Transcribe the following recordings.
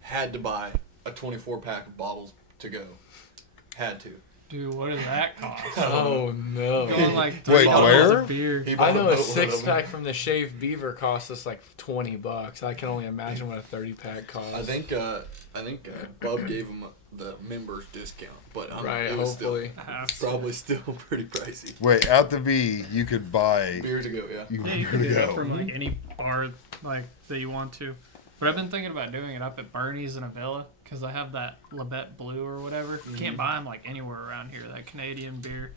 had to buy a 24 pack of bottles to go. Had to. Dude, what does that cost? Oh no! Going like Wait, $3 where? of beer. He I bought know a boatload of 6-pack from the Shaved Beaver costs us like $20. I can only imagine what a 30-pack costs. I think Bub gave him the members discount, but Right, it was hopefully. probably still pretty pricey. Wait, at the V, you could buy. Beer to go, yeah. Yeah, you can do that from like any bar like that you want to. But I've been thinking about doing it up at Bernie's in Avila because I have that Labette Blue or whatever. You can't buy them like anywhere around here. That Canadian beer,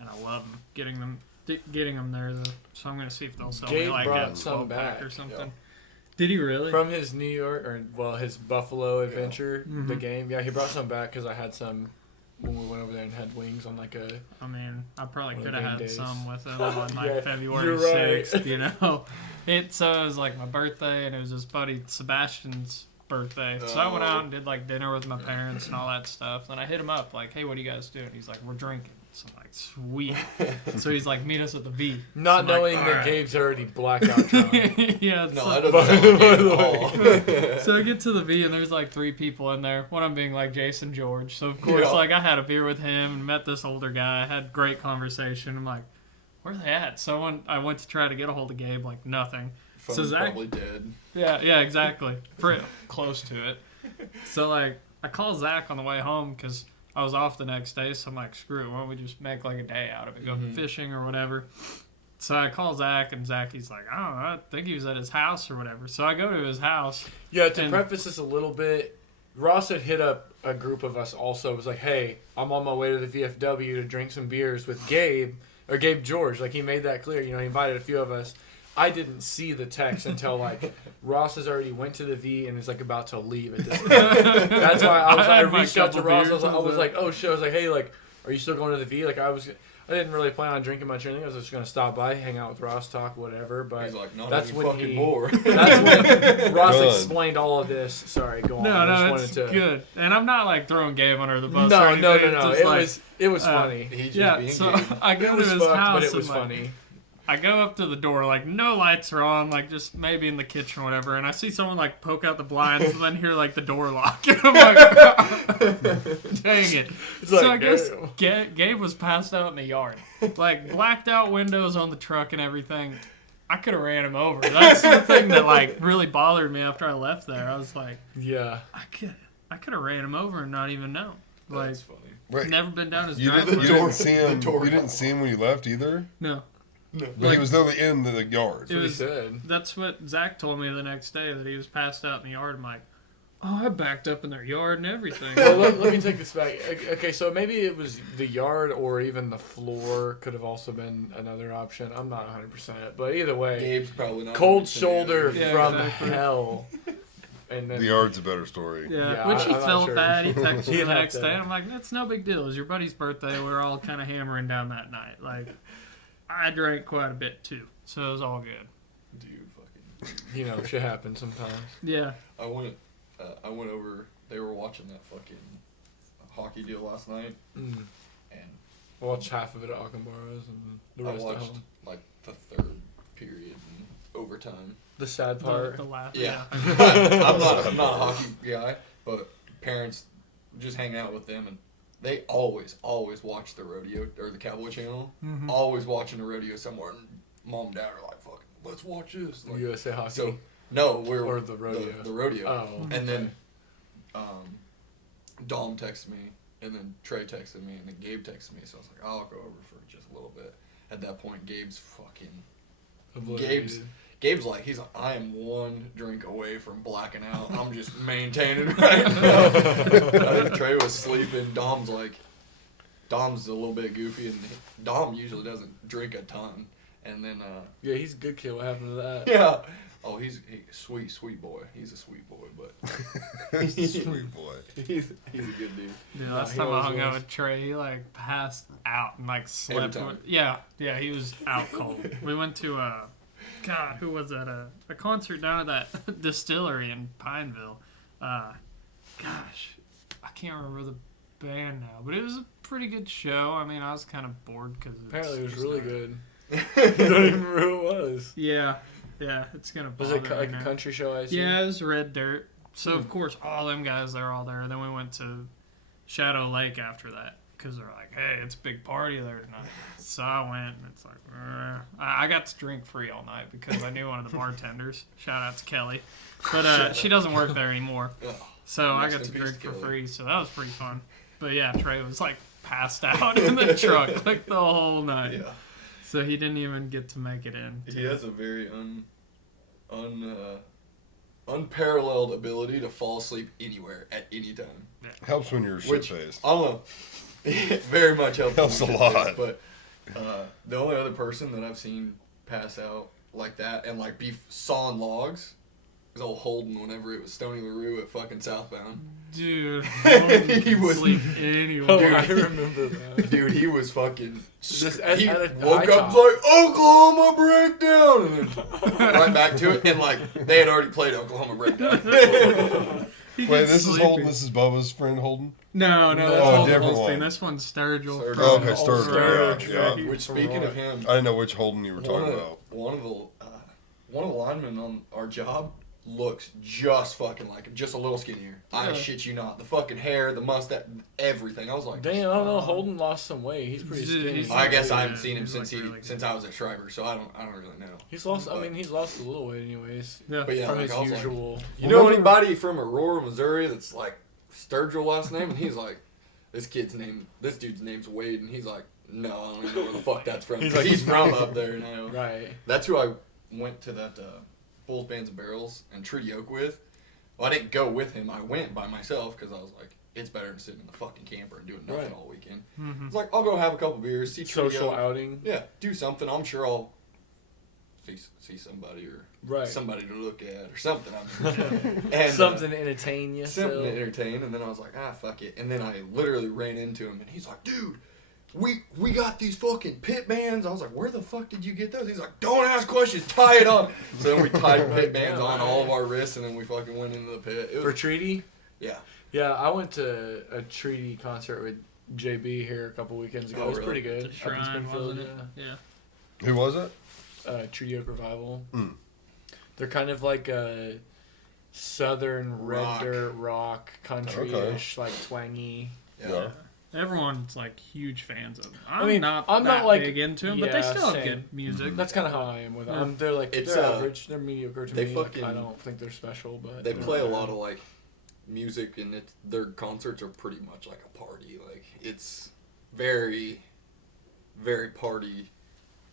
and I love them. Getting them there though. So I'm gonna see if they'll sell me Gabe like brought a some 12-pack back. or something. Yeah. Did he really? From his New York, his Buffalo adventure, Mhm. the game. Yeah, he brought some back because I had some when we went over there and had wings on like a. I mean, I probably One of could the have game had days. some with him on like Yeah, February you're right. 6th, you know. So it was like my birthday, and it was his buddy Sebastian's birthday. So I went out and did like dinner with my parents and all that stuff. Then I hit him up like, "Hey, what are you guys doing?" He's like, "We're drinking." So I'm like, "Sweet." So he's like, "Meet us at the V." Not So I'm like, knowing "All that right." Gabe's already blackout drunk. Yeah. No, so, that doesn't sound like it at all. so I get to the V and there's like 3 people in there. One of them being like Jason George. So of course, Yeah. like I had a beer with him and met this older guy. Had great conversation. I'm like, where are they at? So I went to try to get a hold of Gabe, like nothing. Phone's So Zach- probably dead. Yeah, exactly. Pretty close to it. So like I call Zach on the way home because I was off the next day. So I'm like, screw it. Why don't we just make like a day out of it? Go fishing or whatever. So I call Zach, and he's like, I don't know, I think he was at his house or whatever. So I go to his house. Yeah, to And- preface this a little bit, Ross had hit up a group of us also. It was like, hey, I'm on my way to the VFW to drink some beers with Gabe George. Like, he made that clear. You know, he invited a few of us. I didn't see the text until, like, Ross has already went to the V and is, like, about to leave at this point. That's why I had my reached out to couple Ross. I beers was and like, oh, shit. I was like, hey, like, are you still going to the V? Like, I didn't really plan on drinking much or anything. I was just going to stop by, hang out with Ross, talk, whatever. But He's like, no, that's that's when fucking he- more. that's when Ross Good. explained all of this. Sorry, go on. No, I it's just wanted to... good. And I'm not like throwing Gabe under the bus. or No. anything. It's just like, It was funny. He just yeah. being So Gabe. I go It to was his fucked, house but it was and like, funny. I go up to the door, like no lights are on, like just maybe in the kitchen or whatever, and I see someone like poke out the blinds and then hear like the door lock. And I'm like, dang it. It's So like, I guess damn. Gabe was passed out in the yard, like blacked out windows on the truck and everything. I could have ran him over. That's the thing that like really bothered me after I left there. I was like, Yeah. I could have ran him over and not even know. Like, That's funny. Wait, never been down his you driveway. didn't, you door- didn't see him. the door You didn't see him when you left either. No. But Like- he was literally in the yard. It What he was- said. That's what Zach told me the next day, that he was passed out in the yard. I'm like, oh, I backed up in their yard and everything. Well, let me take this back. Okay, so maybe it was the yard or even the floor could have also been another option. I'm not 100%, but either way, Gabe's probably not. cold 100% shoulder either. Yeah, from exactly. hell. And then The yard's a better story. Yeah, Yeah, which he I'm not felt sure. bad. He texted me He'd the have next to- day. I'm like, it's no big deal. It was your buddy's birthday. We were all kind of hammering down that night. Like, I drank quite a bit too, so it was all good. Dude, fucking. you know, shit happens sometimes. Yeah. I went over. They were watching that fucking hockey deal last night, and I watched half of it at Achenbara's and the I rest at watched home. like the third period and overtime. The sad The, part. the laugh. Yeah, Yeah. I'm not a hockey guy, but parents just hang out with them, and they always watch the rodeo or the Cowboy Channel. Mhm. Always watching the rodeo somewhere, and mom and dad are like, "Fucking, let's watch this." Like, USA Hockey. so no, we're Or the rodeo. The rodeo. Oh. And then Dom texted me, and then Trey texted me, and then Gabe texted me. So I was like, I'll go over for just a little bit. At that point, Gabe's Obliterated. like, I am one drink away from blacking out. I'm just maintaining right now. I think Trey was sleeping. Dom's a little bit goofy, and Dom usually doesn't drink a ton. And then, Yeah, he's a good kid. What happened to that? yeah. Oh, he's sweet boy. He's a sweet boy, but Sweet boy. he's a good dude. Dude, No, last he time I always hung out was. with Trey, he like passed out and like slept. time. With, yeah, he was out cold. We went to God, who was that? A concert down at that distillery in Pineville. Gosh, I can't remember the band now, but it was a pretty good show. I mean, I was kind of bored because Apparently, it was really good. I don't even remember who it was. Yeah, it's gonna Was bother it me like now. a country show? I assume? Yeah, it was Red Dirt. So of course all them guys, they're all there. Then we went to Shadow Lake after that because they're like, hey, it's a big party there tonight. So I went, and it's like, I got to drink free all night because I knew one of the bartenders. Shout out to Kelly, but she doesn't work there anymore. Ugh. So I Rest got in to peace, drink for Kelly. free. So that was pretty fun. But yeah, Trey was like passed out in the truck like the whole night. Yeah. So he didn't even get to make it in. He has a very unparalleled ability to fall asleep anywhere at any time. Helps when you're Which, shit-faced. I don't know. It very much helps. Helps when a you're shit-faced, lot. But the only other person that I've seen pass out like that and like be sawing logs is old Holden whenever it was Stony LaRue at fucking Southbound. Dude, He he was- was sleep Oh, anywhere. I remember that. Dude, he was fucking. Just He at a woke high up top. like Oklahoma Breakdown, and then right back to it, and like they had already played Oklahoma Breakdown. He Wait, gets this is sleepy. Holden. This is Bubba's friend Holden. No, No, that's oh, Holden different Holstein. one. This one's Sturgill. Sturgill. from Oh, okay, Old Sturgill, Sturgill. yeah. Which, speaking of him, I didn't know which Holden you were talking about. one of the linemen on our job looks just fucking like him, just a little skinnier. I Yeah. shit you not. The fucking hair, the mustache, everything. I was like, Damn, I don't know. Holden lost some weight. He's pretty Dude, skinny. he's I guess I Yeah, haven't seen him he's, since like, really good. since I was at Schreiber, so I don't really know. He's lost. I mean, he's lost a little weight, anyways. Yeah. But yeah, From like, his I was like, usual. you know anybody from Aurora, Missouri that's like Sturgill last name? And he's like, this dude's name's Wade, and he's like, no, I don't even know where the fuck that's from. He's 'Cause like- he's from up there now. Right. That's who I went to that Bulls, Bands, and Barrels and Treaty Oak with. Well, I didn't go with him. I went by myself because I was like, it's better than sitting in the fucking camper and doing nothing Right. all weekend. Mhm. It's like, I'll go have a couple beers, see Treaty Social Oak. outing. Yeah, do something. I'm sure I'll see somebody or Right. somebody to look at or something. I mean. And, Something to entertain you. something So. to entertain. And then I was like, fuck it. And then I literally ran into him, and he's like, dude, we got these fucking pit bands. I was like, where the fuck did you get those? He's like, don't ask questions, tie it on. So then we tied pit bands on all of our wrists, and then we fucking went into the pit. It For was, treaty. yeah. Yeah, I went to a treaty concert with JB here a couple weekends ago. Oh, it was really? pretty good. The Up in Shrine, Springfield, wasn't it? Yeah. Who was it? Treaty Oak Revival. Mm. They're kind of like a southern red Rock. dirt rock, country-ish, like twangy. Yeah. Everyone's like huge fans of them. I mean, I'm I'm that not, like- big into them, but they yeah, still have same. good music. That's kind of how I am with them. Yeah. They're like It's, they're average. They're mediocre to they me. fucking- I don't think they're special, but They they're play a not lot bad. of like music, and their concerts are pretty much like a party. Like it's very, very party.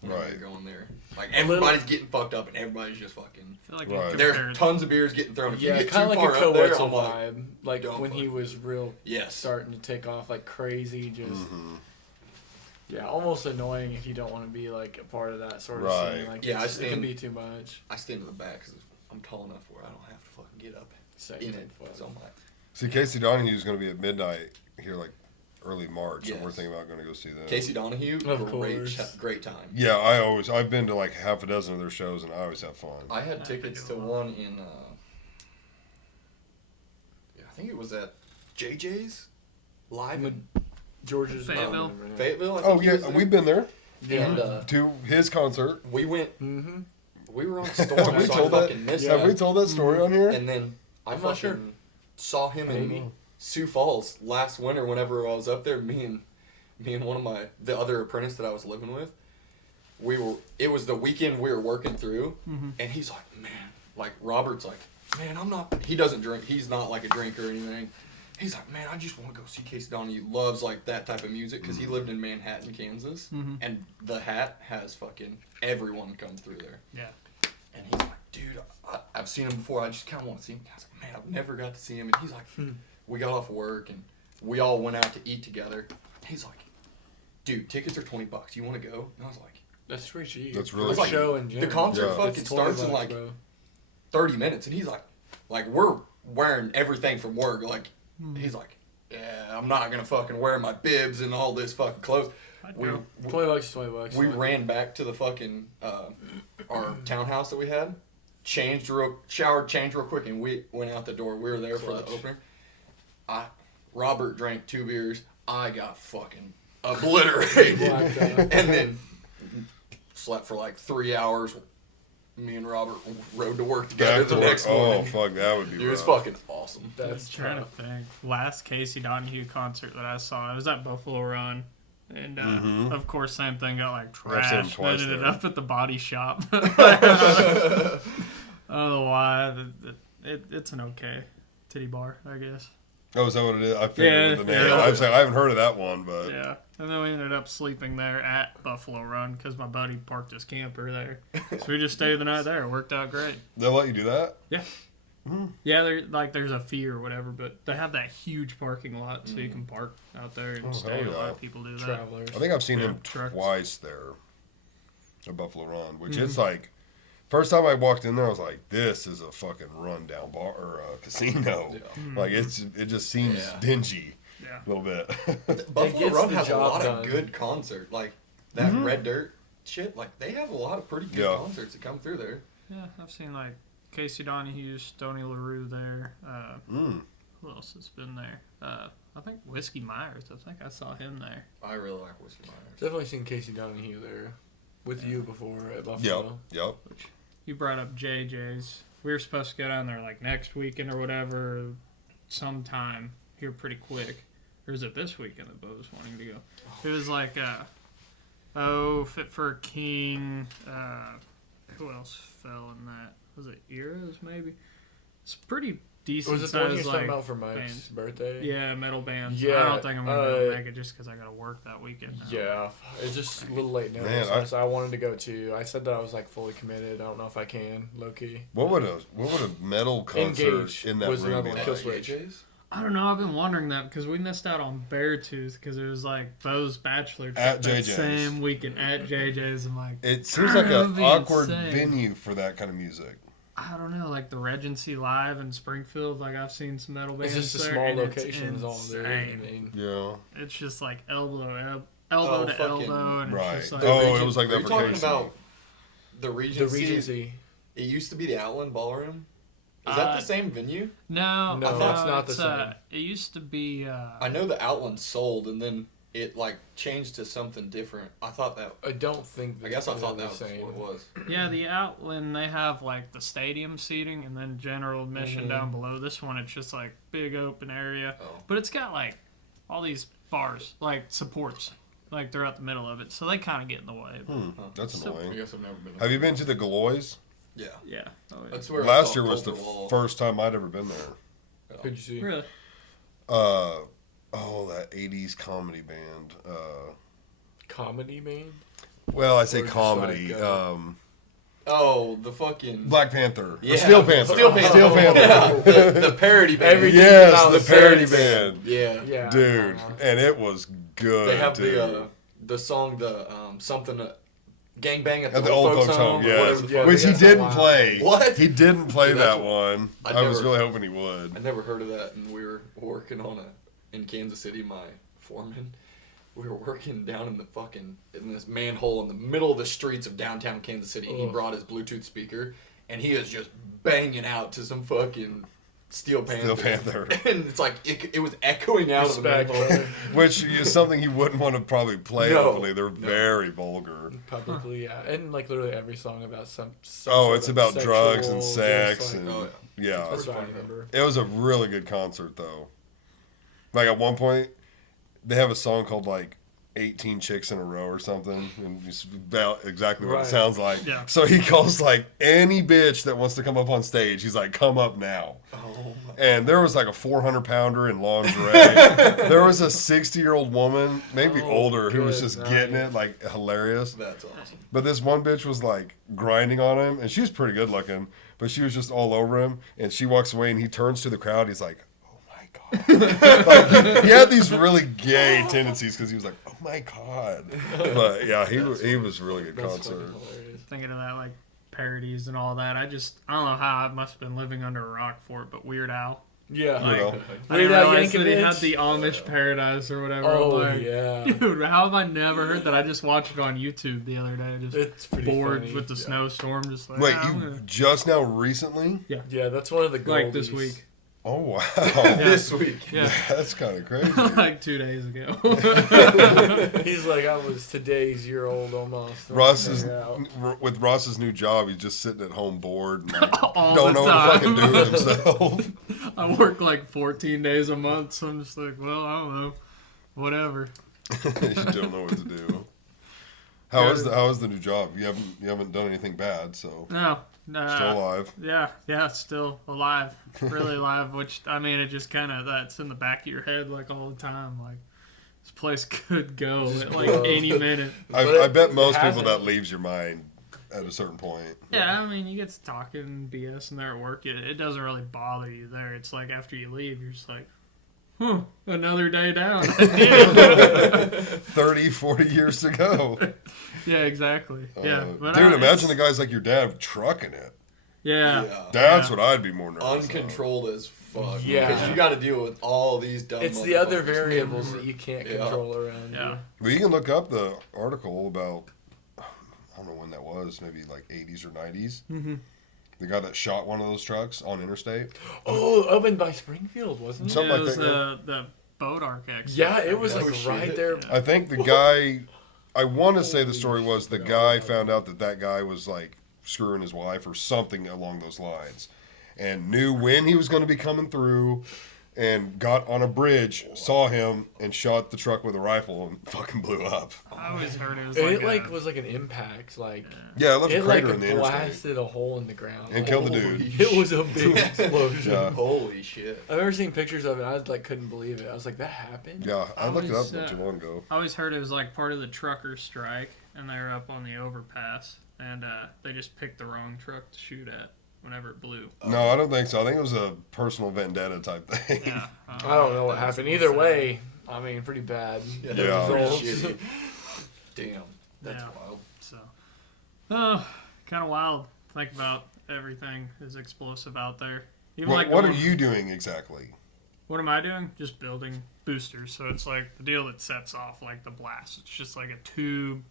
Right. Going there, like A little- everybody's getting fucked up, and everybody's just fucking. I feel like Right. There's tons of beers getting thrown. If Yeah, you get kind too of like a far up there, Kowetzel I'm like, vibe, like don't when he fuck was real yes. starting to take off like crazy. Just Mhm. yeah, almost annoying if you don't want to be like a part of that sort of Right. scene. Like Yeah, I it can stand- be too much. I stand in the back because I'm tall enough where I don't have to fucking get up Same in thing, it. fuck. So I'm like, See, Casey Donahue's going to be at midnight here, like early March, and we're Yes. thinking about going to go see them. Casey Donahue, Of great, course. great time. Yeah, I've been to like half a dozen of their shows, and I always have fun. I had Yeah, tickets I to do. one in, I think it was at JJ's live in George's Fayetteville. Fayetteville. I think Oh he yeah, was there. we've been there Yeah. And to his concert. we went. Mm-hmm. We were on Storm, Have we so told I that? fucking missed Yeah. Have we told that story on here? And then I I'm not fucking sure. saw him in Maybe. Sioux Falls last winter. Whenever I was up there, me and one of the other apprentice that I was living with, it was the weekend we were working through, Mhm. and he's like, man, like Robert's like, man, he doesn't drink. He's not like a drinker or anything. He's like, man, I just want to go see Casey Donahue. He loves like that type of music because he lived in Manhattan, Kansas, Mhm. and the Hat has fucking everyone come through there. Yeah. And he's like, dude, I've seen him before. I just kind of want to see him. I was like, man, I've never got to see him. And he's like, we got off work and we all went out to eat together. He's like, dude, tickets are $20. You want to go? And I was like, That's pretty cheap. That's For really a cheap. show in the general. concert Yeah. fucking It's 20 starts in bucks, like bro. 30 minutes. And he's like we're wearing everything from work. Like, he's like, yeah, I'm not going to fucking wear my bibs and all this fucking clothes. I'd We, go. $20 is $20. we ran back to the fucking our townhouse that we had, showered, changed real quick, and we went out the door. We were there for Clutch. the opener. Robert drank 2 beers. I got fucking obliterated, Blacked out. and then slept for like 3 hours. me and Robert rode to work together Back to the work. next Oh morning. fuck, that would be It was rough. fucking awesome. That's I'm trying tough. to think. Last Casey Donahue concert that I saw, it was at Buffalo Run. And of course, same thing, got like I've seen him trashed. twice Ended there. up at the body shop. I don't know why. It's an okay titty bar, I guess. Oh, is that what it is? I figured Yeah, with the name. yeah. I'm saying I haven't heard of that one, but Yeah. And then we ended up sleeping there at Buffalo Run because my buddy parked his camper there. So we just stayed the night there. It worked out great. they'll let you do that. Yeah, there's a fee or whatever, but they have that huge parking lot so you can park out there and Oh, stay. hell A lot yeah. of people do that. Travelers. I think I've seen Yeah, him trucks. twice there at Buffalo Run, which Mm-hmm. is like, first time I walked in there, I was like, this is a fucking rundown bar or a casino. Yeah. Like it just seems Yeah. dingy Yeah. a little bit. Buffalo gets Run the has a job lot done. of good concert. Like that Red Dirt shit. Like they have a lot of pretty good Yeah. concerts that come through there. Yeah, I've seen like Casey Donahue, Stoney LaRue there. Who else has been there? I think Whiskey Myers. I think I saw him there. I really like Whiskey Myers. Definitely seen Casey Donahue there with you before at Yep, Buffalo. yep. You brought up JJ's. We were supposed to go down there like next weekend or whatever, sometime here pretty quick. Or is it this weekend that Bo was wanting to go? It was like, Fit for a King. Who else fell in that? Was it Eras maybe? It's pretty decent Was it the one you were size, talking like, about for Mike's bands. birthday? Yeah, metal bands. I Yeah, don't think I'm gonna be able to make it just because I gotta work that weekend. Now. Yeah, it's just a little late notice. Man, I wanted to go too. I said that I was like fully committed. I don't know if I can, low key. What would a metal concert Engage in that was room another be one. like? Kill Switch. AJ's? I don't know. I've been wondering that because we missed out on Beartooth because it was like Bo's bachelor trip At that JJ's. same weekend at JJ's. I'm like, It seems like That'd an be awkward insane. venue for that kind of music. I don't know, like the Regency Live in Springfield. Like I've seen some metal It's bands just a there, small and it's location is all there. I insane. mean, Yeah. It's just like elbow to Oh, fucking- elbow, and Right. it's just like Oh, it was like Are that you for talking Casey. about the the Regency? Regency. It used to be the Outland Ballroom. Is that the same venue? no, No, it's not the it's, same. It used to be. I know the Outland sold and then it like changed to something different. I thought that. I don't think. I guess I thought they're that the was same. what it was. Yeah, the Outland, they have like the stadium seating and then general admission down below. This one, it's just like big open area, Oh. but it's got like all these bars, like supports, like throughout the middle of it. So they kind of get in the way. But That's So- I annoying. guess I've never been. Have you been to the Galois? Yeah. yeah, oh, yeah. That's where I Last saw year was the Colter Wall. first time I'd ever been there. Who'd you see? Really. That 80s comedy band. Comedy man. Well, I say Or just comedy. like, Oh, the fucking. Black Panther. Or Yeah. Steel Panther. Steel Panther. Steel Panther. Yeah, the parody band. Everything Yes, about the the parody parody band. Yeah. Yeah. Dude, and it was good. They have too. the song something Gangbang at At the old folks home, or yes. whatever the Yeah, fuck Which it he is. didn't Wow. play. What? He didn't play Dude, that that's- one. I'd I was never- really hoping he would. I never heard of that, and we were working on in Kansas City. My foreman, we were working down in this manhole in the middle of the streets of downtown Kansas City. And he Ugh. brought his Bluetooth speaker, and he was just banging out to some fucking Steel Panther. Steel Panther. And it's like it was echoing out of the Respect, manhole. brother. Which is something he wouldn't want to probably play No. openly. They're very vulgar. Publicly, yeah, and like literally every song about some Oh, sort it's of about sexual, drugs and just, sex like- and Oh, yeah. That's what I funny, though. remember. It was a really good concert though. Like at one point, they have a song called like 18 Chicks in a Row or something, and it's about exactly what Right. it sounds like. Yeah. So he calls like any bitch that wants to come up on stage. He's like, "Come up now." Oh, And there was like a 400-pounder in lingerie. There was a 60-year-old woman, maybe Oh, older, who was good just getting night. it, like hilarious. that's awesome. But this one bitch was like grinding on him, and she was pretty good looking, but she was just all over him. And she walks away, and he turns to the crowd. He's like, "Oh my god!" Like, he had these really gay tendencies because he was like, "Oh my god!" But yeah, he was really good That's concert. fucking hilarious. Thinking of that, like parodies and all that. I don't know how I must have been living under a rock for it, but Weird Al. Yeah. Like, Well, I didn't Weird Al realize that he Yankovic? had the Amish Paradise or whatever. Oh I'm like, yeah. dude, how have I never heard that? I just watched it on YouTube the other day, just It's pretty bored funny. with the snowstorm, just like Wait, "Ah, I'm you gonna-" just now recently? Yeah, that's one of the like this goldies. week. Oh wow. this week. Yeah. That's kind of crazy. Like 2 days ago. He's like, I was today's year old almost. Ross is Yeah. with Ross's new job. He's just sitting at home bored and like, All don't the know what to time. fucking do with himself. I work like 14 days a month, so I'm just like, well, I don't know. Whatever. You don't know what to do. How is the new job? You haven't done anything bad, so No. still alive. Yeah, still alive. Really alive, which, I mean, it just kind of, that's in the back of your head, like, all the time. Like, this place could go Just at, like, blow. any minute. I bet most it people hasn't. that leaves your mind at a certain point. Yeah, I mean, you get to talking BS and there at work. It doesn't really bother you there. It's like, after you leave, you're just like, another day down. 30, 40 years to go. Yeah, exactly. Yeah. But Dude, imagine the guys like your dad trucking it. Yeah. That's Yeah. what I'd be more nervous about. Uncontrolled as fuck. Yeah. Because you got to deal with all these dumb. It's the other motherfuckers. variables that you can't Yeah. control around Yeah. you. Well, you can look up the article about, I don't know when that was, maybe like 80s or 90s. Mm-hmm. The guy that shot one of those trucks on interstate. Oh, up in by Springfield, wasn't it? Something it like was that, the Boat Arc accident. Yeah, it was Oh, like shit. right there. I think the guy, I want to say the Holy story was the shit. guy found out that guy was like screwing his wife or something along those lines and knew when he was going to be coming through and got on a bridge, saw him, and shot the truck with a rifle and fucking blew up. I always heard it was It like, was like an impact, like Yeah, it left a it like crater in the interstate blasted a hole in the ground. and killed the Holy dude. It was a big explosion. Yeah. Holy shit. I've ever seen pictures of it. I like couldn't believe it. I was like, that happened. Yeah, I looked it up always, not too long ago. I always heard it was like part of the trucker strike, and they were up on the overpass, and they just picked the wrong truck to shoot at whenever it blew. No, I don't think so. I think it was a personal vendetta type thing. Yeah. I don't know what happened. Either way, I mean, pretty bad. Yeah. Results. Shitty. Damn. That's Yeah. wild. So, kind of wild. Think about everything is explosive out there. Even What, like what are going- you doing exactly? What am I doing? Just building boosters. So it's like the deal that sets off like the blast. It's just like a tube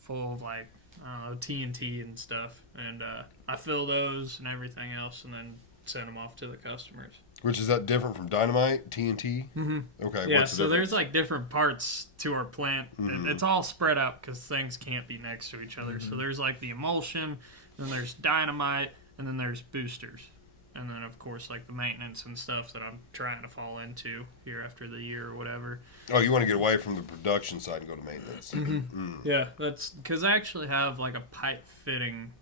full of like, I don't know, TNT and stuff. And I fill those and everything else and then send them off to the customers. Which is that different from dynamite, TNT? Mm-hmm. Okay, Yeah, what's the so there's difference? like different parts to our plant. Mhm. It's all spread out because things can't be next to each other. So there's like the emulsion, then there's dynamite, and then there's boosters. And then, of course, like the maintenance and stuff that I'm trying to fall into year after the year or whatever. Oh, you want to get away from the production side and go to maintenance. Yeah, that's because I actually have like a pipe fitting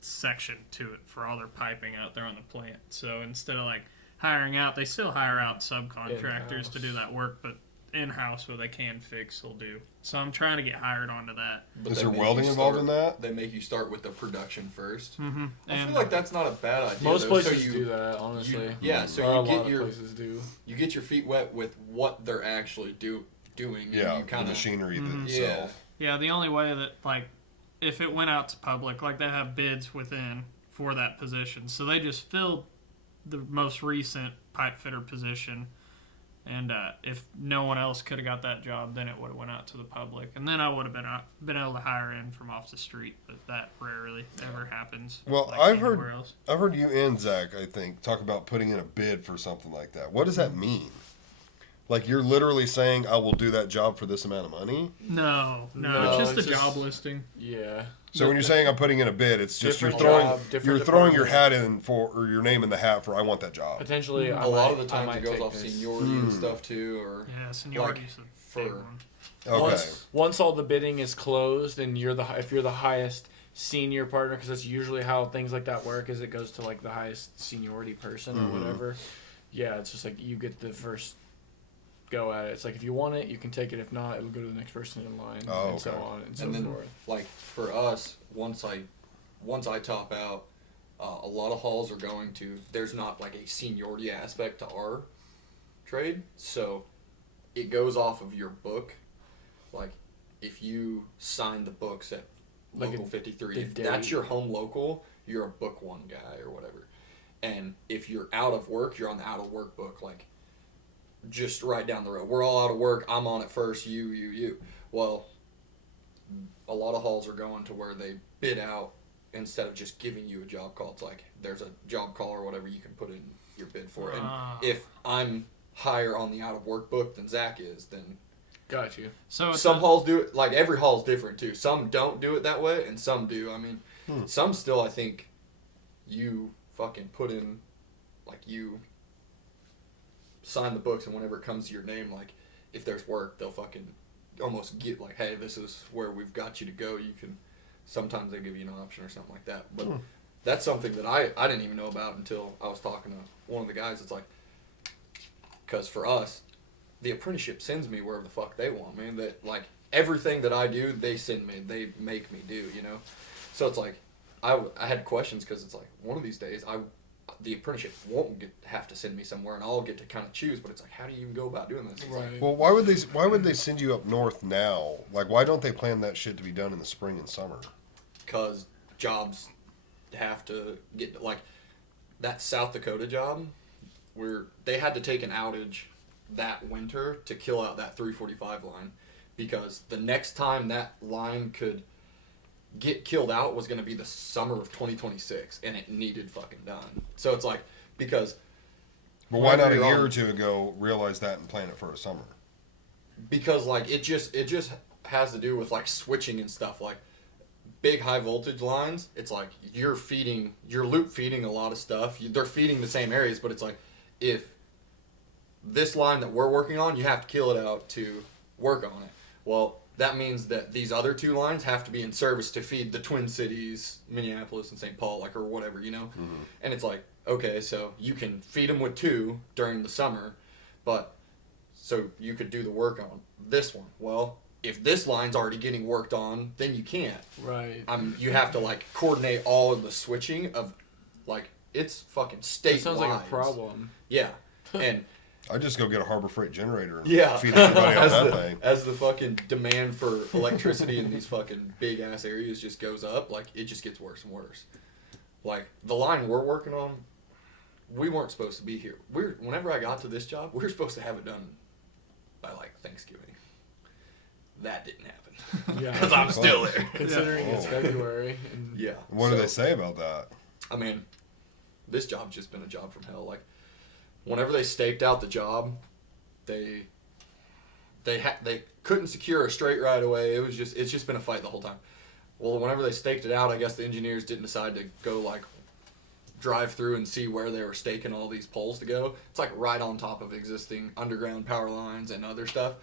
section to it for all their piping out there on the plant. So instead of like hiring out, they still hire out subcontractors In-house. to do that work, but in-house where they can fix, they'll do. So I'm trying to get hired onto that. But Is they there make welding you involved start- in that? They make you start with the production first. Mm-hmm. I feel like that's not a bad idea. Most though. places so you, do that, honestly. Yeah, so Or a you lot get of your places do. you get your feet wet with what they're actually doing. And Yeah, you the kind of machinery Mhm. itself. Yeah, the only way that, like, if it went out to public, like, they have bids within for that position. So they just filled the most recent pipe fitter position. And if no one else could have got that job, then it would have went out to the public. And then I would have been able to hire in from off the street. But that rarely ever happens. Well, like, I've heard- anywhere else. I've heard you and Zach, I think, talk about putting in a bid for something like that. What does that mean? Like, you're literally saying, I will do that job for this amount of money? No, No, it's just it's a just- job listing. Yeah. So when you're saying I'm putting in a bid, it's just Different you're throwing job, different you're throwing your department. hat in for, or your name in the hat for I want that job. Potentially, a lot of the times it goes off seniority and stuff too, or Yeah, seniority's a big for- one. Okay. Once all the bidding is closed and if you're the highest senior partner, because that's usually how things like that work, is it goes to like the highest seniority person or whatever. Yeah, it's just like you get the first go at it. It's like if you want it, you can take it. If not, it'll go to the next person in line, Oh, and so okay. on and so and then forth. like for us, once I top out, a lot of halls are going to. There's not like a seniority aspect to our trade, so it goes off of your book. Like if you sign the books at Like local a- 53, the if that's day. your home local, you're a book one guy or whatever. And if you're out of work, you're on the out of work book. Like just right down the road. We're all out of work. I'm on it first. You. Well, a lot of halls are going to where they bid out instead of just giving you a job call. It's like there's a job call or whatever you can put in your bid for. And Ah. if I'm higher on the out of work book than Zach is, then Got you. So it's some halls do it. Like every hall's different too. Some don't do it that way, and some do. I mean, some still. I think you fucking put in, like you sign the books, and whenever it comes to your name, like if there's work, they'll fucking almost get like, hey, this is where we've got you to go. You can. Sometimes they give you an option or something like that, but. That's something that I didn't even know about until I was talking to one of the guys. It's like, because for us, the apprenticeship sends me wherever the fuck they want, man. That like everything that I do, they send me. They make me do, you know. So it's like, I had questions because it's like one of these days the apprenticeship won't have to send me somewhere and I'll get to kind of choose. But it's like, how do you even go about doing this? It's like, Right. Well, why would they send you up north now? Like, why don't they plan that shit to be done in the spring and summer? because jobs have to get like that South Dakota job where they had to take an outage that winter to kill out that 345 line because the next time that line could get killed out was going to be the summer of 2026 and it needed fucking done. So it's like because But why not a you're year on- or two ago realize that and plan it for a summer? because like it just has to do with like switching and stuff like big high voltage lines. It's like you're loop feeding a lot of stuff. They're feeding the same areas, but it's like if this line that we're working on, you have to kill it out to work on it. Well, that means that these other two lines have to be in service to feed the Twin Cities, Minneapolis and St. Paul, like or whatever, you know. And it's like okay, so you can feed them with two during the summer, but so you could do the work on this one. Well, if this line's already getting worked on, then you can't. Right. You have to like coordinate all of the switching of, like it's fucking state. That sounds like a problem. Yeah, and I'd just go get a Harbor Freight generator and yeah, feed everybody on as that the, thing. as the fucking demand for electricity in these fucking big ass areas just goes up, like it just gets worse and worse. Like the line we're working on, we weren't supposed to be here. Whenever I got to this job, we were supposed to have it done by like Thanksgiving. That didn't happen. Yeah. Because I'm still there. Considering it's Oh. February. And Yeah. What do so, they say about that? I mean, this job's just been a job from hell. Like, whenever they staked out the job, they couldn't secure a straight right away. It's just been a fight the whole time. Well, whenever they staked it out, I guess the engineers didn't decide to go like drive through and see where they were staking all these poles to go. It's like right on top of existing underground power lines and other stuff.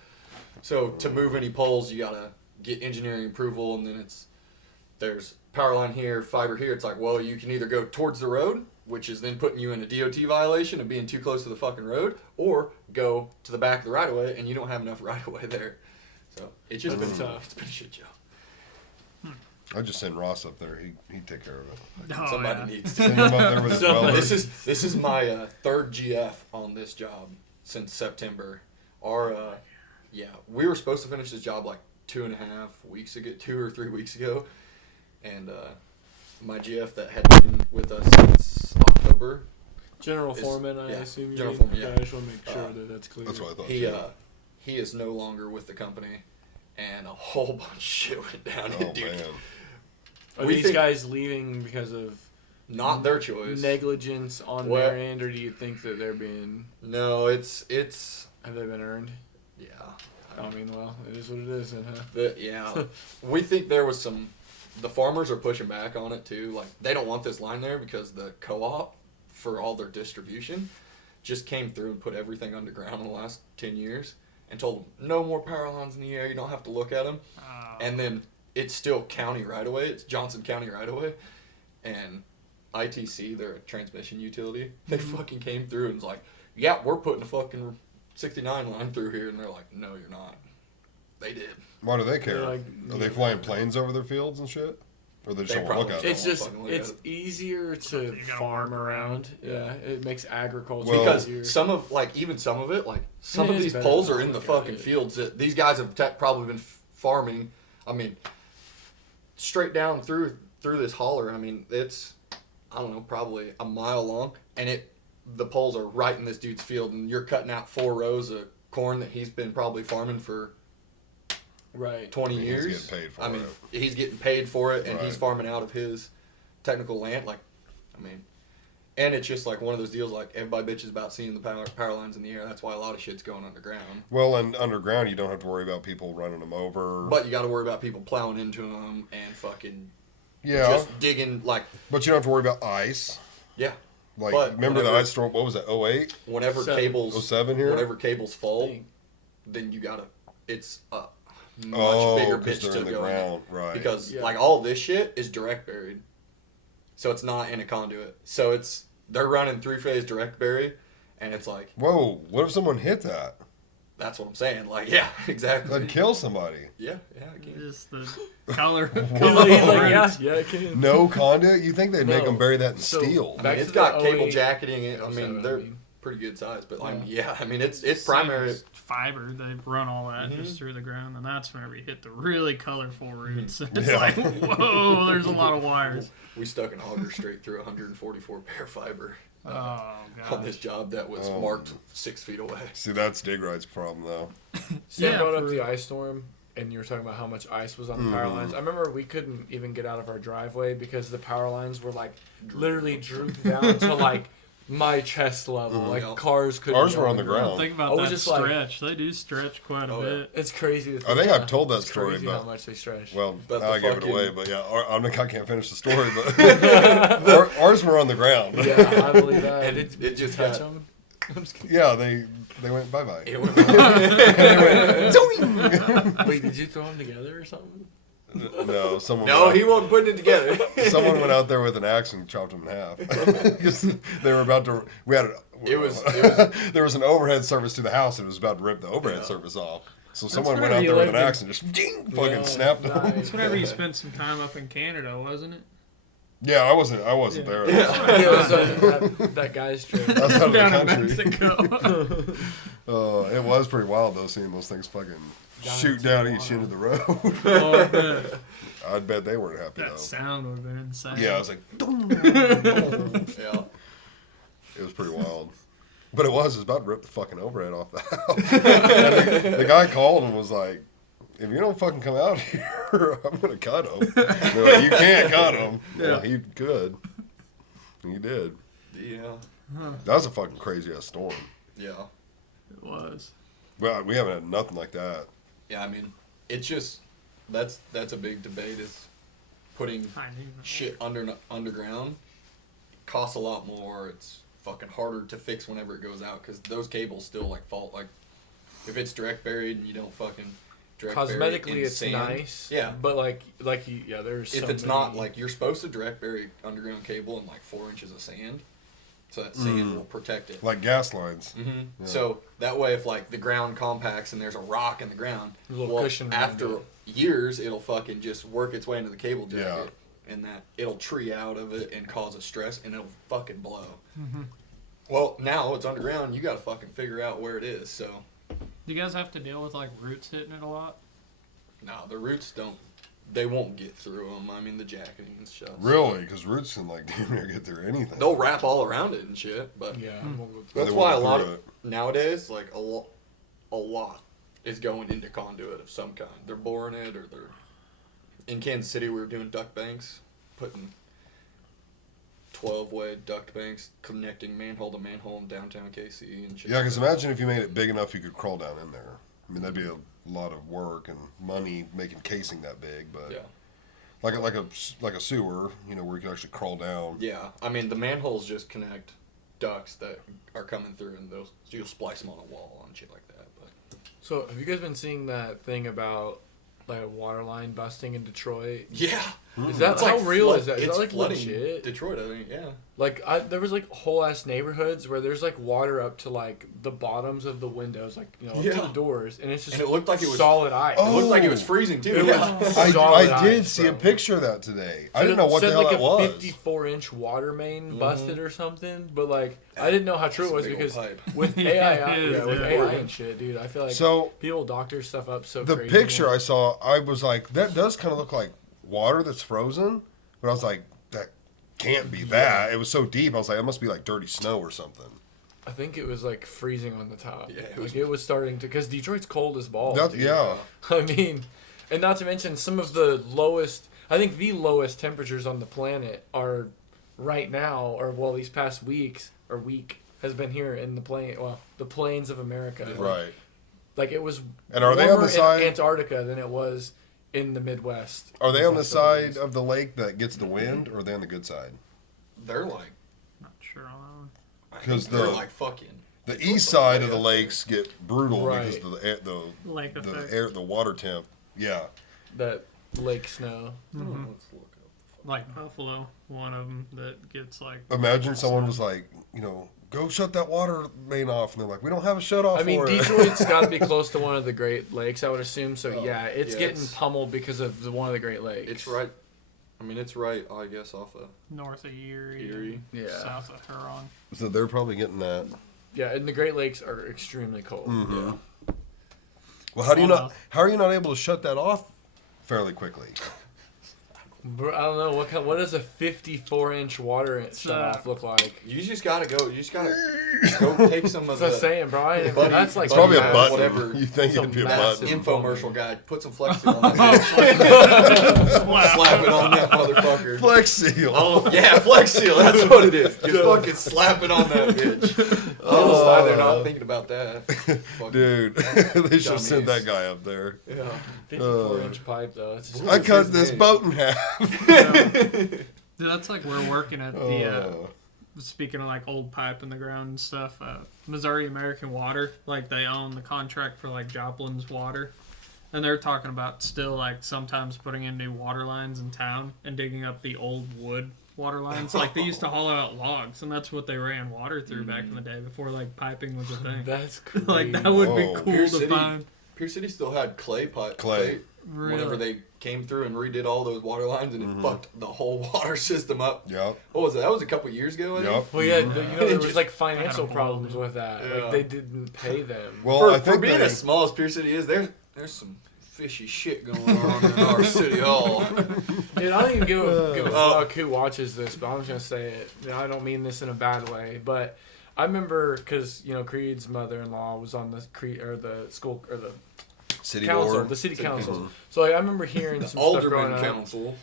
So to move any poles, you gotta get engineering approval, and then there's power line here, fiber here. It's like, well, you can either go towards the road, which is then putting you in a DOT violation of being too close to the fucking road, or go to the back of the right of way, and you don't have enough right of way there. So it's just That's been tough. It's been a shit job. I'd just send Ross up there. He'd take care of it. Oh, Somebody yeah. needs to. Send him up there with his Somebody- welder. This is my third GF on this job since September. We were supposed to finish this job like 2.5 weeks ago, 2 or 3 weeks ago, and my GF that had been with us since October, General Is- Foreman, I yeah, assume. You General mean? Foreman, yeah. Okay, I just want to make sure Uh, that that's clear. That's what I thought. he too. he is no longer with the company, and a whole bunch of shit went down. Oh Dude, man. Are we these think- guys leaving because of not their choice. negligence on What? their end, or do you think that they're being No, it's have they been earned? yeah. I mean, well, it is what it is, then, huh? Yeah, we think there was some. The farmers are pushing back on it too. Like they don't want this line there because the co-op for all their distribution just came through and put everything underground in the last 10 years and told them no more power lines in the air. You don't have to look at them. Oh. And then it's still county right away. It's Johnson County right away, and ITC, they're a transmission utility. They fucking came through and was like, "Yeah, we're putting a fucking 69 line through here," and they're like, "No, you're not." They did. Why do they care? They're like- Are they flying planes over their fields and shit? Or they just They don't want to look probably at don't. it? It's just fucking look at it's it. easier to You gotta farm work around. around. Yeah, it makes agriculture Well- Because easier. some of even some of it, like some It of is these better poles to are in the look at fucking it. fields that these guys have probably been farming. I mean, straight down through this holler. I mean, it's I don't know, probably a mile long, and the poles are right in this dude's field, and you're cutting out 4 rows of corn that he's been probably farming for right. 20 He's years. getting paid for I mean, it. he's getting paid for it, and he's Right. farming out of his technical land. Like, I mean, And it's just like one of those deals like everybody bitches about seeing the power lines in the air. That's why a lot of shit's going underground. Well, and underground, you don't have to worry about people running them over. But you got to worry about people plowing into them and fucking yeah, just digging like but you don't have to worry about ice. yeah. Like, But remember the whenever- ice storm? What was it? 08? Whenever 07. cables 07 here? whenever cables fall, Dang. then you gotta it's a much bigger because bitch they're to in the go ground, right? because Yeah. like all this shit is direct buried, so it's not in a conduit. So they're running 3-phase direct buried, and it's like Whoa! What if someone hit that? that's what I'm saying. Like yeah, exactly. That'd kill somebody. Yeah, again. Just the color. He's colorful like, yeah, roots. it can. No conduit? You think they'd make No. them bury that in So, steel? I back mean, it's to got the cable 08, jacketing. I 07, mean, they're pretty good size, but like Yeah. I mean, it's primary. Seems fiber. They run all that just through the ground, and that's whenever you hit the really colorful roots. It's Yeah. like, whoa, there's a lot of wires. We stuck an auger straight through 144 bare fiber Oh on this gosh. job that was Oh. marked 6 feet away. See, that's Dig Right's problem, though. Sam Yeah, brought up for the real. ice storm, and you were talking about how much ice was on the power lines. I remember we couldn't even get out of our driveway because the power lines were like literally drooped down to like my chest level. Like Yeah. cars couldn't. Ours go were on the anywhere. ground. Think I about was that just like- stretch. They do stretch quite a Oh, yeah. bit. It's crazy. To I think I've told that it's story, crazy but- how much they stretch. Well, But now the I gave it fucking- away, but yeah, I can't finish the story, but ours were on the ground. yeah, I believe that. And it just touch got- them. I'm just kidding. Yeah, they went bye-bye. It went Wait, did you throw them together or something? No, someone no, went he wasn't putting it together. out, someone went out there with an axe and chopped them in half. 'Cause they were about to. We had. It was- there was an overhead surface to the house, and it was about to rip the overhead Yeah. surface off. So someone went whenever out you there with an lived in- axe and just fucking Yeah, snapped them. nice. That's whenever you spent some time up in Canada, wasn't it? Yeah, I wasn't Yeah. there. Yeah. It was that guy's trip. That's out of the Down in country. Mexico. It was pretty wild though, seeing those things fucking shoot down each end of the road. Oh, I bet. I'd bet they weren't happy That though. sound would have been insane. Yeah, I was like, Yeah. it was pretty wild. But it was about to rip the fucking overhead off the house. And the guy called and was like, if you don't fucking come out here, I'm going to cut him. They're like, you can't cut him. Yeah, he could. And he did. Yeah. That was a fucking crazy ass storm. Yeah. It was. Well, we haven't had nothing like that. Yeah, I mean, it's just that's a big debate is putting I knew that. shit underground costs a lot more. It's fucking harder to fix whenever it goes out because those cables still like fault. Like if it's direct buried and you don't fucking direct bury Cosmetically, in it's sand, nice. Yeah. But there's. If so it's not many- like you're supposed to direct bury underground cable in like 4 inches of sand, so that sand will protect it. Like gas lines. Mm-hmm. Yeah. So that way, if like the ground compacts and there's a rock in the ground, A little cushion around after it. years, it'll fucking just work its way into the cable jacket, Yeah. and that it'll tree out of it and cause a stress, and it'll fucking blow. Mm-hmm. Well, now it's underground. You got to fucking figure out where it is. So, Do you guys have to deal with like roots hitting it a lot? no, the roots don't. They won't get through them. I mean, the jacketing and stuff. Really? Because roots can like damn near get through anything. They'll wrap all around it and shit, but Yeah. that's They why a won't lot through of it. nowadays, like a lot is going into conduit of some kind. They're boring it, or they're in Kansas City. We were doing duct banks, putting 12-way duct banks connecting manhole to manhole in downtown KC and shit. Yeah, because imagine if you made it big enough you could crawl down in there. I mean, that'd be a lot of work and money making casing that big, but Yeah, like a sewer, you know, where you can actually crawl down. yeah. I mean, the manholes just connect ducts that are coming through, and those you'll splice them on a wall and shit like that. But So have you guys been seeing that thing about like a water line busting in Detroit? yeah, Is that It's how like real flood- is that? Is it's that like flooding legit? Detroit, I think. Yeah. Like there was like whole ass neighborhoods where there's like water up to like the bottoms of the windows, like up to Yeah. the doors, and it's just And it looked like it was- solid ice. It looked like it was Oh. freezing too. It yeah. was I solid did ice, see bro. a picture of that today. I Said didn't know what the hell like that was. a 54-inch water main busted or something, but like I didn't know how true it That's was a big because old pipe. with Yeah, AI, it is, with yeah. AI and shit, dude, I feel like So people doctor stuff up so the crazy. picture now. I saw, I was like, that does kind of look like water that's frozen. But I was like, that can't be that. It was so deep. I was like, it must be like dirty snow or something. I think it was like freezing on the top. Yeah, it like was- it was starting to because Detroit's cold as balls. That, dude. yeah. I mean, and not to mention some of the lowest. I think the lowest temperatures on the planet are right now, or well, these past week has been here in the plains of America. Right. Like it was And are they on warmer the side? in Antarctica than it was in the Midwest. Are they on the these last couple side days. of the lake that gets the wind, or are they on the good side? They're like, Not sure on that one. I think 'Cause they're the- like fucking. The It's east like side way of the up lakes get brutal Right. because of the air, Lake effect. the water temp. Yeah. that lake snow? Mhm. Let's look up. Like Buffalo, one of them that gets like. Imagine someone was like, go shut that water main off, and they're like, we don't have a shut off. I mean, for it. Detroit's got to be close to one of the Great Lakes, I would assume. So yeah, it's yeah, getting it's- pummeled because of one of the Great Lakes. It's right. I mean, it's right. I guess off of North of Erie, Erie. Yeah. south of Huron. So they're probably getting that. Yeah, and the Great Lakes are extremely cold. Mhm. Yeah. Well, how do you Well, not? How are you not able to shut that off fairly quickly? Bro, I don't know what does a 54-inch water shut off look like. You just gotta go. You just gotta go take some of That's what I'm the. saying, Brian. Buddy- That's like It's probably a Buddy, button. whatever. You think Some it'd be a massive button? Infomercial guy, put some Flex Seal on that. Slap it on that motherfucker. Flex seal. Oh yeah, Flex Seal. That's what it is. Just fucking slap it on that bitch. Oh, they're not thinking about that. Fucking- Dude, they should have sent Dummies. that guy up there. Yeah. 54-inch pipe though. It's just, I What's cut his this name? boat in half. Dude, that's like we're working at the. Oh. Speaking of like old pipe in the ground and stuff, Missouri American Water, like they own the contract for like Joplin's water, and they're talking about still like sometimes putting in new water lines in town and digging up the old wood water lines. Like they used to hollow out logs, and that's what they ran water through back in the day before like piping was a thing. that's crazy. Like that would be Whoa. cool Pierce to City- find. Pierce City still had clay pipe. Clay. Whenever Really. they came through and redid all those water lines, and it fucked the whole water system up. Yep. What was it? That was a couple years ago. I think. Yep. Well, yeah, there was Just- like financial I had a problems hole. with that. Yeah. Like they didn't pay them. Well, For, I for think being they, as small as Pierce City is, there's some fishy shit going on in our city hall. Dude, I don't even give a Oh. fuck who watches this, but I'm just gonna say it. I don't mean this in a bad way, but I remember because Creed's mother-in-law was on the the school or the city council, board. the city council. council. So like, I remember hearing some stuff Alderman growing up, Council.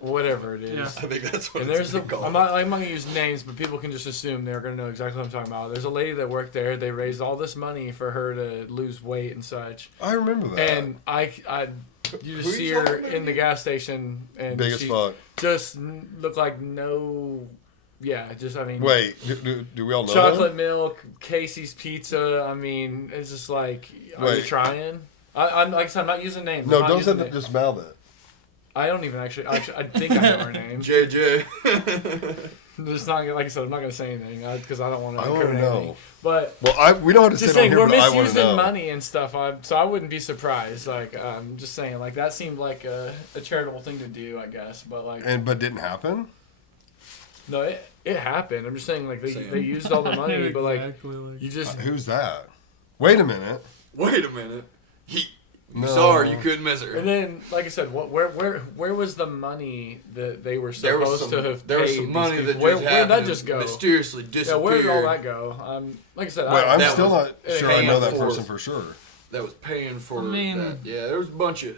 whatever it is. Yeah. I think that's what And it's there's the, called. I'm not gonna use names, but people can just assume they're gonna know exactly what I'm talking about. There's a lady that worked there. They raised all this money for her to lose weight and such. I remember that. And you Who just you see her talking about in the gas station, and Big as she fuck. just looked like no. Yeah, just I mean. Wait, do we all know Chocolate milk, Casey's Pizza. I mean, it's just like, are you Wait. trying? I'm like I said, I'm not using names. No, I'm not don't say using that. names. Just mouth it. I don't even actually. I think I know her name. JJ. Just not like I said. I'm not gonna say anything because I don't want to I want to incriminate anything. know. But Well, we don't have to just say it saying, on here, we're but I want to misusing know. money and stuff. So I wouldn't be surprised. Like I'm just saying, like that seemed like a charitable thing to do, I guess. But like, But didn't happen. no, it happened. I'm just saying, like Same. they used all the money, but like Exactly, like- you just Who's that? Wait a minute. Wait a minute. You No. saw her, you couldn't miss her. And then, like I said, where was the money that they were There was supposed some, to have there was paid some these money that people? just Where'd happened that and just go? mysteriously Yeah, disappeared. where did all that go? Like I said, Wait, I'm that still was not sure I know that paying person for- for sure. That was paying for I mean- that. Yeah, there was a bunch of.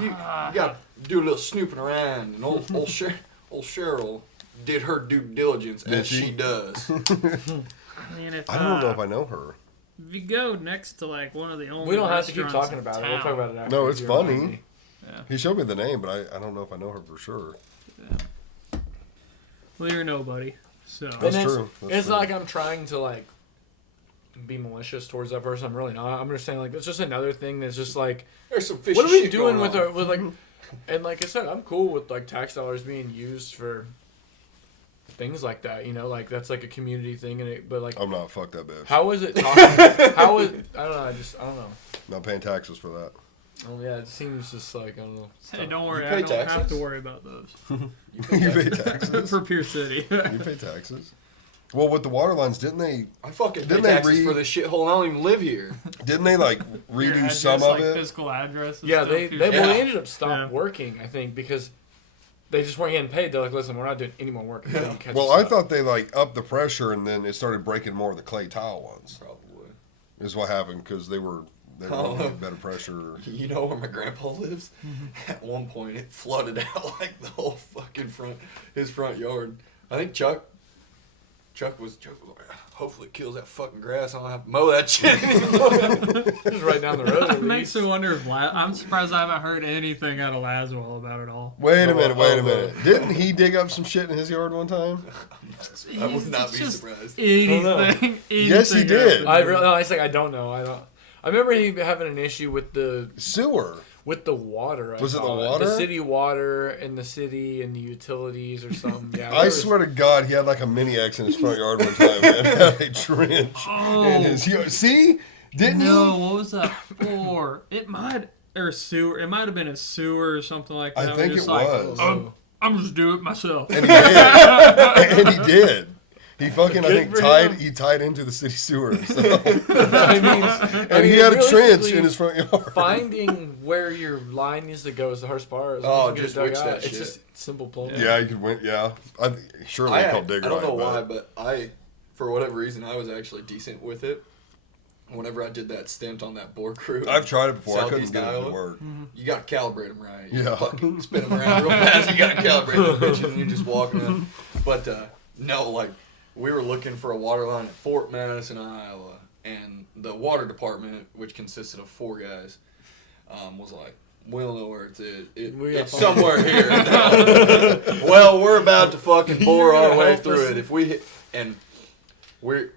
You got to do a little snooping around, and old Cheryl did her due diligence Did as she? she does. I mean, if, I don't know if I know her. if you go next to like one of the only we don't have to keep restaurants talking in about it. We'll town, talk about it after. No, it's you remind funny. me. He showed me the name, but I don't know if I know her for sure. Well, you're nobody, so That's And true. That's It's true. not like I'm trying to like be malicious towards that person. I'm really not. I'm just saying like it's just another thing that's just like There's some fishy what are we shit doing going with on. our with like and like I said, I'm cool with like tax dollars being used for things like that. Like that's like a community thing, and but like I'm not. Fuck that bitch. how is it talking? How is I don't know. I don't know. Not paying taxes for that. Oh yeah, it seems just like I don't know. hey, don't worry, You I pay don't have taxes? to worry about those You pay You pay taxes? taxes. for Pierce City. You pay taxes. Well, with the water lines, didn't they I fucking pay Didn't they taxes for this shithole. I don't even live here. like Your redo address, some of like, it? Physical address. is Yeah, still they Pierce well City. they ended up stopped Yeah. working. I think because they just weren't getting paid. They're like, listen, we're not doing any more work. until you catch Well, us I up." thought they like upped the pressure and then it started breaking more of the clay tile ones. Probably. Is what happened because they were they were better pressure. You know where my grandpa lives? At one point, it flooded out like the whole fucking his front yard. I think Chuck was like, hopefully it kills that fucking grass. I don't have to mow that shit anymore. Just right down the road. It makes me wonder if I'm surprised I haven't heard anything out of Laswell about it all. Wait a minute. Didn't he dig up some shit in his yard one time? I would not It's be just surprised. Anything. Yes, he did. I don't know. I remember he having an issue with the Sewer. water. Was it the thought. water? The city water and the city and the utilities or something. Yeah. I swear to God, he had like a mini X in his front yard one time and had a trench in his yard. See? Didn't No, he? what was that for? It might have been a sewer or something like that. I think Just it like, was. I'm just do it myself. And he did. And he did. He fucking, I Good think, for tied him. into the city sewer. So. I mean, And he had a trench realistically, in his front yard. Finding where your line needs to go is the hardest part. As Oh, long as you get just it dug witch out. that It's shit. just simple plumbing. Yeah, you could win. Yeah. Surely I they called Digger. don't know right, why, but for whatever reason, I was actually decent with it. Whenever I did that stint on that bore crew. I've tried it before. I couldn't Southeast get it to Iowa. work. You got to calibrate them right. You Yeah. fucking spin them around real fast. You got to calibrate them bitches and you're just walking in. But no, like we were looking for a water line at Fort Madison, Iowa, and the water department, which consisted of 4 guys, was like, we don't know where it's at. It's somewhere here. Well, we're about to fucking bore our way through it. If we hit, and we're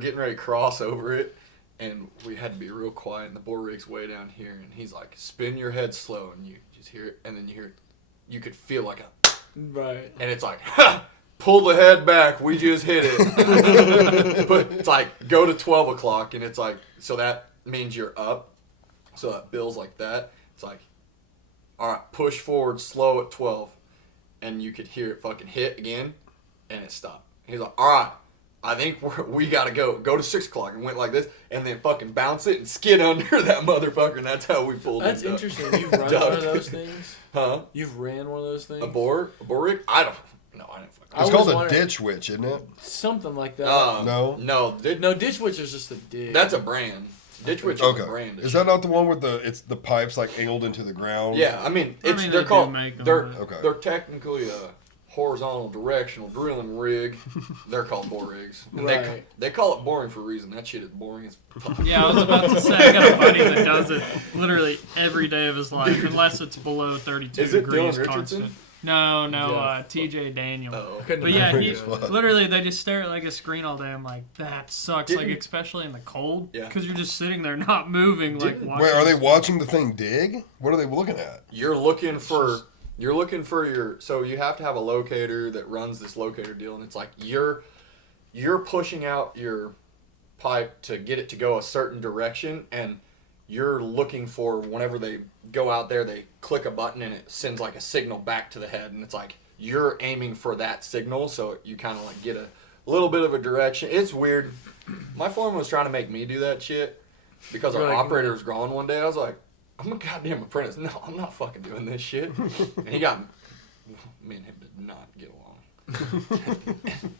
getting ready to cross over it. And we had to be real quiet, and the bore rig's way down here, and he's like, spin your head slow, and you just hear it, and then you could feel like a, Right. and it's like, ha! Pull the head back, we just hit it. But it's like, go to 12 o'clock, and it's like, so that means you're up, so that bills like that. It's like, all right, push forward slow at 12, and you could hear it fucking hit again, and it stopped. He's like, all right. I think we gotta go to 6 o'clock, and went like this, and then fucking bounce it and skid under that motherfucker, and that's how we pulled it. That's interesting. You've run one of those things? Huh? You've ran one of those things? A bore rig? I didn't fucking. It's I called was a wondering- ditch witch, isn't it? Something like that. No. No, No, Ditch Witch is just a dig. that's a brand. Ditch Witch is a Okay. brand. Is that not the one with the pipes like angled into the ground? Yeah, I mean, I it's mean, they're they do called make them, they're but- Okay. they're technically a horizontal directional drilling rig. They're called bore rigs. And Right. they call it boring for a reason. That shit is boring as fuck. Yeah, I was about to say, I got a buddy that does it literally every day of his life, unless it's below 32 Is it degrees Dylan Richardson? constant. No, Yeah. TJ Daniel. Oh. Couldn't But yeah, imagine he that. literally they just stare at like a screen all day. I'm like, that sucks. Like Didn't- especially in the cold, Yeah. because you're just sitting there not moving. Like, Didn't- watching Wait, are they this- watching the thing dig? What are they looking at? You're looking for so you have to have a locator that runs this locator deal, and it's like you're pushing out your pipe to get it to go a certain direction, and you're looking for whenever they go out there, they click a button and it sends like a signal back to the head, and it's like you're aiming for that signal, so you kind of like get a little bit of a direction. It's weird. My foreman was trying to make me do that shit because our You're like, operator was gone one day. I was like, I'm a goddamn apprentice. No, I'm not fucking doing this shit. And me and him did not get along.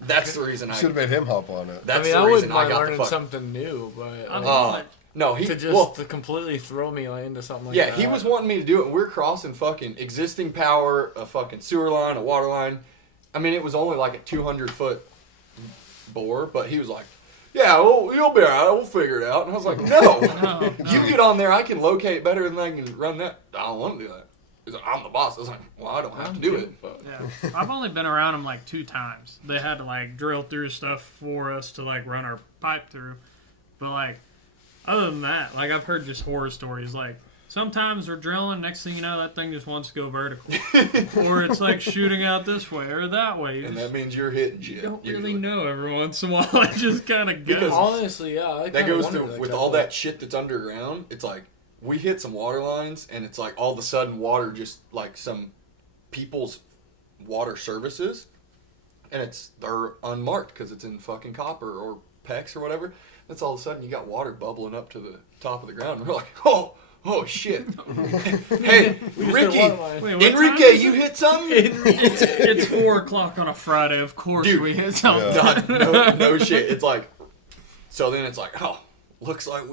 That's the reason Should have made him hop on it. That's I mean, the I reason wouldn't I mind got the learning fuck. something new, but I'm like, like, No, he to just to well, completely throw me like, into something like yeah, that. he was wanting me to do it. And we're crossing fucking existing power, a fucking sewer line, a water line. I mean, it was only like a 200-foot bore, but he was like, yeah, well, you'll be all right. We'll figure it out. And I was like, no. no, You no. get on there, I can locate better than I can run that. I don't want to do that. He's like, I'm the boss. I was like, well, I don't have to do it. But Yeah, I've only been around them like 2 times. They had to like drill through stuff for us to like run our pipe through. But like, other than that, like I've heard just horror stories. Like sometimes we're drilling, next thing you know, that thing just wants to go vertical, or it's like shooting out this way or that way. You and just that means you're hitting shit. don't usually. really know every once in a while. It just kind of Because goes. Honestly, yeah. I That kinda goes wondered, through like, with all that shit that's underground. It's like we hit some water lines, and it's like all of a sudden water just like some people's water services, and they're unmarked because it's in fucking copper or PEX or whatever. That's all of a sudden you got water bubbling up to the top of the ground. And we're like, oh shit! Hey, We just hit Ricky, water line. Wait, what time Enrique, is you it? hit something? It's 4 o'clock on a Friday. Of course Dude. we hit something. Yeah. no shit. It's like, so then it's like, oh, looks like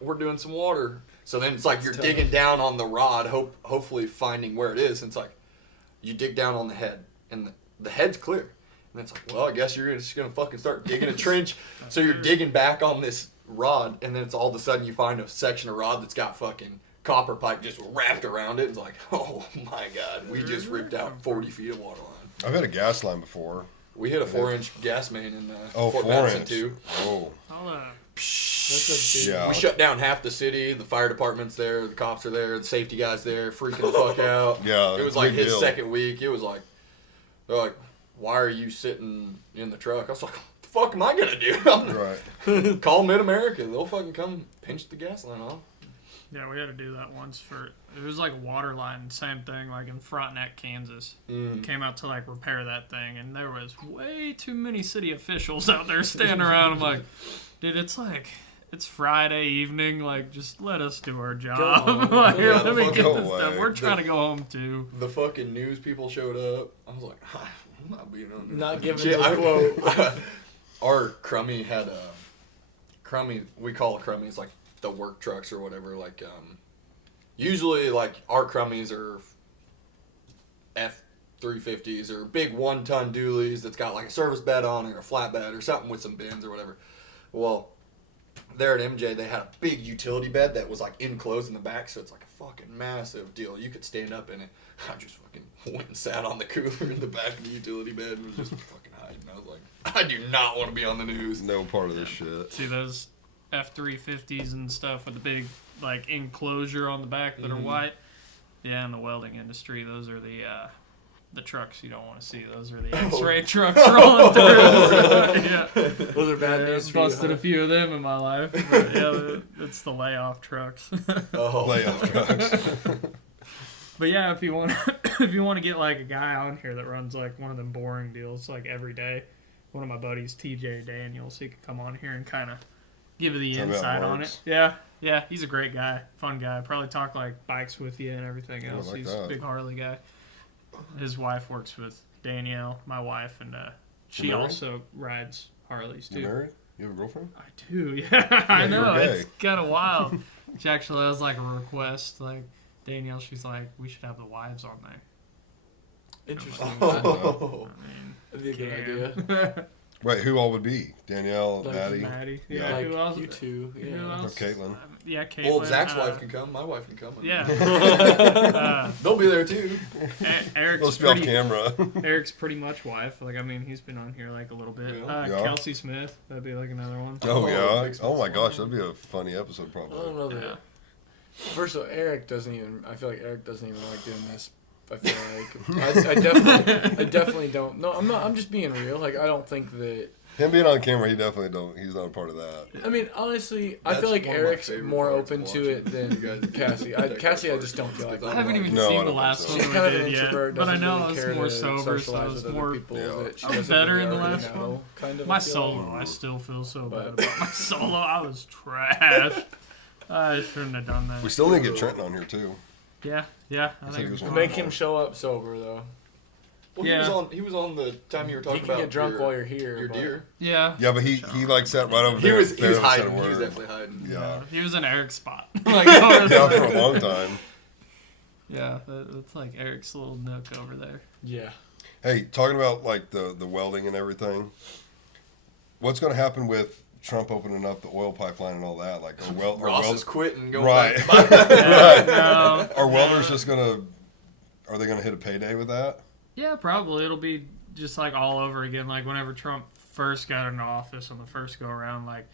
we're doing some water. So then it's like you're digging down on the rod, hopefully finding where it is. And it's like you dig down on the head, and the head's clear. And it's like, well, I guess you're just gonna fucking start digging a trench. So you're digging back on this rod, and then it's all of a sudden you find a section of rod that's got fucking copper pipe just wrapped around it. It's like, oh my god, we just ripped out 40 feet of water line. I've had a gas line before. We hit a 4-inch gas main in Fort 4 Madison inch. too. Oh, That's a big Yeah. We shut down half the city. The fire department's there. The cops are there. The safety guys there, freaking the fuck out. Yeah, it was it's a like big his deal. second week. It was like, they're like, why are you sitting in the truck? I was like, what the fuck am I gonna do? right. Call Mid America. They'll fucking come pinch the gas line off. Yeah, we had to do that once it was like a water line, same thing, like in Frontenac, Kansas. Came out to like repair that thing, and there was way too many city officials out there standing around. I'm like, dude, it's Friday evening, like, just let us do our job. on. Like, Yeah, let me fuck get go this away. done. We're trying to go home too. The fucking news people showed up. I was like, I'm not being on this. Not giving Shit, you a quote. Our Crummy had a Crummy. We call it Crummy. It's like the work trucks or whatever. Like, usually like our Crummies are F-350s or big 1-ton dualies that's got like a service bed on it or a flatbed or something with some bins or whatever. Well, there at MJ, they had a big utility bed that was like enclosed in the back, so it's like a fucking massive deal. You could stand up in it. I just fucking went and sat on the cooler in the back of the utility bed and was just fucking hiding. I was like, I do not want to be on the news. No part of this shit. See those F-350s and stuff with the big like enclosure on the back that are white. Yeah, in the welding industry, those are the trucks you don't want to see. Those are the X-ray trucks rolling through. Yeah. Those are bad Yeah, news I've for you, busted huh? a few of them in my life. But yeah, it's the layoff trucks. Oh, Layoff trucks. But yeah, if you want to get like a guy on here that runs like one of them boring deals like every day, one of my buddies, TJ Daniels, he could come on here and kind of give you the Tell me how it insight on it. works. Yeah, he's a great guy, fun guy. Probably talk like bikes with you and everything else. like He's that. a big Harley guy. His wife works with Danielle, my wife, and she You married? also rides Harleys You too. married? You have a girlfriend? I do, yeah. I you know. were gay. It's kind of wild. She actually has like a request. Like, Danielle, she's like, we should have the wives on there. Interesting. Oh. I mean, That'd be a good can. idea. Wait, who all would be? Danielle, Like Maddie? Maddie. Yeah. Yeah, Like who else? you two. Who Yeah. else? Caitlin. Yeah, Caitlin. Well, Zach's wife can come. My wife can come. Yeah. They'll be there too. Eric's Let's be off pretty, camera. Eric's pretty much wife. Like, I mean, he's been on here like a little bit. Yeah. Yeah. Kelsey Smith, that'd be like another one. Oh, Oh, yeah? big Oh, my smile. gosh, that'd be a funny episode, I don't probably. know that. Yeah. First of all, Eric doesn't even. I feel like Eric doesn't even like doing this. I feel like I definitely don't. No, I'm not. I'm just being real. Like I don't think that. Him being on camera, he definitely don't. He's not a part of that. I mean, honestly, I That's feel like one of my Eric's favorite more parts open of to watching it than you guys Cassie. take Cassie, I that just don't part. feel like. I haven't even No, I seen don't the think last so. one She's we kind of an did yet, introvert. but I Doesn't know really I was care more to sober, so socialize I was with more. other people Yeah. that she I was doesn't better really in the already last know, one. Kind of. My I feel like. solo, I still feel so But- bad about my solo. I was trash. I shouldn't have done that. We still need to get Trenton on here, too. Yeah. I think think it was it's one. Make him show up sober though. Well, Yeah. he was on the time you were He talking can about get drunk your, while you're here. your but- deer. Yeah. Yeah, but he like sat right over He there. was barely said a hiding. He was word. definitely hiding. Yeah. He was in Eric's spot. Like, over Yeah, there. for a long time. Yeah, that's like Eric's little nook over there. Yeah. Hey, talking about like the welding and everything, what's going to happen with Trump opening up the oil pipeline and all that? Like, are Ross is quitting. Going Right. back. Right. No, Are welders just gonna? Are they gonna hit a payday with that? yeah, probably it'll be just like all over again. Like whenever Trump first got into office on the first go around, like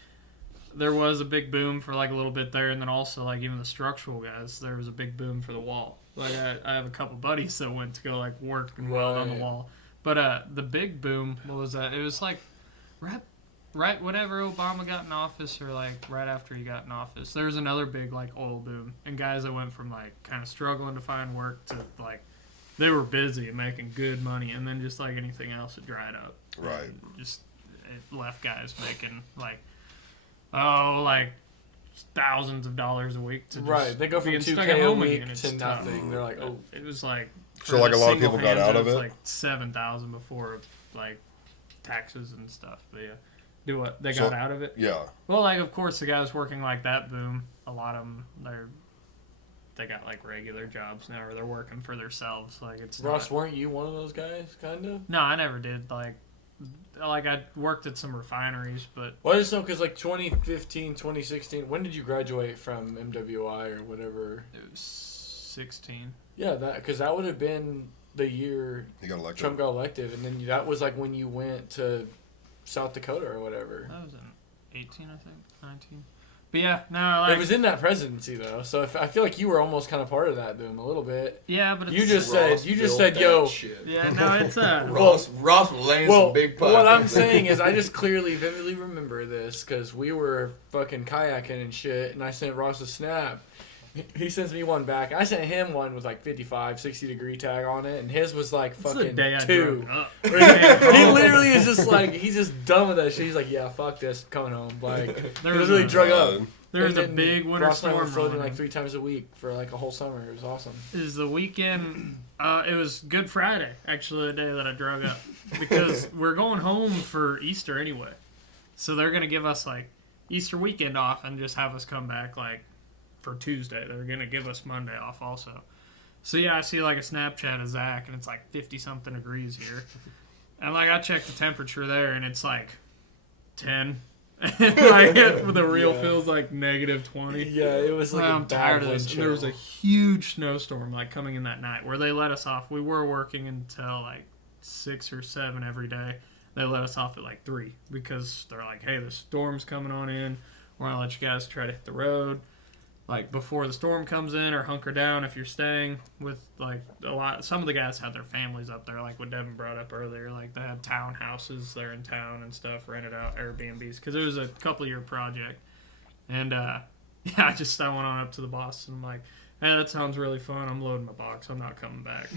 there was a big boom for like a little bit there, and then also like even the structural guys, there was a big boom for the wall. Like I have a couple buddies that went to go like work and weld on the Right. wall, but the big boom, what was that? It was like right whenever Obama got in office, or like right after he got in office, there was another big like oil boom, and guys that went from like kind of struggling to find work to like they were busy and making good money, and then just like anything else, it dried up. Right. And just it left guys making like thousands of dollars a week to just Right. They go from being stuck 2K at a home week again. It's to tough. nothing. They're like, oh. It was like So, for like, the a lot of people single got hands, out of was it? like 7,000 before like taxes and stuff. But yeah, Do what? They So- got out of it? Yeah. Well, like, of course, the guys working like that boom, a lot of them, they got, like, regular jobs now, or they're working for themselves. Like, it's Ross, not... weren't you one of those guys, kind of? No, I never did. Like, I worked at some refineries, but Well, I just know because, like, 2015, 2016, when did you graduate from MWI or whatever? it was 16. Yeah, because that would have been the year He got elected. Trump got elected, and then that was, like, when you went to South Dakota or whatever. That was in 18, I think, 19. But yeah, no, like, It was in that presidency, though, so I feel like you were almost kind of part of that boom a little bit. yeah, but it's, You just Ross said, built yo. that shit. yeah, no, it's Ross was laying some big pipe. what I'm saying is I just clearly, vividly remember this because we were fucking kayaking and shit, and I sent Ross a snap. He sends me one back. I sent him one with like 55, 60 degree tag on it, and his was like it's the fucking day I 2. drove up. He literally is just like, he's just done with that shit. He's like, yeah, fuck this, coming home. Like, There he was was really a- drug up. There was And a then big winter Ross and I were storm floating rolling like 3 times a week for like a whole summer. It was awesome. is the weekend. It was Good Friday, actually, the day that I drug up, because we're going home for Easter anyway. So they're gonna give us like Easter weekend off and just have us come back like for Tuesday. They're gonna give us Monday off also. So yeah, I see like a Snapchat of Zach, and it's like 50 something degrees here, and like I checked the temperature there, and it's like 10. Like the real Yeah. feels like -20. Yeah, it was like I'm a tired bad of wind this. chill. There was a huge snowstorm like coming in that night where they let us off. We were working until like 6 or 7 every day. They let us off at like 3 because they're like, hey, the storm's coming on in. We're gonna let you guys try to hit the road like before the storm comes in, or hunker down if you're staying with like a lot. Some of the guys had their families up there, like what Devin brought up earlier. Like they had townhouses there in town and stuff, rented out Airbnbs because it was a couple-year project. And yeah, I went on up to the boss and I'm like, hey, that sounds really fun. I'm loading my box. I'm not coming back.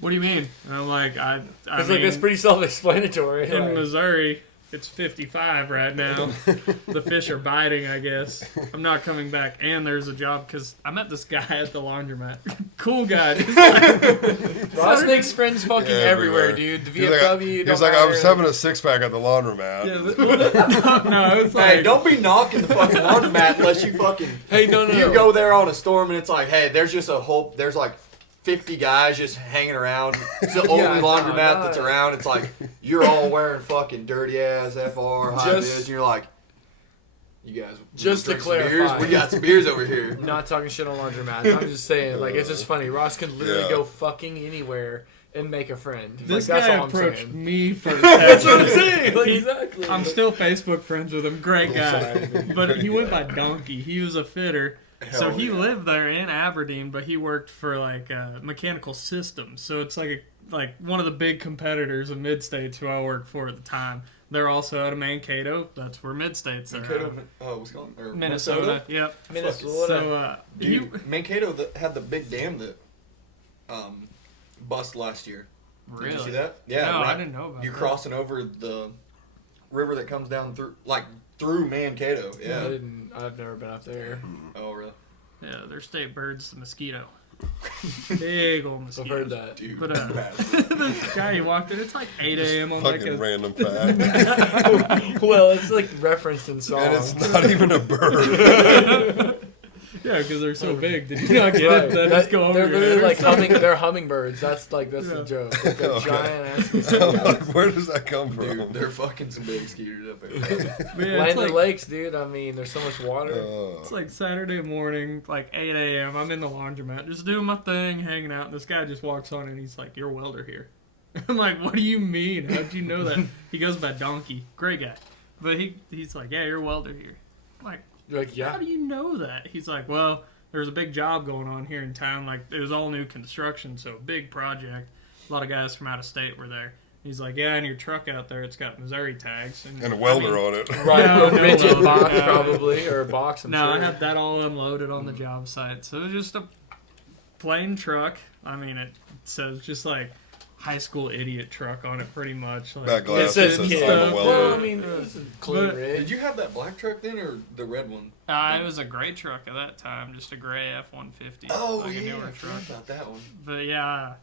What do you mean? And I'm like, I It's mean, like that's pretty self-explanatory. in Like, Missouri, it's 55 right now. The fish are biting, I guess. I'm not coming back. And there's a job because I met this guy at the laundromat. Cool guy. Just like, Ross makes friends fucking Yeah, everywhere, everywhere. dude. The He's like, VFW. he don't was like, I was matter. having a 6-pack at the laundromat. yeah, no, it's Hey, like, don't be knocking the fucking laundromat unless you fucking. Hey, no. You go there on a storm and it's like, hey, there's just there's like 50 guys just hanging around. It's the only Yeah, laundromat no. that's around. It's like you're all wearing fucking dirty ass FR high Just- vis, and you're like, you guys. Just to drink some beers? clarify. We got some beers over here. Not talking shit on laundromats. I'm just saying, like, it's just funny. Ross could literally Yeah. go fucking anywhere and make a friend. this like, that's guy all I'm approached saying. me first. That's what I'm saying. Like, He- exactly. I'm still Facebook friends with him. Great guy. Sorry. But he went by Donkey. He was a fitter. So Hell he yeah. lived there in Aberdeen, but he worked for like Mechanical Systems. So it's like one of the big competitors of Mid-States who I worked for at the time. They're also out of Mankato. That's where Mid-States are. Mankato, Wisconsin, or Minnesota. Yep. Minnesota. So Dude, Mankato had the big dam that bust last year. really? Did you see that? Yeah, No, I right. didn't know about You're that. crossing over the river that comes down through Mankato. Yeah. I've never been up there. Oh, really? Yeah, their state bird's the mosquito. Big old I've mosquito. heard that. Dude. But this guy, he walked in. It's like 8 a.m. on like Fucking a random fact. Well, it's like referenced in songs. And it's not even a bird. yeah, because they're so big. Did you not get Right. it? They just go over They're your literally head. like they're hummingbirds. That's the Yeah. joke. Like a Okay. giant ass I'm mosquito. like, where does that come from? Dude, they're fucking some big skeeters up there. But yeah, Land it's the like, lakes, dude. I mean, there's so much water. it's like Saturday morning, like 8 a.m. I'm in the laundromat, just doing my thing, hanging out. And this guy just walks on and he's like, "You're a welder here." I'm like, "What do you mean? How'd you know that?" He goes by Donkey. Great guy. But he's like, "Yeah, you're a welder here." I'm like, You're like, how yeah. do you know that? He's like, well, there's a big job going on here in town. Like, it was all new construction, so big project. A lot of guys from out of state were there. He's like, yeah, and your truck out there, it's got Missouri tags. And a welder on it. Right, No, a no, rigid no. box No. probably, or a box. I'm No, sure. I had that all unloaded on the job site. So it was just a plain truck. I mean, it says just like high school idiot truck on it pretty much. Like, Back It glass says that says kid. I'm a Well, Well, I welder. mean, it's a clean But- rig. Did you have that black truck then, or the red one? it was a gray truck at that time, just a gray F-150. Oh, like yeah, a newer I truck. forgot about that one. But yeah,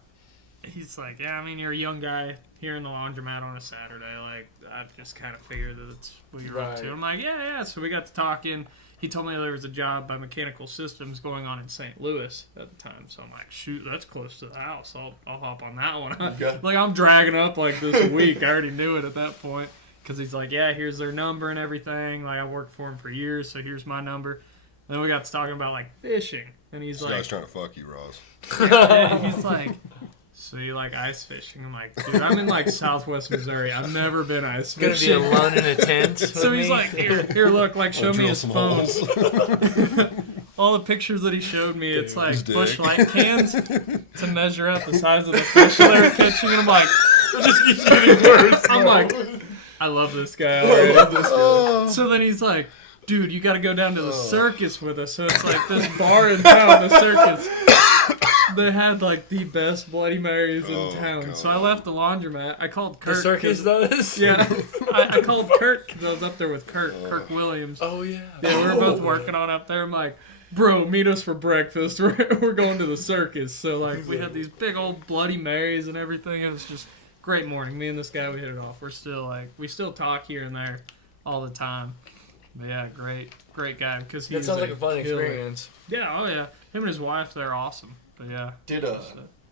he's like, yeah, I mean, you're a young guy here in the laundromat on a Saturday. Like, I just kind of figured that that's what you're up to. Right. I'm like, yeah. So we got to talking. He told me there was a job by Mechanical Systems going on in St. Louis at the time. So I'm like, shoot, that's close to the house. I'll hop on that one. Okay. Like, I'm dragging up like this week. I already knew it at that point. Because he's like, yeah, here's their number and everything. Like, I worked for him for years, so here's my number. And then we got to talking about, like, fishing. And he's This like, guy's trying to fuck you, Ross. yeah, he's like, so you like ice fishing? I'm like, dude, I'm in like Southwest Missouri. I've never been ice Gonna be fishing. alone in a tent. So with he's me? like, here, look, like, show I'll me drill his some phone. holes. All the pictures that he showed me, it's Dude. like His dick. Busch Light cans to measure out the size of the fish they're catching. And I'm like, It just keeps getting worse. I'm like, I love this guy already. So then he's like, dude, you got to go down to the circus with us. So it's like this bar in town, the circus. They had like the best Bloody Marys in Oh, town. God. So I left the laundromat. I called Kurt. The circus 'cause- does? Yeah, I called Kurt because I was up there with Kirk Williams. Oh, yeah. Yeah, we were both working on up there. I'm like, bro, meet us for breakfast. We're going to the circus. So like, we had these big old Bloody Marys and everything. It was just great morning. Me and this guy, we hit it off. We're still like, we still talk here and there all the time. But yeah, great guy because he's That sounds like a fun killer. experience. Yeah, oh yeah. Him and his wife, they're awesome. But yeah.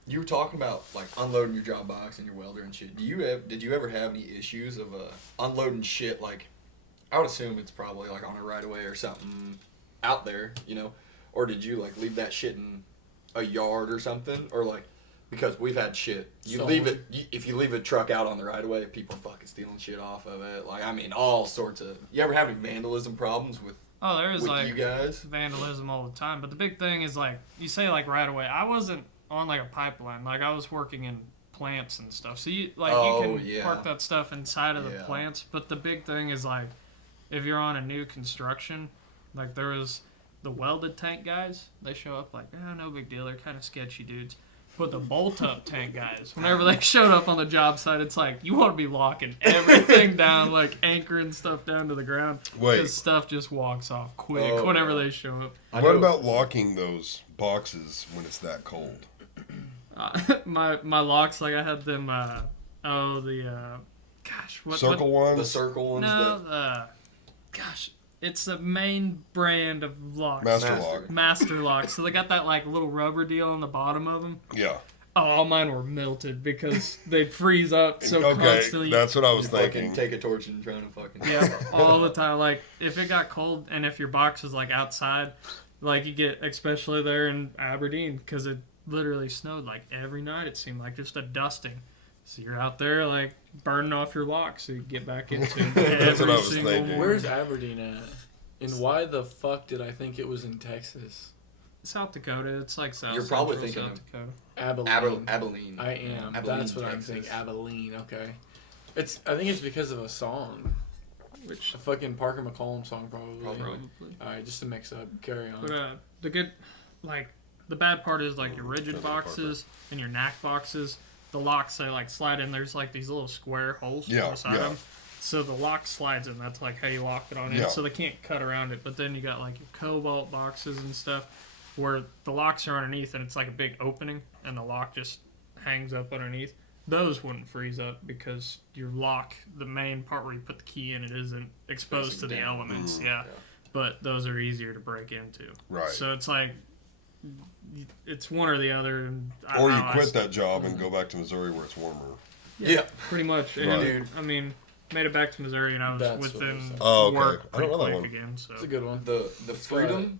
You were talking about like unloading your job box and your welder and shit. Did you ever have any issues of unloading shit? Like, I would assume it's probably like on a right of way or something out there, you know, or did you like leave that shit in a yard or something, or like because we've had shit. If you leave a truck out on the right of way, people are fucking stealing shit off of it. Like, I mean, all sorts of. You ever have any vandalism problems with Oh, there is like you guys? vandalism all the time. But the big thing is like you say like right away. I wasn't on like a pipeline. Like I was working in plants and stuff. So you can yeah. park that stuff inside of the Yeah. plants. But the big thing is like if you're on a new construction, like there was the welded tank guys. They show up like, no big deal. They're kind of sketchy dudes. But the bolt-up tank guys, whenever they showed up on the job site, it's like, you want to be locking everything down, like anchoring stuff down to the ground. Wait. Because stuff just walks off quick Oh, whenever yeah. they show up. I What know- about locking those boxes when it's that cold? My locks, like I had them, Circle ones? the circle ones? No, it's the main brand of locks. Master Master. lock. Master locks. So they got that like little rubber deal on the bottom of them. Yeah. Oh, all mine were melted because they'd freeze up so Okay, constantly. that's what I was You fucking thinking. take a torch and trying to fucking. Yeah, all the time. Like if it got cold and if your box was like outside, like you get especially there in Aberdeen because it literally snowed like every night. It seemed like just a dusting. So you're out there like burning off your locks so you get back into it That's what I every was single thinking. morning. Where's Aberdeen at? And why the fuck did I think it was in Texas? South Dakota? It's like South. You're probably Central thinking South Dakota. Abilene. Abilene. I am. Abilene, That's what I'm Texas. thinking. Abilene. Okay. I think it's because of a song. Which A fucking Parker McCollum song, probably. Probably. Alright, just to mix up. Carry on. But the good, like the bad part is like your rigid Depends on boxes and your knack boxes. The locks they like slide in. There's like these little square holes Yeah, beside yeah. them. So the lock slides in. That's like how you lock it on in. Yeah. So they can't cut around it. But then you got like your Cobalt boxes and stuff where the locks are underneath and it's like a big opening and the lock just hangs up underneath. Those wouldn't freeze up because your lock, the main part where you put the key in, it isn't exposed to the down. elements. Mm. Yeah. But those are easier to break into. Right. So it's like it's one or the other. And Or you I quit that job and go back to Missouri where it's warmer. Yeah. pretty much. And Right. dude, I mean, made it back to Missouri and I was That's what it within is. Oh, okay. work I don't pretty know that quick one. again. So It's a good one. The freedom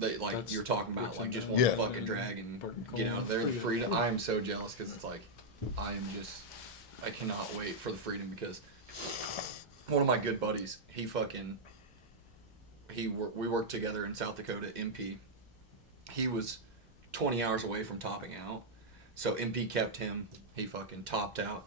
that like That's you're talking about, good like to just know. want Yeah. to fucking drag and Fucking get cool. out there. The Pretty good. freedom. I am so jealous because it's like I am just I cannot wait for the freedom because one of my good buddies, we worked together in South Dakota, MP. He was 20 hours away from topping out, so MP kept him. He fucking topped out.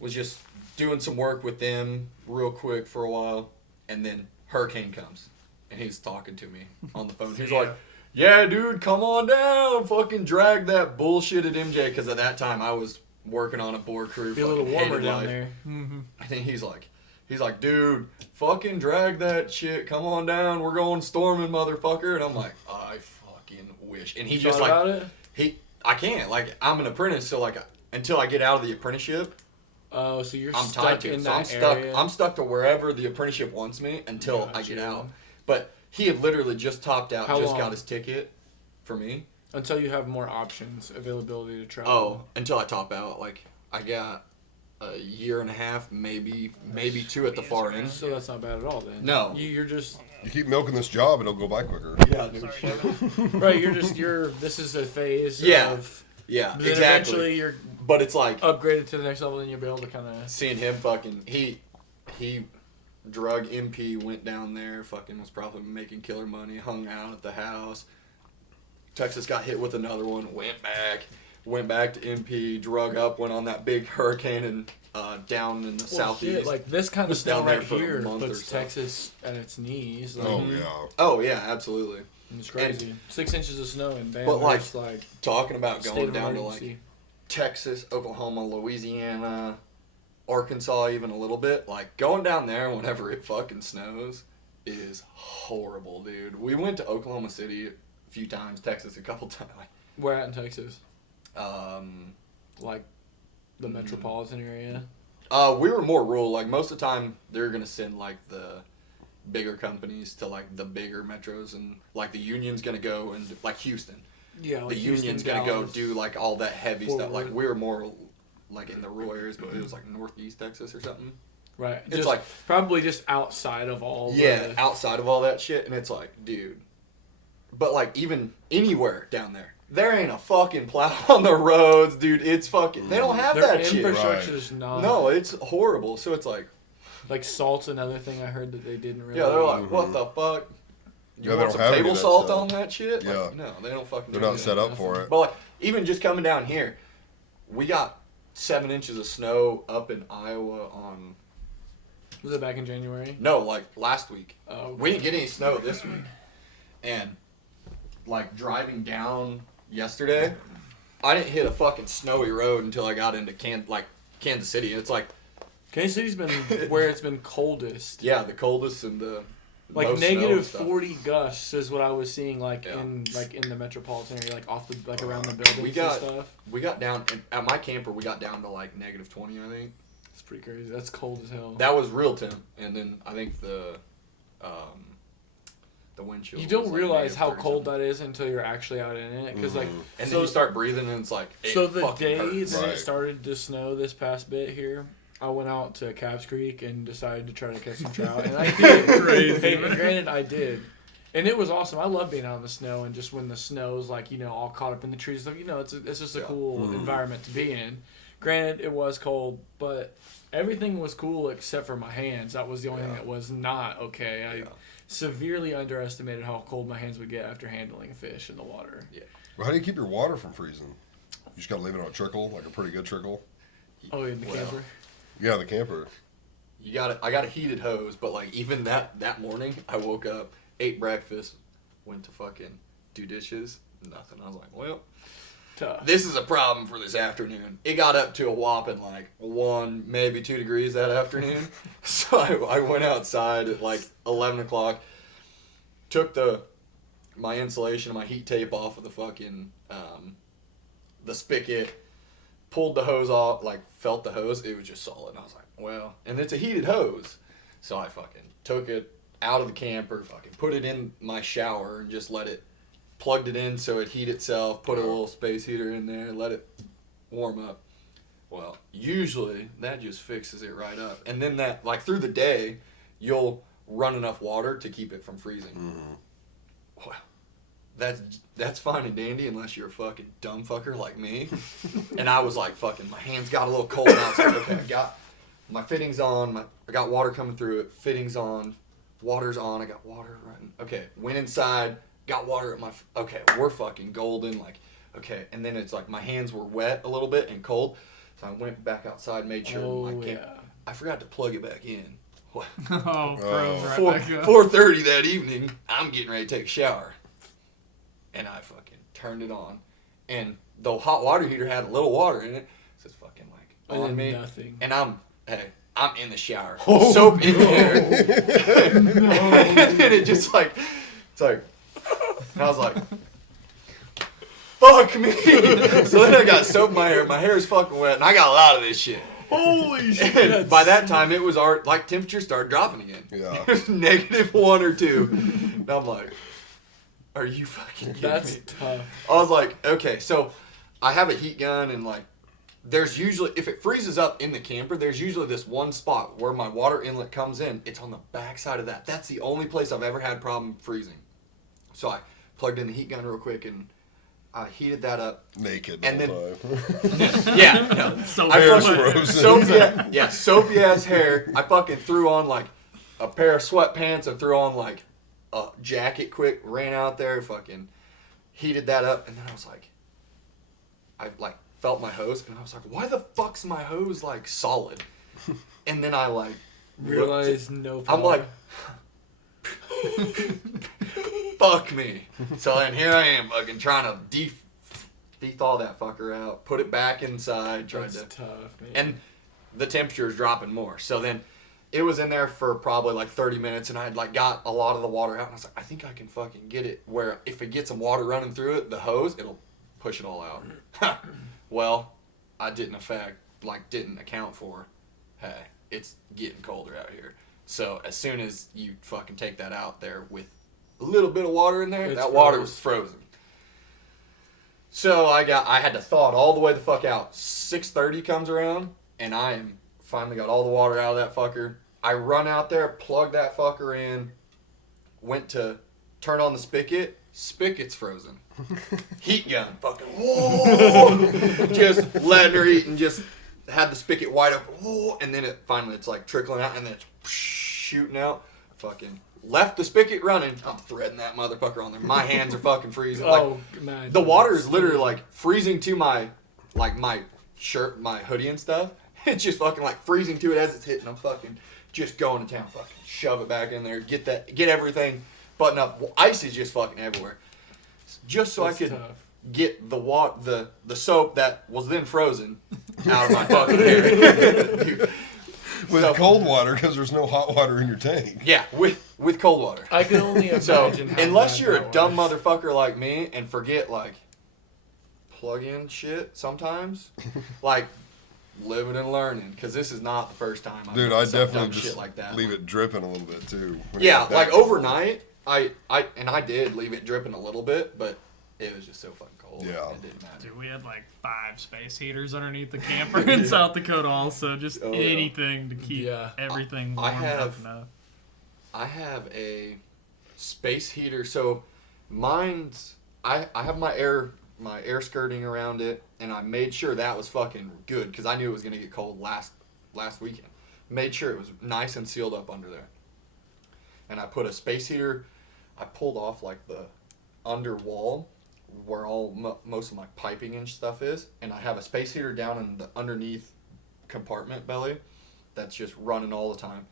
Was just doing some work with them real quick for a while, and then hurricane comes, and he's talking to me on the phone. He's Yeah. like, "Yeah, dude, come on down, fucking drag that bullshit at MJ," because at that time I was working on a bore crew. Be a little fucking warmer hated down life. there. mm-hmm. And then he's like, "Dude, fucking drag that shit. Come on down. We're going storming, motherfucker." And I'm like, "I fucking wish." And he You just thought like about it? I can't. Like, I'm an apprentice, so like until I get out of the apprenticeship, Oh, so you're I'm stuck tied to in it. that So I'm area. stuck. I'm stuck to wherever the apprenticeship wants me until I get Gotcha. out. But he had literally just topped out, How just long? got his ticket for me. Until you have more options, availability to travel. Oh, until I top out. Like, I got a year and a half, maybe 2 at the far end. So that's not bad at all then. No. You're just You keep milking this job, it'll go by quicker. Yeah, dude. right. This is a phase. Yeah. Of, Yeah, then exactly. eventually you're But it's like upgraded to the next level, and you'll be able to kind of. seeing him fucking he drug MP, went down there, fucking was probably making killer money, hung out at the house. Texas got hit with another one, went back to MP, drug up, went on that big hurricane and down in the southeast. Shit, like this kind of Was snow down there right for a here month or puts so. Texas at its knees. Like, Oh yeah. Oh yeah, absolutely. it's crazy. 6 inches of snow and bam, But, like, there's, like Talking about state going of down to emergency. like Texas, Oklahoma, Louisiana, Arkansas, even a little bit. Like going down there whenever it fucking snows is horrible, dude. We went to Oklahoma City a few times, Texas a couple times. Where at in Texas? Like, Like the metropolitan area. we were more rural. Like most of the time, they're gonna send like the bigger companies to like the bigger metros, and like the union's gonna go and like Houston. Yeah, like The union's Houston, gonna go Dallas. do like all that heavy Fort stuff. Like Worth. we were more like in the rural areas, but it was like northeast Texas or something. Right. It's Just like probably just outside of all. yeah, The, outside of all that shit, and it's like, dude. But like even anywhere down there ain't a fucking plow on the roads, dude. It's fucking. They don't have their that shit. infrastructure Right. is not. No, it's horrible. So it's like, Like salt's another thing I heard that they didn't really. yeah, they're like, what the fuck? You Yeah, they want don't some have any table of that salt stuff. on that shit? Yeah. Like, no, they don't fucking. They're do not that. set up for it. But like, even just coming down here, we got 7 inches of snow up in Iowa on. Was it back in January? No, like last week. Oh, We didn't get any snow this week. And like driving down yesterday, I didn't hit a fucking snowy road until I got into Kansas City. It's like, Kansas City's been where it's been coldest. yeah, the coldest and the Like most snow and negative stuff. 40 gusts is what I was seeing Yeah. in the metropolitan area, like off the around the buildings We got- and stuff. We got down at my camper. We got down to like negative 20, I think. It's pretty crazy. That's cold as hell. That was real temp, and then I think the wind chill. You don't was, like, realize negative how 30 cold something. that is until you're actually out in it. Because like, And so, then you start breathing, and it's like it so the fucking day hurts. that Right. it started to snow this past bit here, I went out to Cabs Creek and decided to try to catch some trout, and I did. Crazy, Hey, man. granted, I did. And it was awesome. I love being out in the snow, and just when the snow's like, all caught up in the trees, like, it's just a Yeah. cool environment to be in. Granted, it was cold, but everything was cool except for my hands. That was the only thing that was not okay. I severely underestimated how cold my hands would get after handling a fish in the water. Well, how do you keep your water from freezing? You just gotta leave it on a trickle, like a pretty good trickle. Oh, in the Well, camper. Yeah, the camper. I got a heated hose, but like even that morning, I woke up, ate breakfast, went to fucking do dishes, nothing. I was like, well, Tough. this is a problem for this afternoon. It got up to a whopping like 1, maybe 2 degrees that afternoon. So I went outside at like 11 o'clock, took my insulation, my heat tape off of the fucking, the spigot, pulled the hose off, like felt the hose. It was just solid. And I was like, well, and it's a heated hose. So I fucking took it out of the camper, fucking put it in my shower and just plugged it in so it heat itself, put a little space heater in there, let it warm up. Well, usually that just fixes it right up. And then that, like through the day, you'll run enough water to keep it from freezing. Well, that's fine and dandy unless you're a fucking dumb fucker like me. And I was like, fucking, my hands got a little cold. And I was like, okay, I got my fittings on. I got water coming through it. Fittings on. Water's on. I got water running. Okay, went inside. Got water at my. Okay, we're fucking golden. Like, okay. And then it's like my hands were wet a little bit and cold. So I went back outside, made sure I forgot to plug it back in. What? Oh, froze right Four- back up. 4:30 that evening, I'm getting ready to take a shower. And I fucking turned it on. And the hot water heater had a little water in it. So it's fucking like on me. Nothing. And I'm in the shower. Soap in there. And it just like, it's like, and I was like, fuck! fuck me. So then I got soap in my hair. My hair is fucking wet, and I got a lot of this shit. Holy And shit! by that time, it was like temperature started dropping again. Yeah. It was -1 or 2. And I'm like, are you fucking kidding That's me? tough. I was like, okay, so I have a heat gun, and like, there's usually, if it freezes up in the camper, there's usually this one spot where my water inlet comes in. It's on the back side of that. That's the only place I've ever had problem freezing. So I plugged in the heat gun real quick, and I heated that up. Naked And the whole time. Yeah, no. So I Hair's fucking- frozen. soapy, soapy ass hair. I fucking threw on like a pair of sweatpants and threw on like a jacket quick, ran out there, fucking heated that up, and then I was like, I like felt my hose, and I was like, why the fuck's my hose like solid? And then I like Realize no power. I'm like, fuck me. So then here I am, fucking trying to de-thaw that fucker out, put it back inside, tried That's to, tough, man. and the temperature is dropping more. So then it was in there for probably like 30 minutes, and I had like got a lot of the water out, and I was like, I think I can fucking get it where if it gets some water running through it, the hose, it'll push it all out. Well, I didn't account for, hey, it's getting colder out here. So as soon as you fucking take that out there with a little bit of water in there, It's that water froze. was frozen. So I had to thaw it all the way the fuck out. 6:30 comes around, and I finally got all the water out of that fucker. I run out there, plug that fucker in, went to turn on the spigot. Spigot's frozen. Heat gun, fucking whoa, just letting her eat, and just had the spigot wide open, whoa, and then it's like trickling out, and then it's shooting out. Fucking left the spigot running. I'm threading that motherfucker on there. My hands are fucking freezing. Like, Oh, man. the water is literally like freezing to my shirt, my hoodie and stuff. It's just fucking like freezing to it as it's hitting. I'm fucking just going to town, fucking shove it back in there, get everything buttoned up. Ice is just fucking everywhere. Just so That's I could tough. get the soap that was then frozen out of my fucking hair. Dude. With So- cold water, because there's no hot water in your tank. Yeah, with cold water. I can only imagine So how unless bad you're a that dumb was. motherfucker like me and forget like plug in shit sometimes, like living and learning, because this is not the first time I've Dude, done I some definitely dumb just shit like that. leave it dripping a little bit too. when Yeah, it's like that- overnight, I did leave it dripping a little bit, but it was just so fucking cold. Yeah. It didn't matter. Dude, we had like 5 space heaters underneath the camper in South Dakota also. Just Oh, yeah. anything to keep Yeah. everything I warmed have- up enough. I have a space heater, so mine's I have my air skirting around it, and I made sure that was fucking good because I knew it was gonna get cold last weekend. Made sure it was nice and sealed up under there, and I put a space heater. I pulled off like the under wall where all most of my piping and stuff is, and I have a space heater down in the underneath compartment belly that's just running all the time.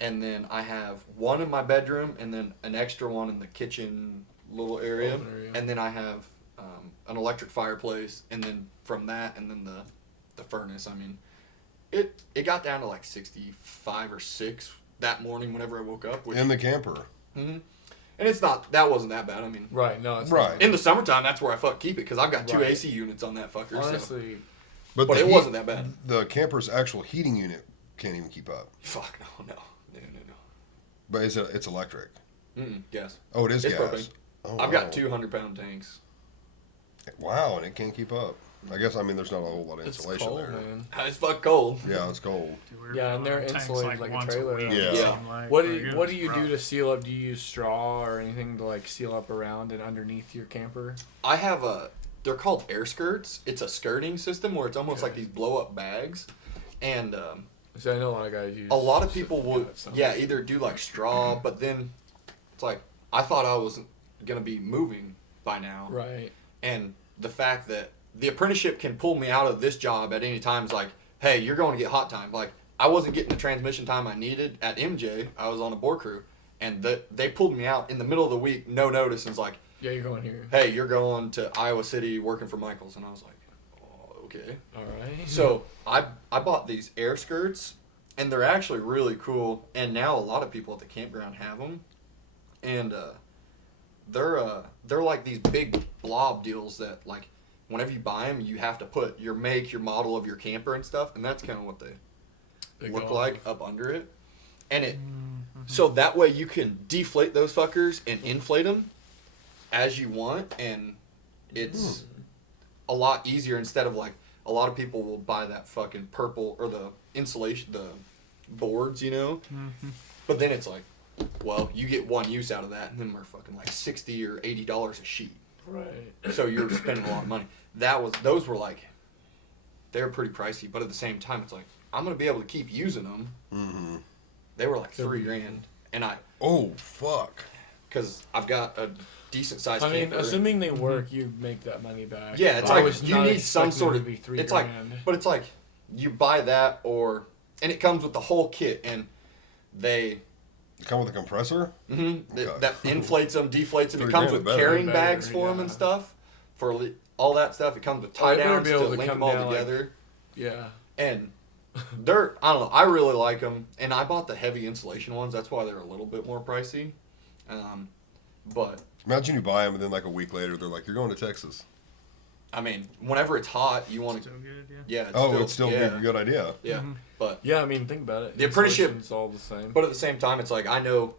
And then I have one in my bedroom, and then an extra one in the kitchen little area. Open area. And then I have an electric fireplace, and then from that, and then the furnace. I mean, it got down to like 65 or 6 that morning whenever I woke up. Which, in the camper. Mhm. And that wasn't that bad. I mean, Right, no, it's Right. in the summertime, that's where I keep it because I've got 2 Right. AC units on that fucker. So. honestly. But But the it heat- wasn't that bad. The camper's actual heating unit can't even keep up. Fuck no. But it's electric. Gas. Oh, it is It's gas. propane. Oh, I've wow. got 200-pound tanks. Wow, and it can't keep up. I guess there's not a whole lot of It's insulation cold, there. man. It's fuck cold. Yeah, it's cold. Dude, we were Yeah, and filling they're our tanks, insulated like a once trailer. week, Yeah. it Yeah. seemed like. What Like, it do was you do rough. to seal up? Do you use straw or anything to like seal up around and underneath your camper? I have they're called air skirts. It's a skirting system where it's almost Okay. like these blow up bags. And So I know a lot of guys use. a lot of people would, some. either do like straw, but then it's like, I thought I wasn't going to be moving by now. Right. And the fact that the apprenticeship can pull me out of this job at any time is like, hey, you're going to get hot time. Like, I wasn't getting the transmission time I needed at MJ. I was on a bore crew. And they pulled me out in the middle of the week, no notice, and it's like, Yeah, you're going here. hey, you're going to Iowa City working for Michaels. And I was like, oh, okay. All right. So I bought these air skirts, and they're actually really cool. And now a lot of people at the campground have them. And they're like these big blob deals that like whenever you buy them, you have to put your make, your model of your camper and stuff, and that's kind of what they look like up under it. And it so that way you can deflate those fuckers and inflate them as you want, and it's a lot easier instead of like a lot of people will buy that fucking purple or the insulation, the boards, you know. But then it's like, well, you get one use out of that, and then we're fucking like $60 or $80 a sheet. Right. So you're spending a lot of money. Those were like, they were pretty pricey, but at the same time, it's like I'm gonna be able to keep using them. Mm-hmm. They were like $3,000, and Oh fuck. because I've got a decent sized. I mean, camper. assuming they work, you make that money back. Yeah, it's I like was you not need some expecting sort it of. to be $3,000. It's like, but it's like you buy that and it comes with the whole kit, and they. You come with a compressor? Mm-hmm. Okay. That inflates them, deflates them. It $3,000 comes with better. carrying Better, bags for them yeah. and stuff. All that stuff. It comes with tie they better downs be to able to link come them all down, like- together. Yeah. And they're, I don't know, I really like them. And I bought the heavy insulation ones. That's why they're a little bit more pricey. But, Imagine you buy them and then like a week later they're like, you're going to Texas. I mean, whenever it's hot, you want to. Still good, yeah. Yeah, It's still yeah, a good idea. Yeah. Mhm. But Yeah, I mean, think about it. The apprenticeship- Insulation's all the same. But at the same time, it's like I know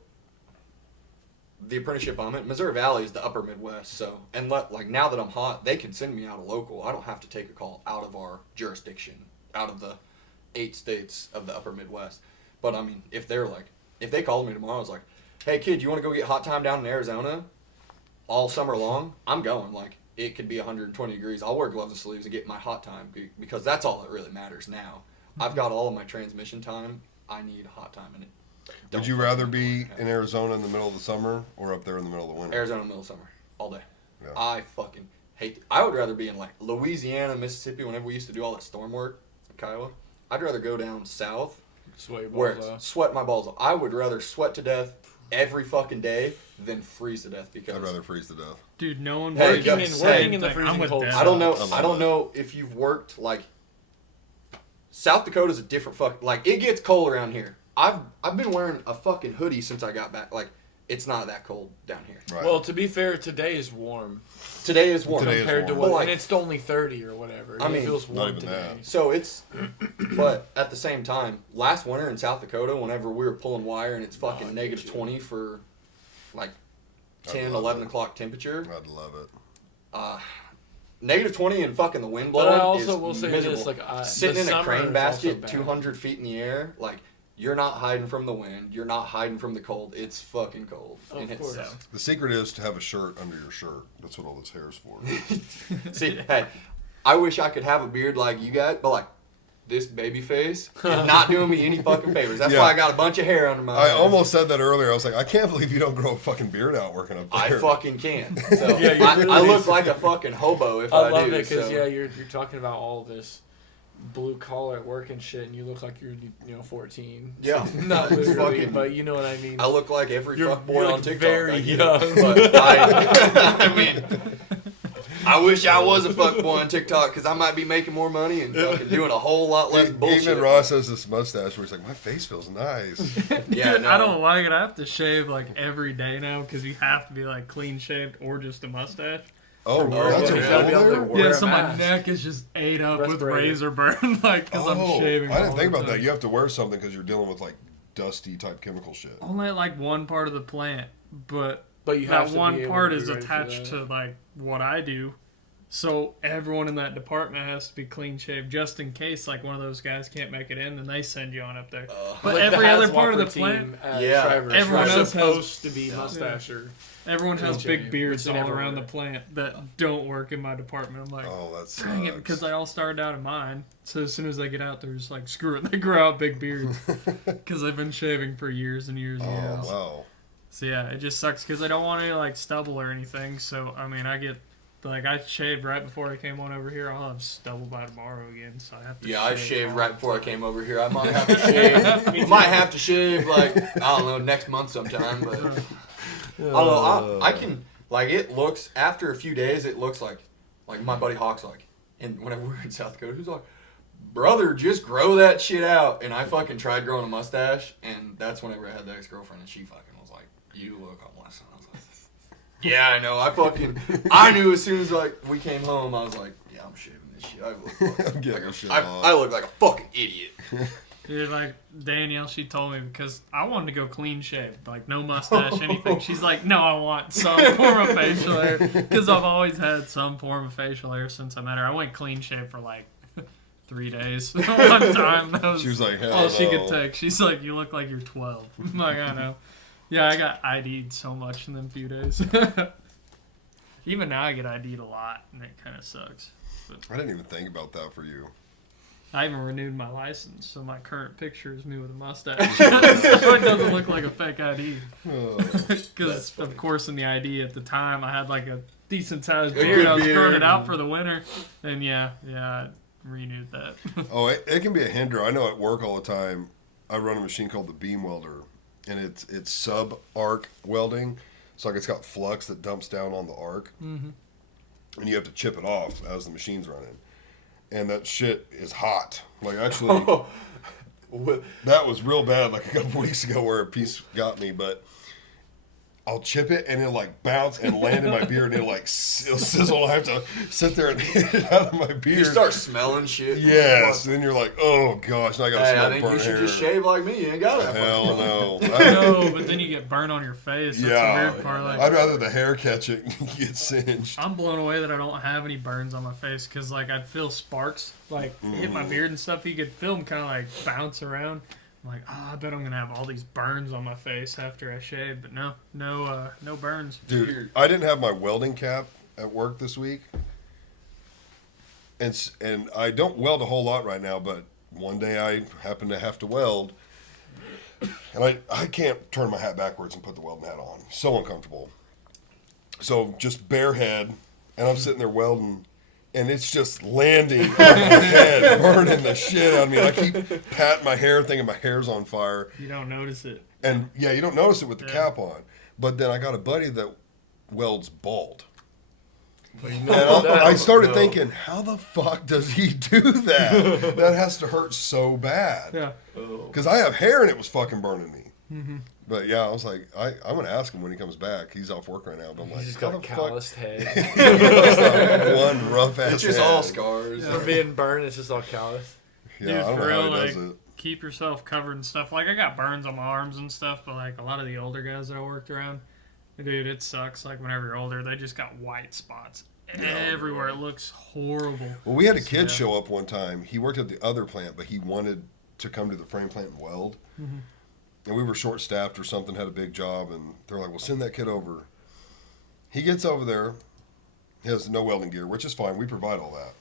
the apprenticeship I'm in, Missouri Valley is the upper Midwest. So, and like now that I'm hot, they can send me out a local. I don't have to take a call out of our jurisdiction, out of the 8 states of the upper Midwest. But I mean, if they called me tomorrow, I was like, hey kid, you want to go get hot time down in Arizona all summer long? I'm going. Like, it could be 120 degrees. I'll wear gloves and sleeves and get my hot time because that's all that really matters now. I've got all of my transmission time. I need hot time in it. Would you rather be in Arizona in the middle of the summer or up there in the middle of the winter? Arizona in the middle of summer all day? Yeah. I fucking hate. I would rather be in like Louisiana, Mississippi. Whenever we used to do all that storm work in Kiowa, I'd rather go down south Sweat your where balls it's off. sweat my balls off. I would rather sweat to death every fucking day than freeze to death because I'd rather freeze to death. Dude, no one Hey, works yeah, the working same in the thing. freezing I'm with cold that. I don't know. love I don't that. know if you've worked like South Dakota's a different like it gets cold around here. I've been wearing a fucking hoodie since I got back. Like it's not that cold down here. Right. Well, to be fair, today is warm Today is warm. Today is compared to warm. what, But, like- and it's only 30 or whatever. I mean, it feels not warm even today. that. So it's, but at the same time, last winter in South Dakota, whenever we were pulling wire and it's fucking I get negative you. 20 for like I 10, love 11 it. o'clock temperature, I'd love it. negative 20 and fucking the wind But blowing I also is will say miserable. this, like, Sitting the in a summer crane is basket also bad. 200 feet in the air, like you're not hiding from the wind, you're not hiding from the cold. It's fucking cold. Of and it course. sucks. The secret is to have a shirt under your shirt. That's what all this hair is for. See, hey, I wish I could have a beard like you guys, but like this baby face is not doing me any fucking favors. That's Yeah. why I got a bunch of hair under my I eyes. almost said that earlier. I was like, I can't believe you don't grow a fucking beard out working up I there. fucking can. So Yeah, you I really look do. like a fucking hobo if I I, love do. it because so. yeah, you're talking about all this blue collar work and shit, and you look like you're 14. Yeah. Not It's literally, fucking- but you know what I mean. I look like every You're- fuck boy you're, on like, TikTok. very I get young. it. But I mean, I wish I was a fuck boy on TikTok because I might be making more money and fucking doing a whole lot less bullshit. Even Ross has this mustache where he's like, my face feels nice. Yeah, Dude, no. I don't like it. I have to shave like every day now because you have to be like clean shaved or just a mustache. Oh, that's yeah. a You gotta be rule able to there? wear Yeah, a so my mask. neck is just ate up with Respirator. razor burn, like because I'm shaving. I all didn't think the about that. time. You have to wear something because you're dealing with like dusty type chemical shit. Only at, like one part of the plant, but But you have that to one be able part to is be ready for attached that. to like what I do. So everyone in that department has to be clean shaved just in case like one of those guys can't make it in, then they send you on up there. But Like every the other part of the Haswalker plant, team at Yeah. Shriver's Everyone are else has- supposed to be mustache or everyone has Clean big shave, beards which all they never around the wear. plant that don't work in my department. I'm like, Oh, that's dang it, because they all started out in mine. So as soon as they get out, they're just like, screw it, they grow out big beards because they've been shaving for years and years and Oh, years. wow. So yeah, it just sucks because I don't want any like stubble or anything. So I mean, I get like I shaved right before I came on over here. I'll have stubble by tomorrow again, so I have to. Yeah, I shave shaved all right the before I time. came over here. I might have to shave. I might have to shave like I don't know next month sometime, but I don't know. I can like it looks after a few days. It looks like my buddy Hawk's like, and whenever we were in South Dakota, who's like, brother, just grow that shit out. And I fucking tried growing a mustache, and that's whenever I had the ex girlfriend, and she fucking was like, you look homeless. And I was like, Yeah, I know. I knew as soon as we came home, I was like, yeah, I'm shaving this shit. I'm getting this shit I off. look like a fucking idiot. Dude, like Danielle, she told me because I wanted to go clean shaved, like no mustache, anything. She's like, no, I want some form of facial hair because I've always had some form of facial hair since I met her. I went clean shaved for like 3 days one time. That was She was like, hell all she no. could take. She's like, you look like you're 12. I'm like, I know. Yeah, I got ID'd so much in them few days. Even now, I get ID'd a lot, and it kind of sucks. But I didn't even think about that for you. I even renewed my license, so my current picture is me with a mustache. So it doesn't look like a fake ID. Oh. Because, of course, in the ID at the time, I had like a decent sized A beard. good I was growing beard. it out for the winter. And yeah, I renewed that. Oh, it can be a hinder. I know at work all the time, I run a machine called the beam welder, and it's sub-arc welding. So like it's got flux that dumps down on the arc, Mm-hmm. and you have to chip it off as the machine's running. And that shit is hot. Like actually, What? that was real bad like a couple weeks ago where a piece got me, but I'll chip it and it'll like bounce and land in my beard and it'll like sizzle. I have to sit there and hit it out of my beard. You start smelling shit. Yes, and then you're like, oh gosh, now I gotta Hey, smell I think you burnt should hair. just shave like me. You ain't got it. Hell no. No, but then you get burnt on your face. That's Yeah. the weird part. Like, I'd rather the hair catch it and get singed. I'm blown away that I don't have any burns on my face because, like, I'd feel sparks, like, hit my beard and stuff. You could feel them kind of, like, bounce around. I'm like, I bet I'm going to have all these burns on my face after I shave. But no burns. Dude, I didn't have my welding cap at work this week. And I don't weld a whole lot right now, but one day I happen to have to weld. And I can't turn my hat backwards and put the welding hat on. So uncomfortable. So just bare head, and I'm sitting there welding, and it's just landing on my head, burning the shit out of me. I keep patting my hair, thinking my hair's on fire. You don't notice it. And yeah, you don't notice it with the Yeah. cap on. But then I got a buddy that welds bald. And And I started No. thinking, how the fuck does he do that? That has to hurt so bad. Yeah. Oh. Because I have hair and it was fucking burning me. But yeah, I was like, I'm going to ask him when he comes back. He's off work right now. But I'm like, He's just how got a the fuck? calloused head. It's like one rough ass It's just head. all scars. From being burned, it's just all calloused. Yeah, Dude, I don't for know how real, he does like, it. keep yourself covered and stuff. Like, I got burns on my arms and stuff, but, like, a lot of the older guys that I worked around, dude, it sucks. Like, whenever you're older, they just got white spots everywhere. It looks horrible. Well, we had a kid Yeah. show up one time. He worked at the other plant, but he wanted to come to the frame plant and weld. And we were short staffed or something, had a big job, and they're like, well, send that kid over. He gets over there. He has no welding gear, which is fine. We provide all that.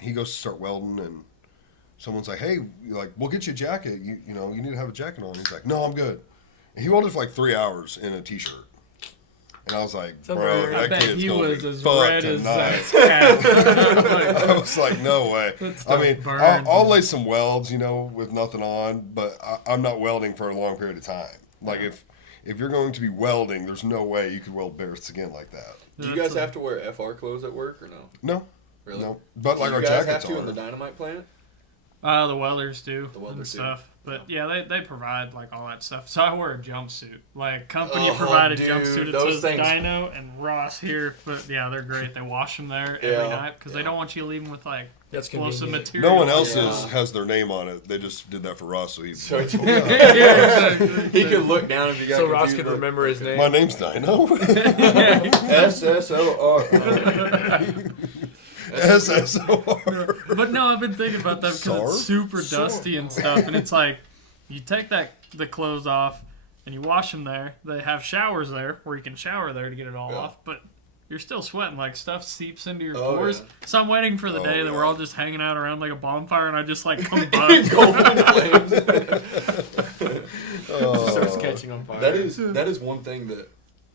He goes to start welding, and someone's like, hey, like, we'll get you a jacket. You know, you need to have a jacket on. He's like, no, I'm good. And he welded for like 3 hours in a T-shirt. And I was like, bro, Somewhere- I that bet kid's he going was to be as fucked red as tonight. Zach's cat. I was like, no way. That I stuff mean, burns. I'll lay some welds, with nothing on, but I'm not welding for a long period of time. Like, if you're going to be welding, there's no way you could weld bare skin like that. Do you guys have to wear FR clothes at work or no? No, Really? no. But like Do our you guys jackets have to are. in the dynamite plant? The welders do The welders and do. stuff. But yeah, they provide like all that stuff. So I wear a jumpsuit. Like company Oh, provided dude, jumpsuit. It those says things- Dino and Ross here. But yeah, they're great. They wash them there every Yeah, night because they yeah. don't want you to leave them with like That's explosive convenient. material. No one else Yeah. has their name on it. They just did that for Ross, so he. So it's- yeah, exactly. he could look down if you got So Ross confused, could like, remember his name. My name's Dino. Yeah. SSLR. SSOR. But no, I've been thinking about that because Sar? it's super dusty and stuff, and it's like you take the clothes off and you wash them there. They have showers there where you can shower there to get it all Yeah. off, but you're still sweating. Like stuff seeps into your Oh, pores. yeah. So I'm waiting for the Oh, day that yeah. we're all just hanging out around like a bonfire, and I just like combust. Golden flames. Oh. Starts catching on fire. That is one thing that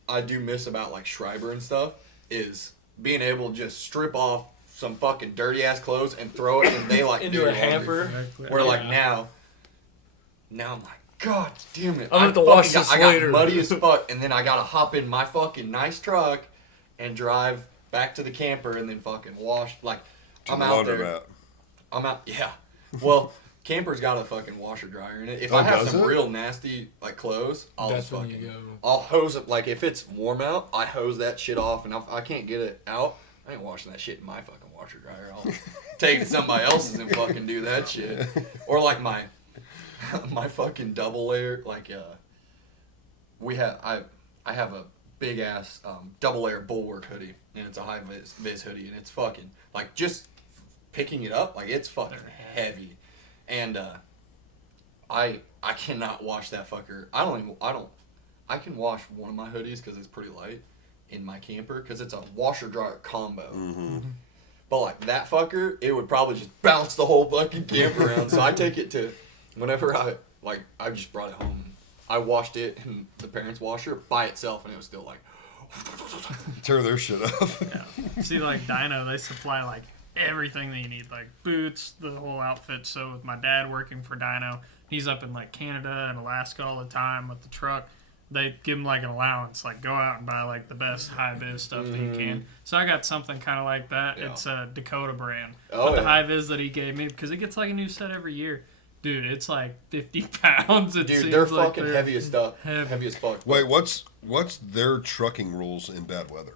I do miss about like Schreiber and stuff is being able to just strip off some fucking dirty ass clothes and throw it and they like Into do a laundry. hamper. Where like Yeah. now I'm like, God damn it! I'm gonna have to fucking wash this I got later. muddy as fuck, and then I gotta hop in my fucking nice truck and drive back to the camper and then fucking wash. Like To I'm the out there. laundromat. I'm out. Yeah. Well, camper's got a fucking washer dryer in it. If Oh, I have does some it? real nasty like clothes, I'll That's just when fucking you go. I'll hose it. Like if it's warm out, I hose that shit off, and if I can't get it out, I ain't washing that shit in my fucking washer dryer. I'll take it to somebody else's and fucking do that shit. Or like my fucking double layer, like I have a big ass double layer bulwark hoodie, and it's a high vis hoodie, and it's fucking like just picking it up, like it's fucking heavy, and I cannot wash that fucker. I can wash one of my hoodies because it's pretty light in my camper because it's a washer dryer combo. Mm-hmm. But like that fucker, it would probably just bounce the whole fucking camper around. So I take it to whenever I just brought it home. I washed it in the parents' washer by itself, and it was still like Tear their shit up. Yeah. See, like Dino, they supply like everything that you need, like boots, the whole outfit. So with my dad working for Dino, he's up in like Canada and Alaska all the time with the truck. They give him like an allowance, like go out and buy like the best high vis stuff that you can. So I got something kind of like that. Yeah. It's a Dakota brand, Oh, but the yeah. high vis that he gave me because it gets like a new set every year. Dude, it's like 50 pounds. It dude, seems they're like fucking they're heavy as stuff. heavy. Heavy as fuck. Wait, what's their trucking rules in bad weather?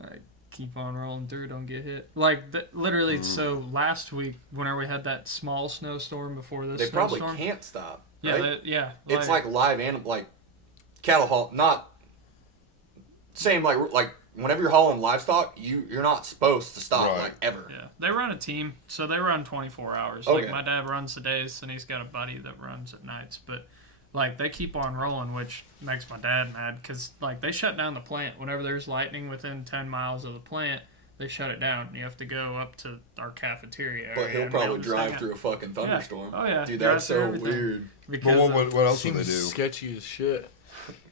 Like, keep on rolling through, don't get hit. Like, literally, so last week, whenever we had that small snowstorm before this They probably snowstorm. can't stop. Yeah, Right? yeah. It's like live animal, like cattle haul. Not same like whenever you're hauling livestock, you're not supposed to stop Right. like ever. Yeah, they run a team, so they run 24 hours. Okay. Like, my dad runs the days, and he's got a buddy that runs at nights. But, like, they keep on rolling, which makes my dad mad, because, like, they shut down the plant. Whenever there's lightning within 10 miles of the plant, they shut it down. You have to go up to our cafeteria But area he'll and be able probably to hang drive out. through a fucking thunderstorm. Oh, yeah. Dude, Drive that's through so everything. weird. Because But what else do Seems they do? sketchy as shit.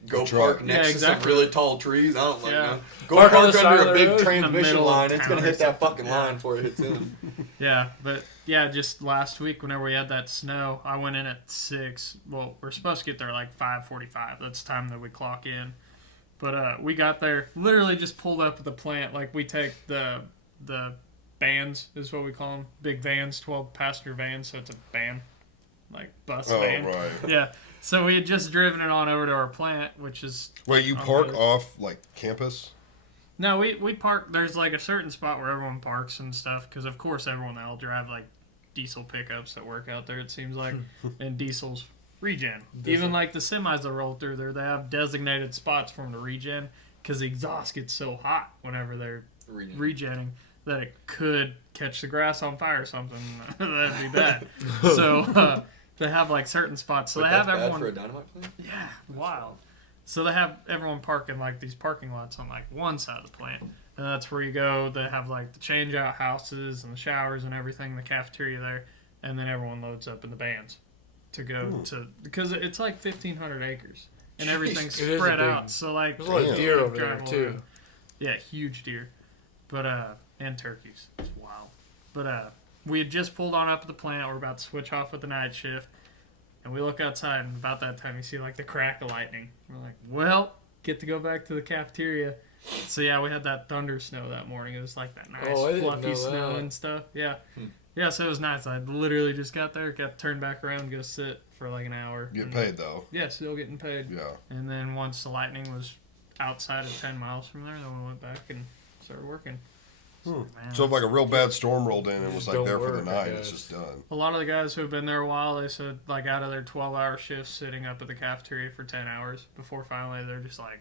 Go The park truck. next Yeah, to some exactly. really tall trees. I don't like Yeah. know. Go Park on park the side of under a the big road in the transmission middle of line. It's town gonna or hit that something. fucking Yeah. line before it hits in. Yeah, but yeah, just last week whenever we had that snow, I went in at 6. Well, we're supposed to get there like 5:45. That's the time that we clock in. But we got there, literally just pulled up at the plant. Like, we take the vans, is what we call them, big vans, 12-passenger vans. So it's a van, like bus Oh, van. right. Yeah. So we had just driven it on over to our plant, which is Wait, you Oh, park good. off like campus? no, we park. There's like a certain spot where everyone parks and stuff, because of course everyone will drive like diesel pickups that work out there. It seems like, and diesels regen. Even like the semis that roll through there, they have designated spots for them to regen, because the exhaust gets so hot whenever they're regenning that it could catch the grass on fire or something. That'd be bad. So they have like certain spots. So Wait, they have that's bad everyone. for a dynamite plant? Yeah, wild. So they have everyone parking like these parking lots on like one side of the plant, and that's where you go. They have like the change out houses and the showers and everything, the cafeteria there, and then everyone loads up in the vans to go to, because it's like 1,500 acres and everything's It is a spread big- out. So like There's a lot of Damn. deer over there drive all too. around. Yeah, huge deer, but and turkeys. It's wild. But we had just pulled on up at the plant. We're about to switch off with the night shift. And we look outside, and about that time, you see, like, the crack of lightning. We're like, well, get to go back to the cafeteria. So, yeah, we had that thunder snow that morning. It was, like, that nice, Oh, I didn't fluffy know snow that. and stuff. Yeah. Yeah, so it was nice. I literally just got there, got turned back around, and go sit for, like, an hour. Get And- paid though. Yeah, still getting paid. Yeah. And then once the lightning was outside of 10 miles from there, then we went back and started working. So, man, So if like a real bad storm rolled in and was Just like don't there for the work, I night, it's guess. just done. a lot of the guys who have been there a while, they said, like, out of their 12-hour shifts sitting up at the cafeteria for 10 hours before finally they're just like,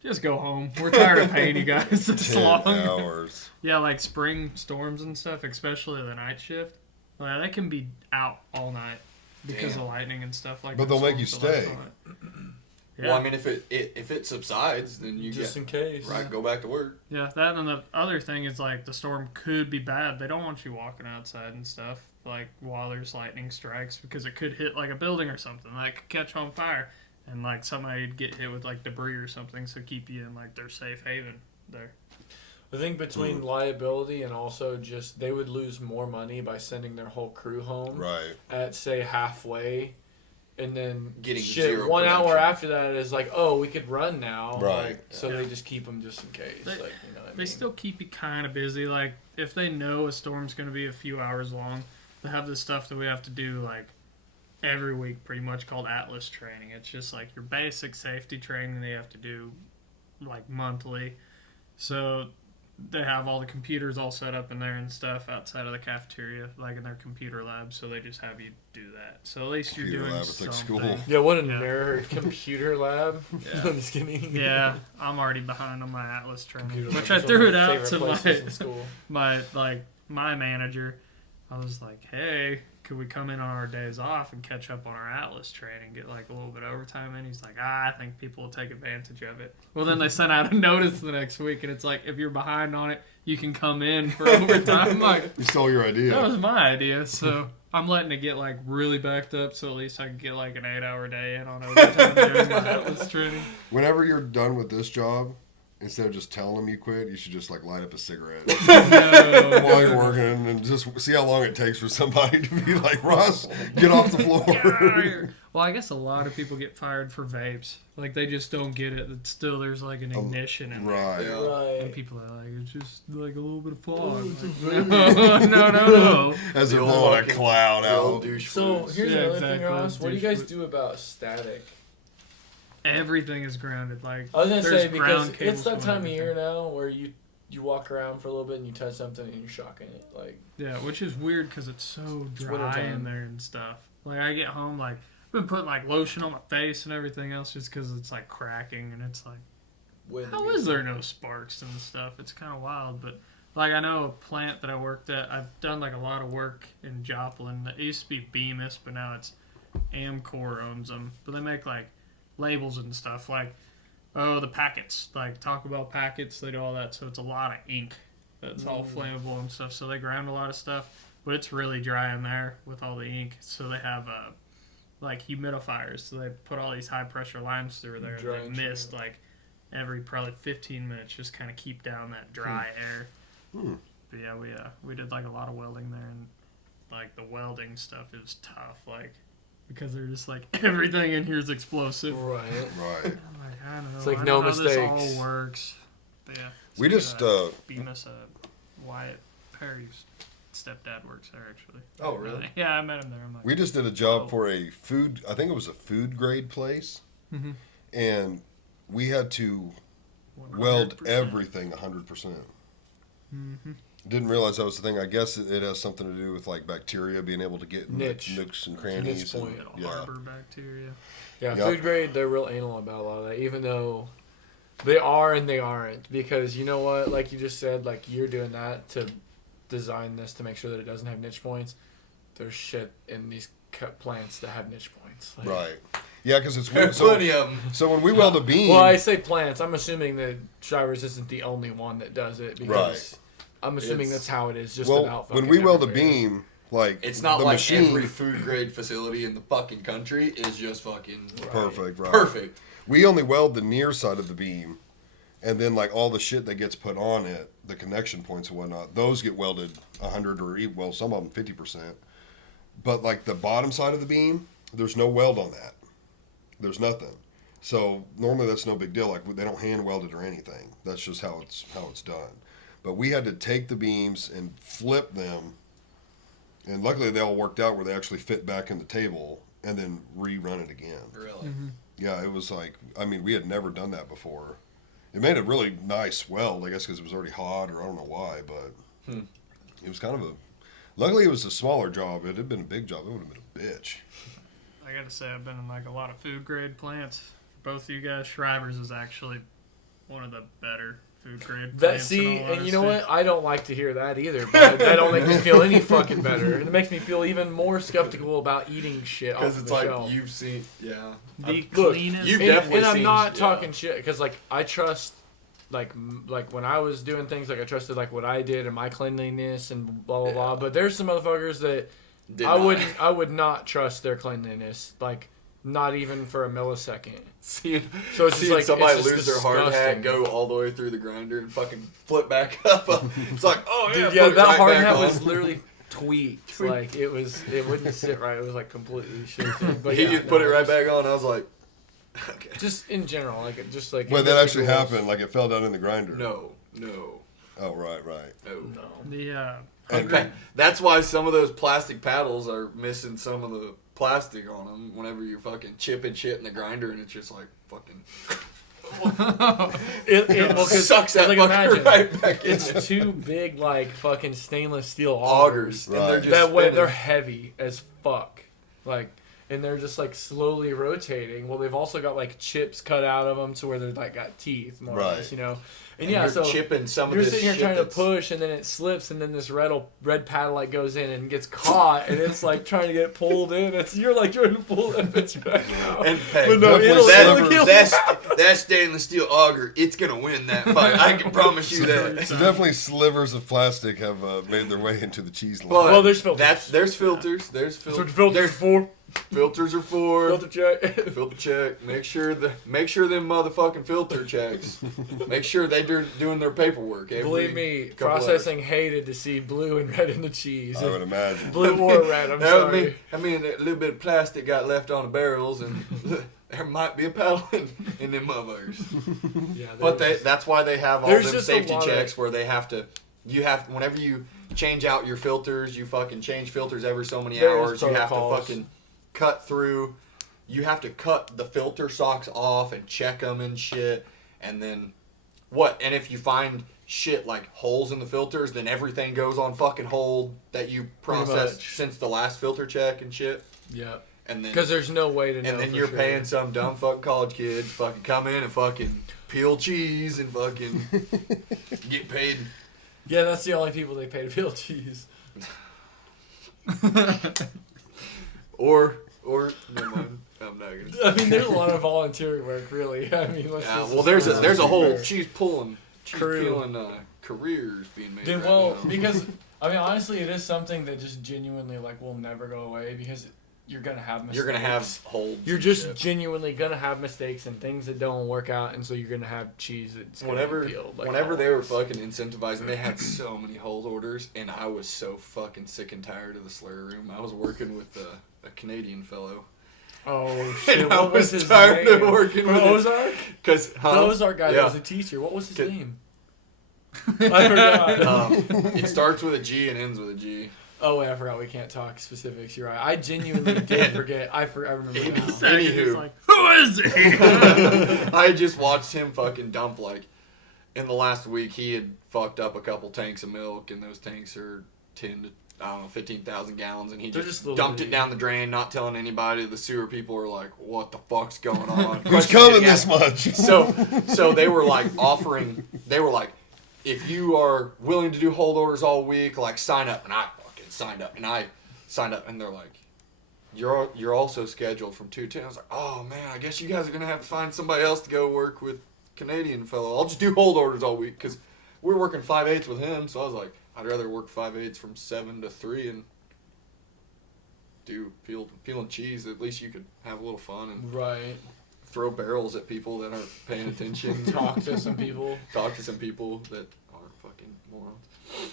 just go home. We're tired of paying you guys this 10 long. hours. Yeah, like spring storms and stuff, especially the night shift. Like, they can be out all night because Damn. of lightning and stuff like But that. they'll make you Storms stay. delay on it. Yeah. Well, I mean, if it subsides, then you Just get in case. right. Go back to work. Yeah, that and the other thing is like the storm could be bad. They don't want you walking outside and stuff like while there's lightning strikes because it could hit like a building or something that could catch on fire and like somebody'd get hit with like debris or something. So keep you in like their safe haven there. I think between liability and also just they would lose more money by sending their whole crew home Right. at say halfway, and then Getting shit, zero 1 hour production. after that is like, oh, we could run now. Right. Like, so Yeah. they just keep them just in case. They- like, you know what I They mean? still keep you kind of busy. Like if they know a storm's going to be a few hours long, they have this stuff that we have to do like every week pretty much called Atlas training. It's just like your basic safety training they have to do like monthly. So they have all the computers all set up in there and stuff outside of the cafeteria, like in their computer lab. So they just have you do that. So at least Computer you're doing lab, it's like something. school. Yeah, what a Yeah. nerd. Computer lab. Yeah. I'm just kidding. Yeah, I'm already behind on my Atlas training, Computer which lab I is threw one it of my out to favorite places in school. my manager. I was like, hey, could we come in on our days off and catch up on our Atlas training, get like a little bit of overtime in? He's like, I think people will take advantage of it. Well, then they sent out a notice the next week, and it's like, if you're behind on it, you can come in for overtime. I'm like, You stole your idea. that was my idea, so I'm letting it get like really backed up, so at least I can get like an 8-hour day in on overtime during my Atlas training. Whenever you're done with this job, instead of just telling them you quit, you should just like light up a cigarette No. while you're working and just see how long it takes for somebody to be like, Ross, get off the Get out of floor. here. Well, I guess a lot of people get fired for vapes. Like they just don't get it. That still there's like an ignition in there. Right. Yeah. And Right. people are like, it's just like a little bit of fog. No. As they're The old blowing a fucking- cloud The old out. douche So flues. here's Yeah, another exactly. thing, Ross. What do you guys Douche do about static? Everything is grounded. Like I was gonna there's say because ground it's cables that going time of everything. year now where you walk around for a little bit and you touch something and you're shocking it. Like Yeah, which is weird because it's so dry wintertime. in there and stuff. Like I get home, like I've been putting like lotion on my face and everything else just because it's like cracking and it's like, when how is there no sparks and stuff? It's kind of wild, but like I know a plant that I worked at. I've done like a lot of work in Joplin. It used to be Bemis, but now it's Amcor owns them. But they make like labels and stuff like the packets, like Taco Bell packets. They do all that, so it's a lot of ink that's all flammable and stuff. So they ground a lot of stuff, but it's really dry in there with all the ink. So they have like humidifiers. So they put all these high pressure lines through there. Dry And they and mist like every probably 15 minutes, just kind of keep down that dry air. But yeah, we did like a lot of welding there, and like the welding stuff is tough, like because they're just like everything in here is explosive. right. Right. I'm like, I don't know. It's like I no know how this mistakes. all works. But yeah. We so, just, Bemis, Wyatt Perry's stepdad works there actually. Oh, really? Yeah, I met him there. I'm like, we just did a job for a food, I think it was a food grade place. Mhm. And we had to weld 100%. everything 100%. Mhm. Didn't realize that was the thing. I guess it has something to do with like bacteria being able to get in Niche. nooks and crannies. Niche And, point. It'll yeah. harbor bacteria. Yeah, Yep. food grade, they're real anal about a lot of that, even though they are and they aren't. Because you know what? Like you just said, like you're doing that to design this to make sure that it doesn't have niche points. There's shit in these cut plants that have niche points. Like, Right. Yeah, because it's There's weird. plenty of them. So when we weld a beam, Well, I say plants. I'm assuming that Shivers isn't the only one that does it because I'm assuming It's- that's how it is. Just well, about when fucking we weld a everywhere. beam, like It's not the like machine, every food grade facility in the fucking country is just fucking perfect, right? perfect. We only weld the near side of the beam, and then like all the shit that gets put on it, the connection points and whatnot, those get welded 100 or well, some of them 50%. But like the bottom side of the beam, there's no weld on that. There's nothing. So normally that's no big deal. Like they don't hand weld it or anything. That's just how it's done. But we had to take the beams and flip them, and luckily they all worked out where they actually fit back in the table and then rerun it again. Really. Yeah, it was like, I mean, we had never done that before. It made a really nice weld, I guess, because it was already hot, or I don't know why, but it was kind of a. Luckily, it was a smaller job. It had been a big job, it would have been a bitch. I gotta say, I've been in like a lot of food grade plants. Both of you guys, Shriver's is actually one of the better food grade That plants. in see, all and you know honesty. what? I don't like to hear that either. But that don't make me feel any fucking better. And it makes me feel even more skeptical about eating shit off Because of it's the like shelf. you've seen, yeah. The Look, cleanest. you've and, definitely and I'm seen- not yeah. talking shit because like I trust like when I was doing things like I trusted like what I did and my cleanliness and blah blah blah. Yeah. But there's some motherfuckers that Did I not. would not trust their cleanliness, like not even for a millisecond. See, So it's just seeing like somebody it's just lose their hard hat, disgusting. go all the way through the grinder, and fucking flip back up. It's like, oh yeah, Dude, yeah, put it that right hard back hat on. was literally tweaked. Like it wouldn't sit right. It was like completely shifted. But he yeah, just put it no, right back on. I was like, okay. Just in general, like just like Well, that individuals. actually happened. Like it fell down in the grinder. No. Oh, right. Oh. No. The And hungry, that's why some of those plastic paddles are missing some of the plastic on them whenever you're fucking chipping shit in the grinder and it's just like fucking Well, 'cause sucks that like, fucker imagine, right back in it's there. two big like fucking stainless steel Augers, and they're Right. just that way spinning. they're heavy as fuck, like, and they're just like slowly rotating. Well, they've also got like chips cut out of them to where they're like got teeth, more or Right. less, you know. And And yeah, you're so chipping some you're of this sitting here shit trying to that's- push, and then it slips, and then this red paddle like goes in and gets caught, and it's like trying to get pulled in. You're like trying to pull that bitch back out. And hey, But no, definitely it'll slivers. kill that stainless steel auger, it's gonna win that fight. I can promise you that. So definitely slivers of plastic have made their way into the cheese line. But Well, there's filters. There's filters. There's That's filters. what filters for. Filters are for. Filter check. Filter check. Make sure them motherfucking filter checks. Make sure they're doing their paperwork. Believe me, couple processing hated to see blue and red in the cheese. I would imagine. Blue or red, I'm That would sorry. I mean, a little bit of plastic got left on the barrels, and there might be a paddle in them motherfuckers. Yeah, But there's- that's why they have all There's them just a safety lot of- checks where they have to. Whenever you change out your filters, you fucking change filters every so many There's hours. You have to protocols. fucking cut through. You have to cut the filter socks off and check them and shit. And then what? And if you find shit like holes in the filters, then everything goes on fucking hold that you Pretty processed much. since the last filter check and shit. yeah. And then Because there's no way to know. and then for you're sure. paying some dumb fucking college kid to fucking come in and fucking peel cheese and fucking get paid. Yeah, that's the only people they pay to peel cheese. Or never mind. I'm not gonna. I mean, there's a lot of volunteer work, really. I mean, let's Yeah, just- well, there's a whole fair. cheese Crew. peeling careers being made. Dude, right well, now. because I mean, honestly, it is something that just genuinely like will never go away because you're gonna have mistakes. you're gonna have holds. You're and just shit. genuinely gonna have mistakes and things that don't work out, and so you're gonna have cheese that's gonna Whenever, be peeled. Like whenever they were always. fucking incentivizing, they had so many hold orders, and I was so fucking sick and tired of the slur room. I was working with a Canadian fellow. Oh shit! And I What was was his tired name? of working From with it. Ozark? Cause The Ozark guy Yeah. that was a teacher. What was his Kid- name? I forgot. It starts with a G and ends with a G. Oh wait, I forgot. We can't talk specifics. You're right. I genuinely did forget. I remember now. Anywho. He's like, who is he? I just watched him fucking dump like in the last week he had fucked up a couple tanks of milk and those tanks are 10 to 15,000 gallons and he They're just just little dumped bitty. it down the drain, not telling anybody. The sewer people were like, "What the fuck's going on?" Who's Questioning coming it. this much? So they were like offering. They were like, if you are willing to do hold orders all week, like sign up. And I fucking signed up, and I signed up, and they're like, you're also scheduled from 2 to 10. I was like, oh man, I guess you guys are gonna have to find somebody else to go work with Canadian fellow. I'll just do hold orders all week because we're working 5/8 with him. So I was like, I'd rather work 5/8 from 7 to 3 and do peeling cheese. At least you could have a little fun and Right. throw barrels at people that aren't paying attention. Talk to some people. Talk to some people that aren't fucking morons.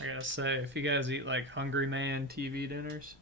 I gotta say, if you guys eat like Hungry Man TV dinners,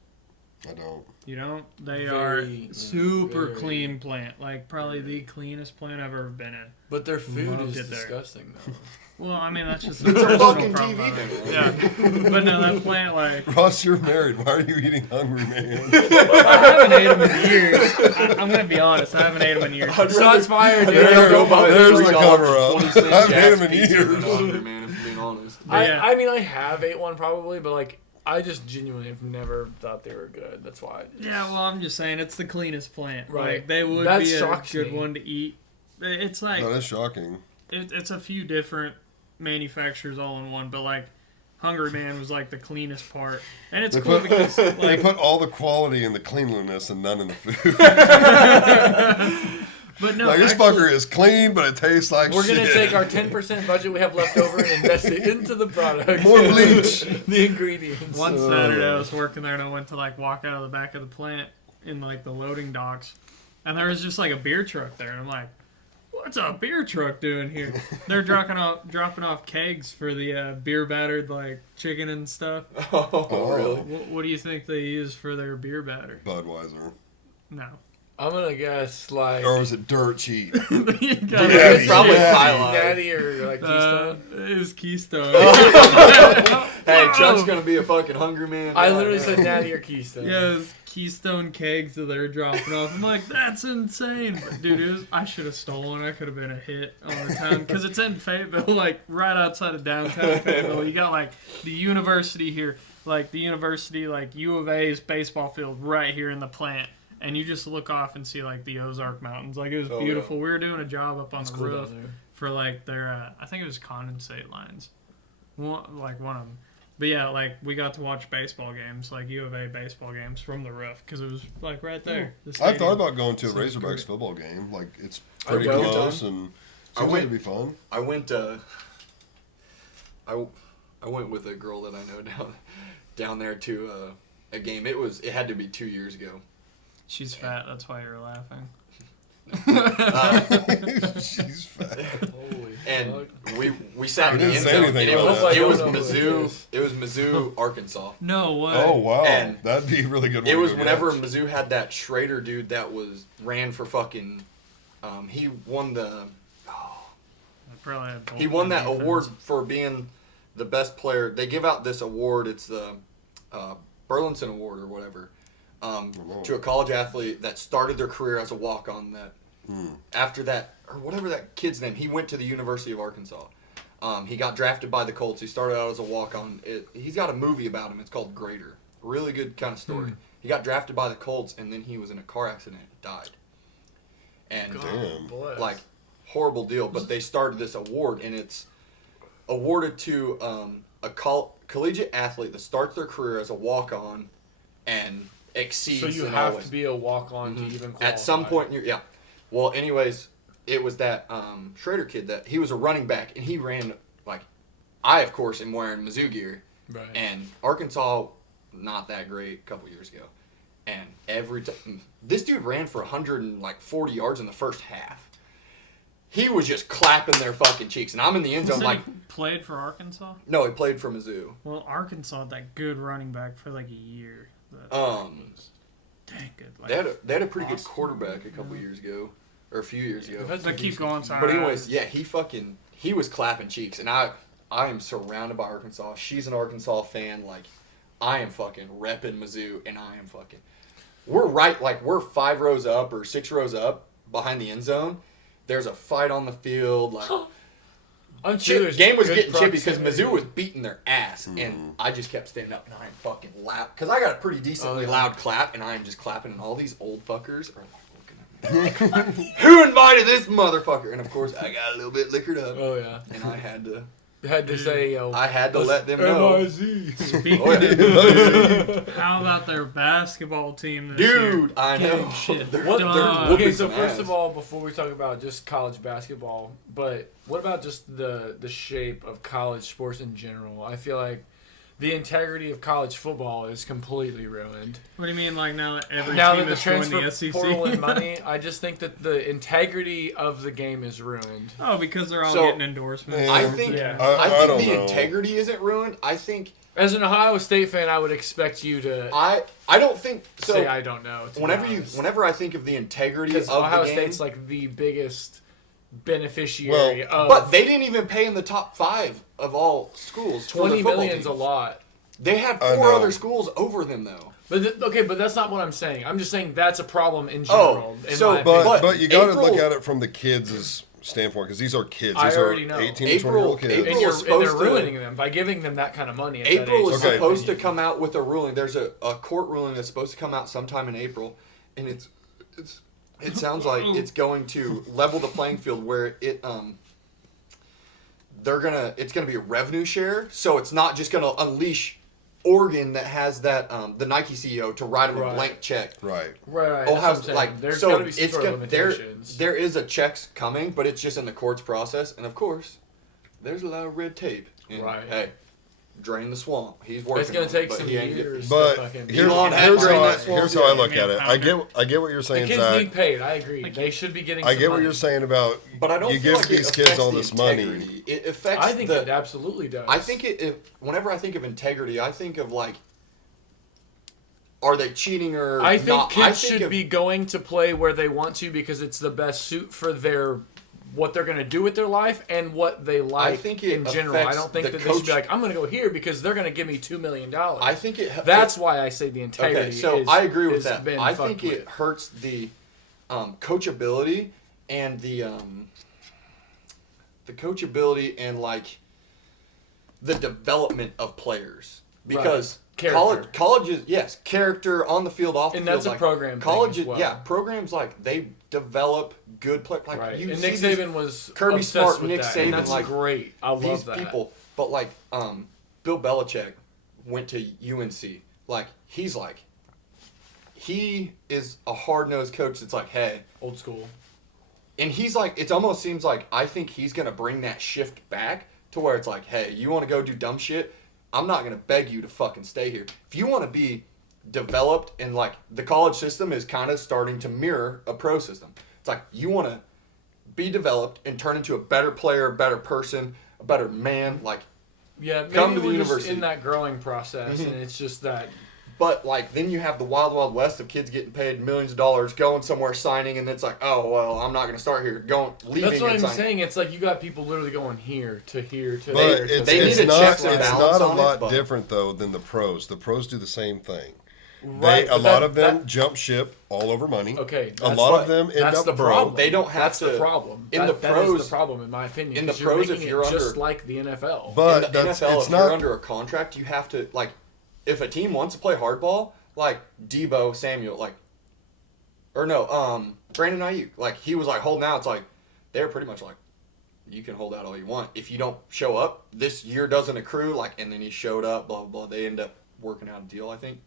I don't. you don't. They Very, are super very. clean plant. Like probably the cleanest plant I've ever been in. But their food Loved is it there. disgusting though. Well, I mean that's just It's a personal fucking problem. TV Yeah, dinner. but no, that plant like Ross, you're married. Why are you eating Hungry Man? I haven't ate them in years. I'm gonna be honest, I haven't ate them in years. Shots fired, dude. There- Go buy there's $3 the cover-up. 20 cent I haven't Jack's had 'em in pizza years. than a Hungry Man, if I'm being honest. Yeah. I mean, I have ate one probably, but like, I just genuinely have never thought they were good. That's why. Yeah, well, I'm just saying it's the cleanest plant. Right. Like, they would That be a shocks good me. one to eat. It's like That is shocking. it's a few different manufacturers all in one, but like Hungry Man was like the cleanest part, and it's They cool put- because They like put all the quality in the cleanliness and none in the food. but no, Like, this actually, fucker is clean, but it tastes like We're shit. gonna take our 10% budget we have left over and invest it into the product. More bleach. The ingredients. one Saturday I was working there and I went to like walk out of the back of the plant in like the loading docks, and there was just like a beer truck there, and I'm like, what's a beer truck doing here? They're dropping off kegs for the beer battered like chicken and stuff. Oh, really? What do you think they use for their beer batter? Budweiser. No, I'm gonna guess like Or was it dirt cheap? You got Yeah, It's probably yeah. Highline. Natty or like Keystone. It was Keystone. Hey, Chuck's gonna be a fucking hungry man. I literally said Natty or Keystone. Yeah, it was Keystone kegs that they're dropping off. I'm like, that's insane. But dude, I should have stolen. I could have been a hit on the town. Because it's in Fayetteville, like right outside of downtown Fayetteville. You got like the university here. Like the university, like U of A's baseball field right here in the plant. And you just look off and see like the Ozark Mountains. Like it was Oh, beautiful. We were doing a job up on It's the cool roof down there. for like their, I think it was condensate lines. One of them. But yeah, like we got to watch baseball games, like U of A baseball games from the roof because it was like right there. The I've stadium. thought about going to a Sounds Razorbacks great. football game. Like it's I pretty will. close and I seems like went- it'd be fun. I went. I went with a girl that I know down there to a game. It had to be 2 years ago. She's fat. That's why you're laughing. She's fat. Holy And fuck. we sat in You the didn't end say zone. anything And about that. it was I don't know who it Mizzou. is. It was Mizzou, Arkansas. No way. Oh wow, And that'd be a really good. It one was to go whenever catch. Mizzou had that Schrader dude that ran for fucking. He won the. I probably had He won that award for being the best player. They give out this award. It's the Burlinson Award or whatever. To a college athlete that started their career as a walk-on. That after that, or whatever that kid's name, he went to the University of Arkansas. He got drafted by the Colts. He started out as a walk-on. He's got a movie about him. It's called Grader. Really good kind of story. He got drafted by the Colts, and then he was in a car accident and died. And Damn. Bless. like horrible deal. But they started this award, and it's awarded to a collegiate athlete that starts their career as a walk-on and exceeds. So you in have always. to be a walk-on to even qualify. At some point in your yeah. Well, anyways, it was that Schrader kid that he was a running back and he ran like I of course am wearing Mizzou gear Right. and Arkansas not that great a couple years ago, and every time this dude ran for 140 yards in the first half. He was just clapping their fucking cheeks, and I'm in the end zone So like, he played for Arkansas? no, he played for Mizzou. Well, Arkansas had that good running back for like a year. That Um, was dang good. Like, They had a pretty good Austin. quarterback a couple years ago, or a few years ago. But keep going, sorry. But anyways, yeah, he was clapping cheeks, and I am surrounded by Arkansas. She's an Arkansas fan. Like, I am fucking repping Mizzou, and I am fucking. We're 5 rows up or 6 rows up behind the end zone. There's a fight on the field. Like, I'm sure there's game was good getting chippy because proximity. Mizzou was beating their ass, and I just kept standing up and I am fucking loud because I got a pretty decently loud clap, and I am just clapping, and all these old fuckers are like looking at me. Who invited this motherfucker? And of course, I got a little bit liquored up, Oh yeah. and I had to. Had to say, yo. I had to let them know. M-I-Z. Speaking Oh, yeah. of, how about their basketball team this year? Dude, I know. Shit. They're What, Done. whooping okay, so some first ass. of all, before we talk about just college basketball, but what about just the shape of college sports in general? I feel like the integrity of college football is completely ruined. What do you mean, like now that every Now team that the is going transfer the portal and SEC? money, I just think that the integrity of the game is ruined. Oh, because they're all So, getting endorsements. I think Yeah. I I think don't the know. integrity isn't ruined. I think As an Ohio State fan, I would expect you to I don't think so. say I don't know. to be honest. Whenever I think of the integrity Because of Ohio the game, State's like the biggest beneficiary of but they didn't even pay in the top 5 of all schools. for the 20 football million's team. a lot. They had I 4 know. other schools over them though. But that's not what I'm saying. I'm just saying that's a problem in Oh, general. in so- my opinion. But you got to April- look at it from the kids' standpoint because these are kids. I These are already know. 18 to 20-year-old kids. April- and, you're, was and they're supposed to- ruining them by giving them that kind of money. At that April age. is Okay. supposed to come out with a ruling. There's a court ruling that's supposed to come out sometime in April, and it sounds like it's going to level the playing field where it's gonna be a revenue share, so it's not just gonna unleash Oregon that has that the Nike CEO to write him a Right. blank check. Right. Right. Oh, That's how what I'm saying. like There's so got to be some it's sort of gonna limitations. there is a checks coming, but it's just in the courts process, and of course, there's a lot of red tape. And, Right. Hey, drain the swamp. He's working. It's going on to it, take but some he ain't years. But to fucking here's, Elon had here's, drained how, that swamp. here's how I Yeah, look give at me it. a I get what you're the saying, kids Zach. need paid. I agree. They should be getting. I some get what money. you're saying about But I don't you feel give like these it kids affects all the this money. integrity. It affects I think the. it absolutely does. I think whenever I think of integrity, I think of like are they cheating or I think not? kids should be going to play where they want to because it's the best suit for what they're going to do with their life and what they like in general. I don't think that they should be like, I'm going to go here because they're going to give me $2 million. I think that's why I say the integrity. Okay, so I agree with that. I think with. it hurts the coachability and the coachability and like the development of players because colleges, character on the field, off the field, and that's like, a program. Colleges, well. programs like they develop good players. Like right. you and see Nick Saban was Kirby obsessed Smart, with Nick that, Saban, and that's like great. I love these that. people, but like Bill Belichick went to UNC. Like he is a hard nosed coach. That's like, hey, old school. And he's like, it almost seems like I think he's gonna bring that shift back to where it's like, hey, you want to go do dumb shit? I'm not gonna beg you to fucking stay here. If you want to be developed, and like the college system is kind of starting to mirror a pro system. It's like you want to be developed and turn into a better player, a better person, a better man. Like, yeah, maybe come to the we're university. just in that growing process, and it's just that. But like then you have the wild, wild west of kids getting paid millions of dollars, going somewhere, signing, and it's like, oh well, I'm not going to start here. Leaving. That's what I'm signing. saying. It's like you got people literally going here to here to But there. it's, They it's need a not, checks and it's balance not a on it, lot but- different, though, than the pros. The pros do the same thing. Right, A lot of them jump ship all over money. Okay, A that's lot what- of them end that's up the broke. problem. They don't have That's to. the problem. In the that pros, is the problem, in my opinion. in the 'cause pros, you're if making you're it just under- like the NFL. But in the that's NFL, it's if not. you're under a contract, you have to like, if a team wants to play hardball, like Debo Samuel, like, or no, Brandon Ayuk, like he was like holding out. It's like they're pretty much like, you can hold out all you want. If you don't show up, this year doesn't accrue. Like, and then he showed up, blah blah blah. They end up working out a deal, I think.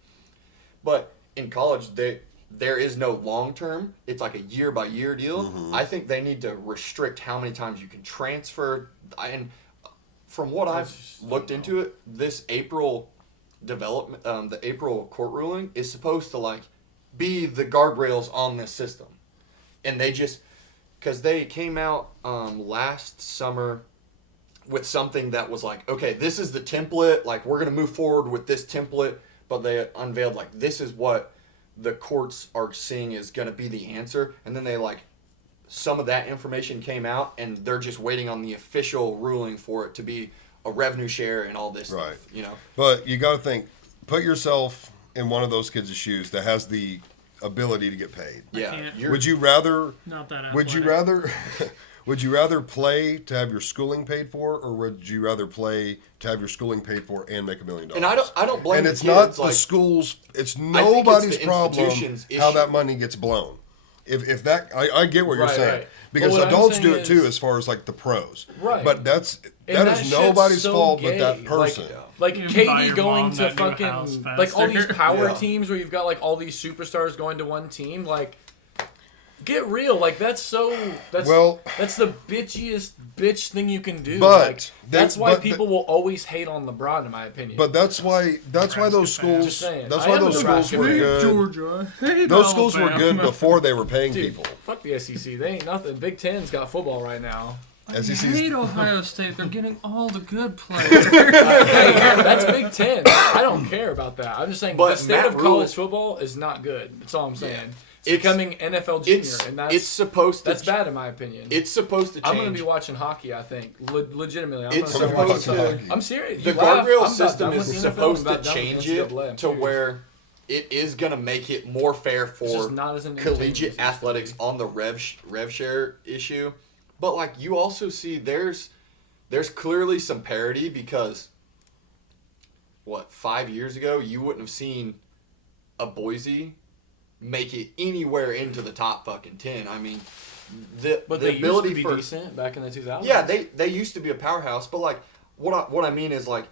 But in college, there is no long term. It's like a year by year deal. I think they need to restrict how many times you can transfer. And from what I've looked into it, this April development, the April court ruling is supposed to like be the guardrails on this system, and they just because they came out last summer with something that was like, okay, this is the template. Like we're gonna move forward with this template, but they unveiled like this is what the courts are seeing is gonna be the answer, and then they like some of that information came out, and they're just waiting on the official ruling for it to be a revenue share and all this Right. stuff, you know. But you got to think. Put yourself in one of those kids' shoes that has the ability to get paid. Yeah. can't. Would you rather? Not that Would you athletic. rather? Would you rather play to have your schooling paid for, or would you rather play to have your schooling paid for and make $1 million? And I don't blame And the it's kids, not like, the schools. It's it's nobody's the problem institution's how issue. that money gets blown. If that, I get what you're Right, saying right. because But what I'm adults saying do it too, is- as far as like the pros. Right. But that And is shit's nobody's so fault gay. but that person. Like You can buy KD your going mom to that new house fucking faster. like all these power Yeah. teams where you've got like all these superstars going to one team. Like, get real. Like that's Well- that's the bitchiest bitch thing you can do. But like, they- that's why but the- people will always hate on LeBron, in my opinion. But that's why those fan. schools. Just saying. That's I why am a those schools Nebraska were fan. good. Georgia. Hey, Those schools were Alabama. good before they were paying dude, people. fuck the SEC. They ain't nothing. Big Ten's got football right now. I SEC's hate Ohio State. They're getting all the good players. Hey, that's Big Ten. I don't care about that. I'm just saying But the state Matt of Rule- college football is not good. That's all I'm saying. Yeah. It's It's- becoming NFL junior, and It's supposed to. that's bad in my opinion. It's supposed to change. I'm gonna be watching hockey. I think legitimately. I'm It's gonna start supposed watching to- hockey. I'm serious. The You laugh, guardrail I'm about system done with is the NFL, supposed I'm to about done with change NCAA, it I'm to serious. where it is going to make it more fair It's for just not as entertaining as it collegiate used to athletics be. on the rev share issue. But like you also see there's clearly some parity because 5 years ago you wouldn't have seen a Boise make it anywhere into the top fucking 10. I mean, But the they ability used to be for decent back in the 2000s. yeah, they used to be a powerhouse, but like what I mean is like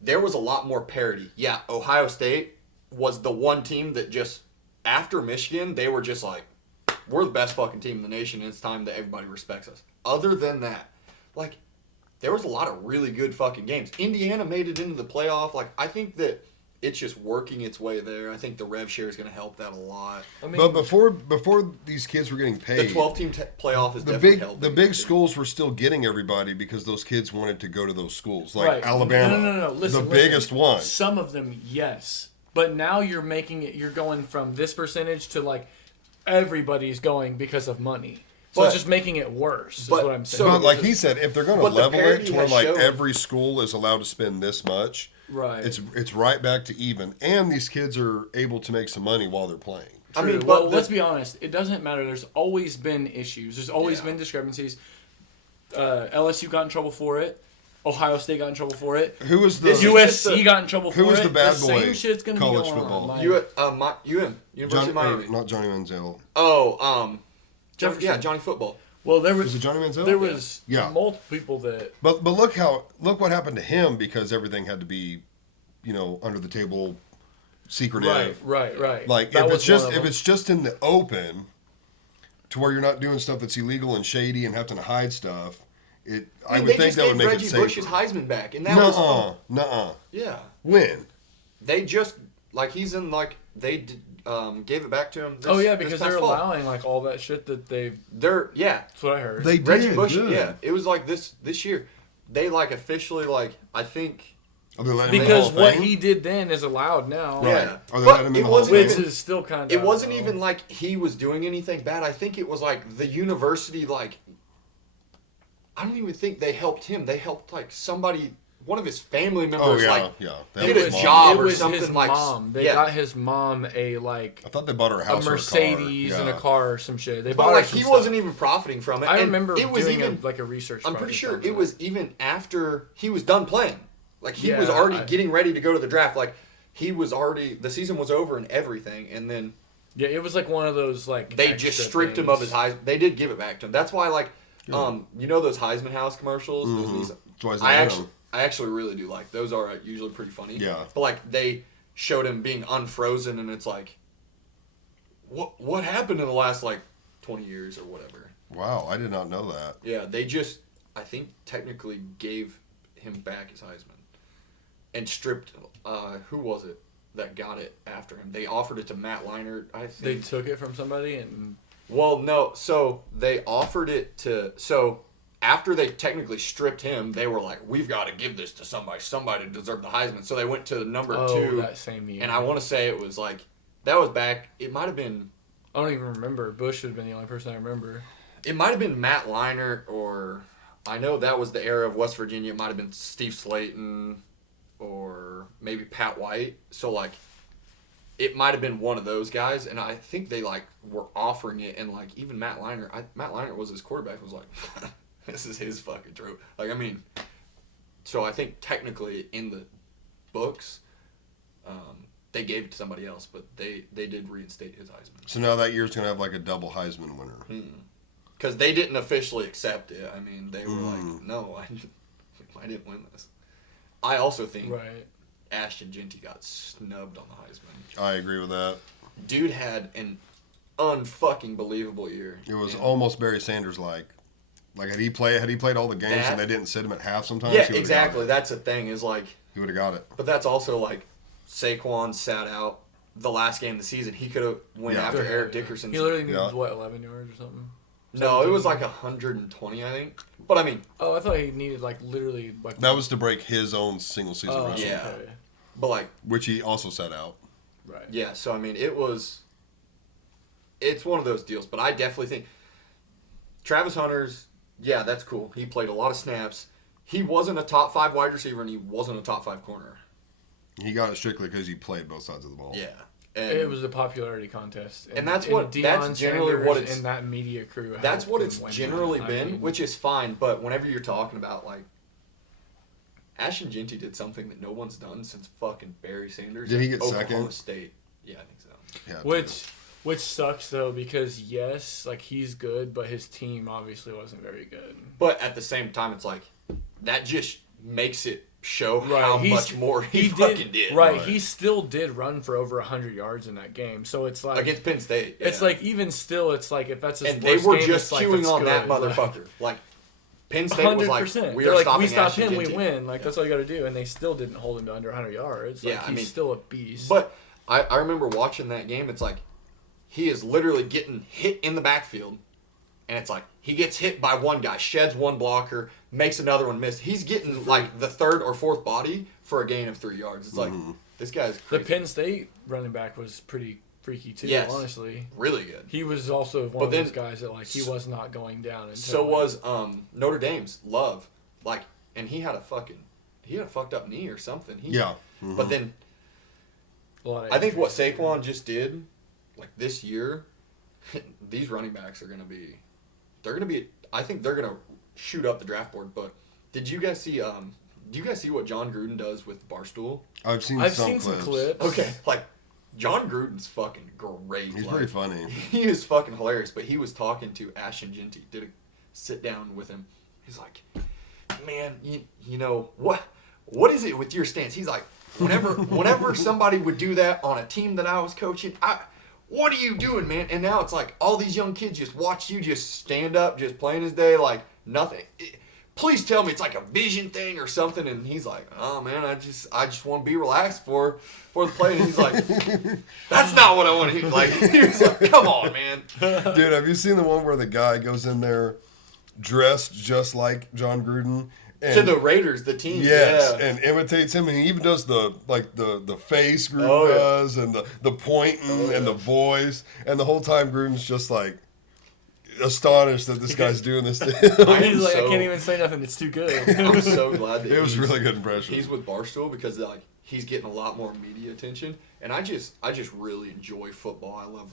there was a lot more parity. Yeah, Ohio State was the one team that just after Michigan, they were just like we're the best fucking team in the nation and it's time that everybody respects us. Other than that, like there was a lot of really good fucking games. Indiana made it into the playoff. Like I think that it's just working its way there. I think the rev share is going to help that a lot. I mean, But before these kids were getting paid, The 12-team playoff is the definitely big helping. the big schools were still getting everybody because those kids wanted to go to those schools, like right. Alabama, No. Listen, the biggest one. Some of them, yes. But now you're making it. You're going from this percentage to like everybody's going because of money. So But- it's just making it worse. Is but- what I'm so- saying. But like he said, if they're going to But the level it parity to where has like shown- every school is allowed to spend this much, right. it's right back to even, and these kids are able to make some money while they're playing. I mean, True. Well, but let's be honest. It doesn't matter. There's always been issues. There's always Yeah. been discrepancies. LSU got in trouble for it. Ohio State got in trouble for it. Who was the This is USC just a- got in trouble for who was it. the bad the boy same shit's gonna college be going football? on. Like, University of Miami. not Johnny Manziel? Jefferson. Yeah, Johnny Football. well, there Was was it Johnny Manziel? there was Yeah. multiple people that But look what happened to him because everything had to be, under the table, secretive. right. Like That if was it's just one of if them. it's just in the open, to where you're not doing stuff that's illegal and shady and having to hide stuff, I would they think just that would gave make Reggie it safer. Bush's Heisman back, and that was fun. Nuh-uh. Yeah. When? They just he's in they did, gave it back to him. This, Oh yeah, this because past they're fall. allowing like all that shit that they've. They're That's what I heard. They Reggie did. Bush. good. Yeah, it was like this year. They officially I think. Are they letting him in the because Hall of what Fame? he did then is allowed now. Right. Yeah. Are they But letting him in it the Hall of wasn't Which Fame? is still kind of. It wasn't even like he was doing anything bad. I think it was the university I don't even think they helped him. They helped somebody, one of his family members. Oh yeah, yeah. That get was a mom. job it or was something his like- mom. They yeah. got his mom a I thought they bought her a house Mercedes or a car. and a car or some shit. They But bought her he some wasn't stuff. even profiting from it. I And remember it was doing even. a research. I'm pretty project sure on it that. was even after he was done playing. He was Yeah, already getting ready to go to the draft. He was already, the season was over and everything, and then Yeah, it was one of those they just extra stripped him of his things. Heisman. They did give it back to him. That's why those Heisman House commercials. Mhm. That's why I they did I actually really do like those. Are usually pretty funny. Yeah. But they showed him being unfrozen, and it's what happened in the last 20 years or whatever. Wow, I did not know that. Yeah, they just I think technically gave him back his Heisman, and stripped. Who was it that got it after him? They offered it to Matt Leinart. I think They took it from somebody and Well, no. So they offered it to. So after they technically stripped him, they were like, "We've got to give this to somebody. Somebody to deserve the Heisman." So they went to number 2, that same year. and I want to say it was that was back. It might have been. I don't even remember. Bush would have been the only person I remember. It might have been Matt Leinart, or I know that was the era of West Virginia. It might have been Steve Slayton, or maybe Pat White. So it might have been one of those guys, and I think they were offering it, and even Matt Leinart. Matt Leinart was his quarterback. Was this is his fucking trophy. So I think technically in the books, they gave it to somebody else, but they did reinstate his Heisman. So now that year's gonna have a double Heisman winner. Because they didn't officially accept it. I mean, they were no, I didn't win this. I also think Right. Ashton Genty got snubbed on the Heisman. I agree with that. Dude had an unfucking believable year. It was And- almost Barry Sanders like had he played all the games That- and they didn't sit him at half sometimes. Yeah, he would've exactly. got it. That's the thing is He would have got it. but that's also Saquon sat out the last game of the season. He could have went Yeah. after Eric Dickerson. He literally needed Yeah. 11 yards or something. No, it was 120, I think. But I mean, Oh, I thought he needed literally That was to break his own single season Oh, record, yeah. okay. but which he also sat out. Right. yeah. So I mean, it's one of those deals. But I definitely think Travis Hunter's. Yeah, that's cool. He played a lot of snaps. He wasn't a top 5 wide receiver, and he wasn't a top 5 corner. He got it strictly because he played both sides of the ball. Yeah, and It was a popularity contest, And that's what- Deion that's generally Sanders what it's- and that media crew. that's helped what them it's win generally that. I been, mean, which is fine. But whenever you're talking about Ashton Genty did something that no one's done since fucking Barry Sanders. Did he get Oklahoma second? State. Yeah, I think so. Yeah, which sucks though because yes, he's good, but his team obviously wasn't very good. But at the same time, it's that just makes it show Right, how he's- much more he fucking did. Right, Right. he still did run for over 100 yards in that game. So it's Against Penn State. it's yeah. even still, it's if that's his And they worst were game, just it's queuing that's on that good. motherfucker. Penn State was 100%. we They're are we stopping stop Ashton him, we Genty. win. That's all you got to do. And they still didn't hold him to under 100 yards. Yeah, I he's mean- still a beast. But I remember watching that game. It's he is literally getting hit in the backfield, and it's like he gets hit by one guy, sheds one blocker, makes another one miss. He's getting like the third or fourth body for a gain of 3 yards. It's like this guy's The crazy. Penn State running back was pretty freaky too. Yes. Honestly, Really good. he was also one But of then- those guys that like he was not going down. Until, So was Notre Dame's Love, like, and he had a fucked up knee or something. Yeah. But then a lot of I think what injuries. Saquon just did, like this year, these running backs are gonna be. I think they're gonna shoot up the draft board. But did you guys see? Do you guys see what John Gruden does with Barstool? I've seen I've some seen clips. some clips. Okay, like John Gruden's fucking great. He's like, pretty funny. He is fucking hilarious. But he was talking to Ashton Genty. Did a sit down with him. He's like, man, you know what is it with your stance? He's like, whenever somebody would do that on a team that I was coaching, what are you doing, man? And now it's like all these young kids just watch you just stand up, just plain as day, like nothing. Please tell me it's like a vision thing or something. And he's like, oh man, I just want to be relaxed for the play. And he's like, that's not what I want to hear. Like, he was like, come on, man. Dude, have you seen the one where the guy goes in there dressed just like John Gruden? And, To the Raiders, the team. yes, Yeah. and imitates him, and he even does the face Gruden Oh, yeah. does, and the pointing Oh, yeah. and the voice, and the whole time Gruden's just like astonished that this guy's doing this to him. I am He's like, I so- can't even say nothing. It's too good. I'm so glad that It was he's- really good impression. He's with Barstool because like he's getting a lot more media attention, and I just really enjoy football. I love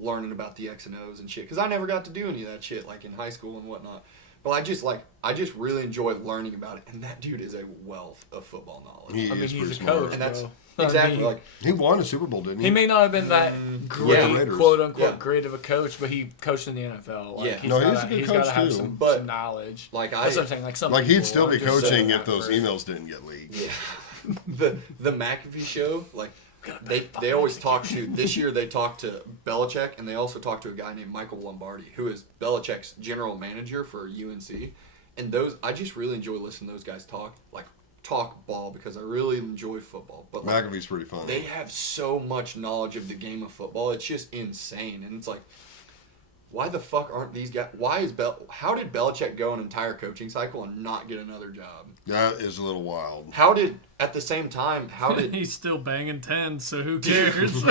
learning about the X and O's and shit because I never got to do any of that shit like in high school and whatnot. But I just really enjoy learning about it, and that dude is a wealth of football knowledge. He I mean, is he's pretty a smart. coach, And that's bro. exactly I mean, like He won a Super Bowl, didn't he? he may not have been that With the great, Raiders. quote unquote, Yeah. great of a coach, but he coached in the NFL. Like, Yeah. he's No, he's gotta, a good he's coach, gotta have too. some But, knowledge. like That's what I'm saying. Like some Like he'd people still be aren't just coaching saying if that those for- emails didn't get leaked. yeah. the McAfee show, like they always talk to. This year they talked to Belichick, and they also talked to a guy named Michael Lombardi, who is Belichick's general manager for UNC. And those, I just really enjoy listening to those guys talk ball because I really enjoy football. But like, McAfee's pretty funny. they have so much knowledge of the game of football. It's just insane, and it's like, why the fuck aren't these guys? How did Belichick go an entire coaching cycle and not get another job? That is a little wild. How did at the same time? How did He's still banging 10, so who cares?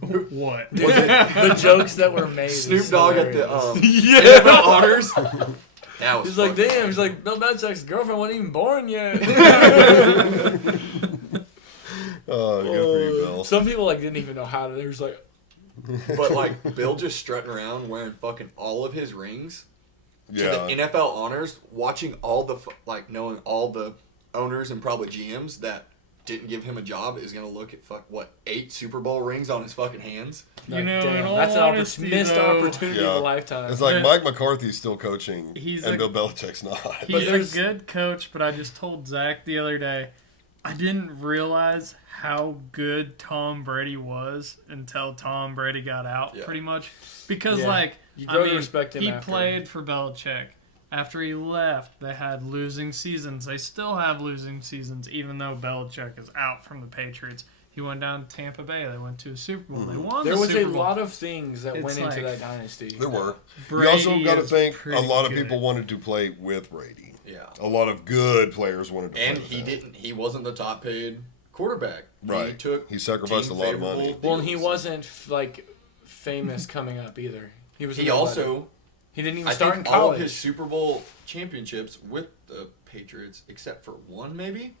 What? was it the jokes that were made. Snoop is Dogg at the hilarious. NFL honors? That was He's like, fucking damn. He's like, Bill Belichick's girlfriend wasn't even born yet. Oh, good for you, Bill. Some people like didn't even know how to. They was like, But like Bill just strutting around wearing fucking all of his rings to Yeah. the NFL honors, watching all the knowing all the owners and probably GMs that didn't give him a job is gonna look at 8 Super Bowl rings on his fucking hands. You know, in damn, all that's an honesty, missed though, opportunity Yeah. of a lifetime. It's like Yeah. Mike McCarthy's still coaching, He's and a- Bill Belichick's not. He's there's- a good coach, but I just told Zach the other day, I didn't realize how good Tom Brady was until Tom Brady got out, Yeah. pretty much. Because, Yeah. like, You I grow to mean, respect him he after. played for Belichick. After he left, they had losing seasons. They still have losing seasons, even though Belichick is out from the Patriots. He went down to Tampa Bay. They went to a Super Bowl. They won There the was Super a Bowl. lot of things that It's went into like- that dynasty. There were. Brady you also got to is think a pretty lot of good. people wanted to play with Brady. Yeah. A lot of good players wanted to And play he with him. he wasn't the top paid quarterback. He Right. took He sacrificed a lot of money. team-favorable Well, and he deals. wasn't like famous coming up either. He was. a He nobody. also he didn't even I start think in all college. of his Super Bowl championships with the Patriots, except for one maybe,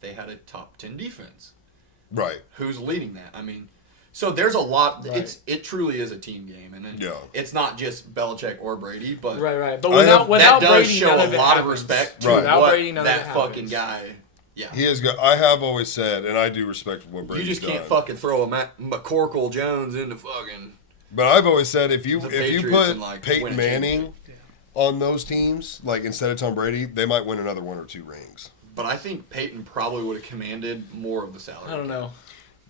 they had a top 10 defense. Right. Who's leading that? I mean, so there's a lot. Right. It truly is a team game, and Yeah. it's not just Belichick or Brady, but Right. But I have- without that does Brady, show none a of it lot of happens. respect to Right. Without what Brady, none of that it fucking happens. guy. Yeah, He is good. I have always said, and I do respect what you Brady's just can't done. fucking throw a McCorkle Jones into fucking. But I've always said if you The if you Patriots put and, like, Peyton win a Manning on those teams, like instead of Tom Brady, they might win another 1 or 2 rings. But I think Peyton probably would have commanded more of the salary. I don't know.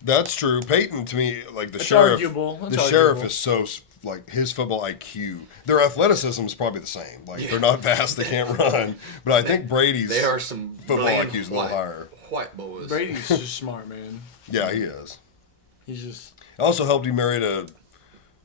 That's true. Peyton, to me, like the It's sheriff, arguable. It's the sheriff arguable. is so like his football IQ. Their athleticism is probably the same. Like they're not fast, they can't run. But I think Brady's They are some football brilliant IQ's a little higher. white boys. Brady's just smart, man. Yeah, he is. He's just. It also helped he married a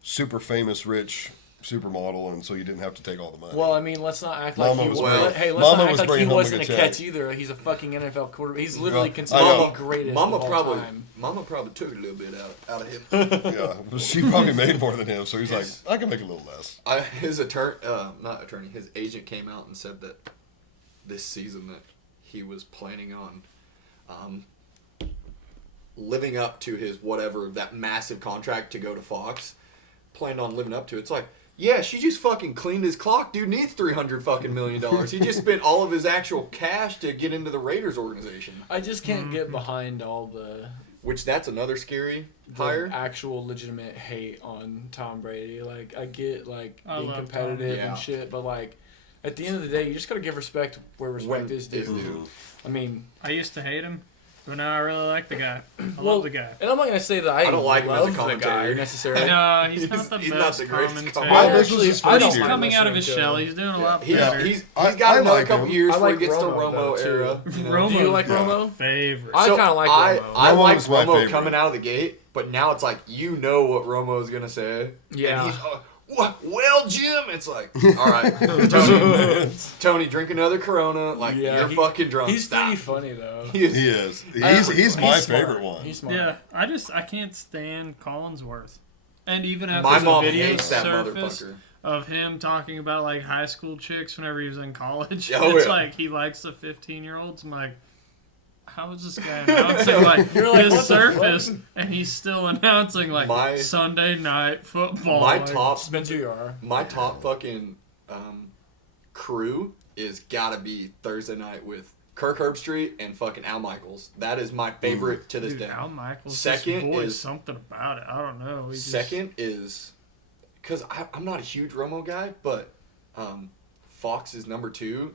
super famous, rich supermodel, and so you didn't have to take all the money. Well, I mean, let's not act Mama like he was was. bringing- Hey, let's Mama not was act like he bringing home a wasn't a good catch check. either. He's a fucking NFL quarterback. He's literally I considered know. the greatest Mama of all probably, time. Mama probably took a little bit out of him. Yeah, but she probably made more than him, so he's like, Yes. I can make a little less. His his agent came out and said that this season that he was planning on living up to his whatever, that massive contract to go to Fox, planned on living up to it. It's like, yeah, she just fucking cleaned his clock. Dude needs $300 fucking million. He just spent all of his actual cash to get into the Raiders organization, I just can't get behind all the which that's another scary hire. actual legitimate hate on Tom Brady. Like, I get like I being love Tom. competitive Yeah. and shit, but like at the end of the day, you just gotta give respect where respect is due. due. I mean, I used to hate him, but now I really like the guy. I Well, love the guy. and I'm not gonna say that I don't like him as a love the commentator. guy necessarily. No, he's not the He's not best the greatest commentator. commentator. Well, this was Actually, his I first don't He's year. mind coming out of listening his to shell. him. He's doing a lot He's, better. he's I got another like couple him. years I before like he gets to Romo, Romo though, too. era. You know? Romo. Do you like Yeah. Romo? Favorite. I So kinda like I Romo. I Romo like was my Romo favorite. coming out of the gate, but now it's like you know what Romo is gonna say. Yeah. And he's, well, Jim, it's like, all right, Tony, drink another Corona. Like you're fucking drunk. He's Stop. pretty funny though. He is. He is. He's my smart. favorite one. He's smart. Yeah, I can't stand Collinsworth. And even after My the mom video hates that surfaced motherfucker. of him talking about like high school chicks whenever he was in college, Oh, it's yeah. like he likes the 15-year-olds. I'm like, how is this guy announcing like You're like, his what the surface and he's still announcing like My- Sunday night football? My like, top, Spence, who you are. my top fucking crew is gotta be Thursday night with Kirk Herbstreit and fucking Al Michaels. That is my favorite to this dude, day. Al Michaels, Second his voice, is- something about it. I don't know. He just- Second is because I'm not a huge Romo guy, but Fox is number 2.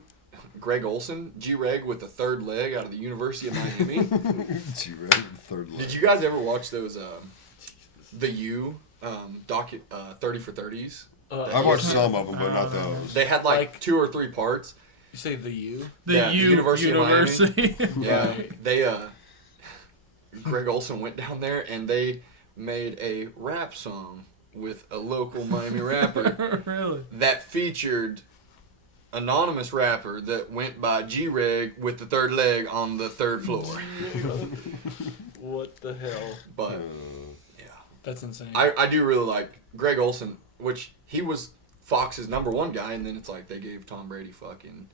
Greg Olson, G-Reg with the third leg out of the University of Miami. Third leg. Did you guys ever watch those the U 30 for 30s? I watched some of them, but not those. They had like 2 or 3 parts. You say the U? the Yeah, the University. University Yeah, Right. they Greg Olson went down there and they made a rap song with a local Miami rapper Really? that featured anonymous rapper that went by G-Reg with the third leg on the 3rd floor. What the hell? But yeah, That's insane. I do really like Greg Olson, which he was Fox's number 1 guy, and then it's like they gave Tom Brady fucking.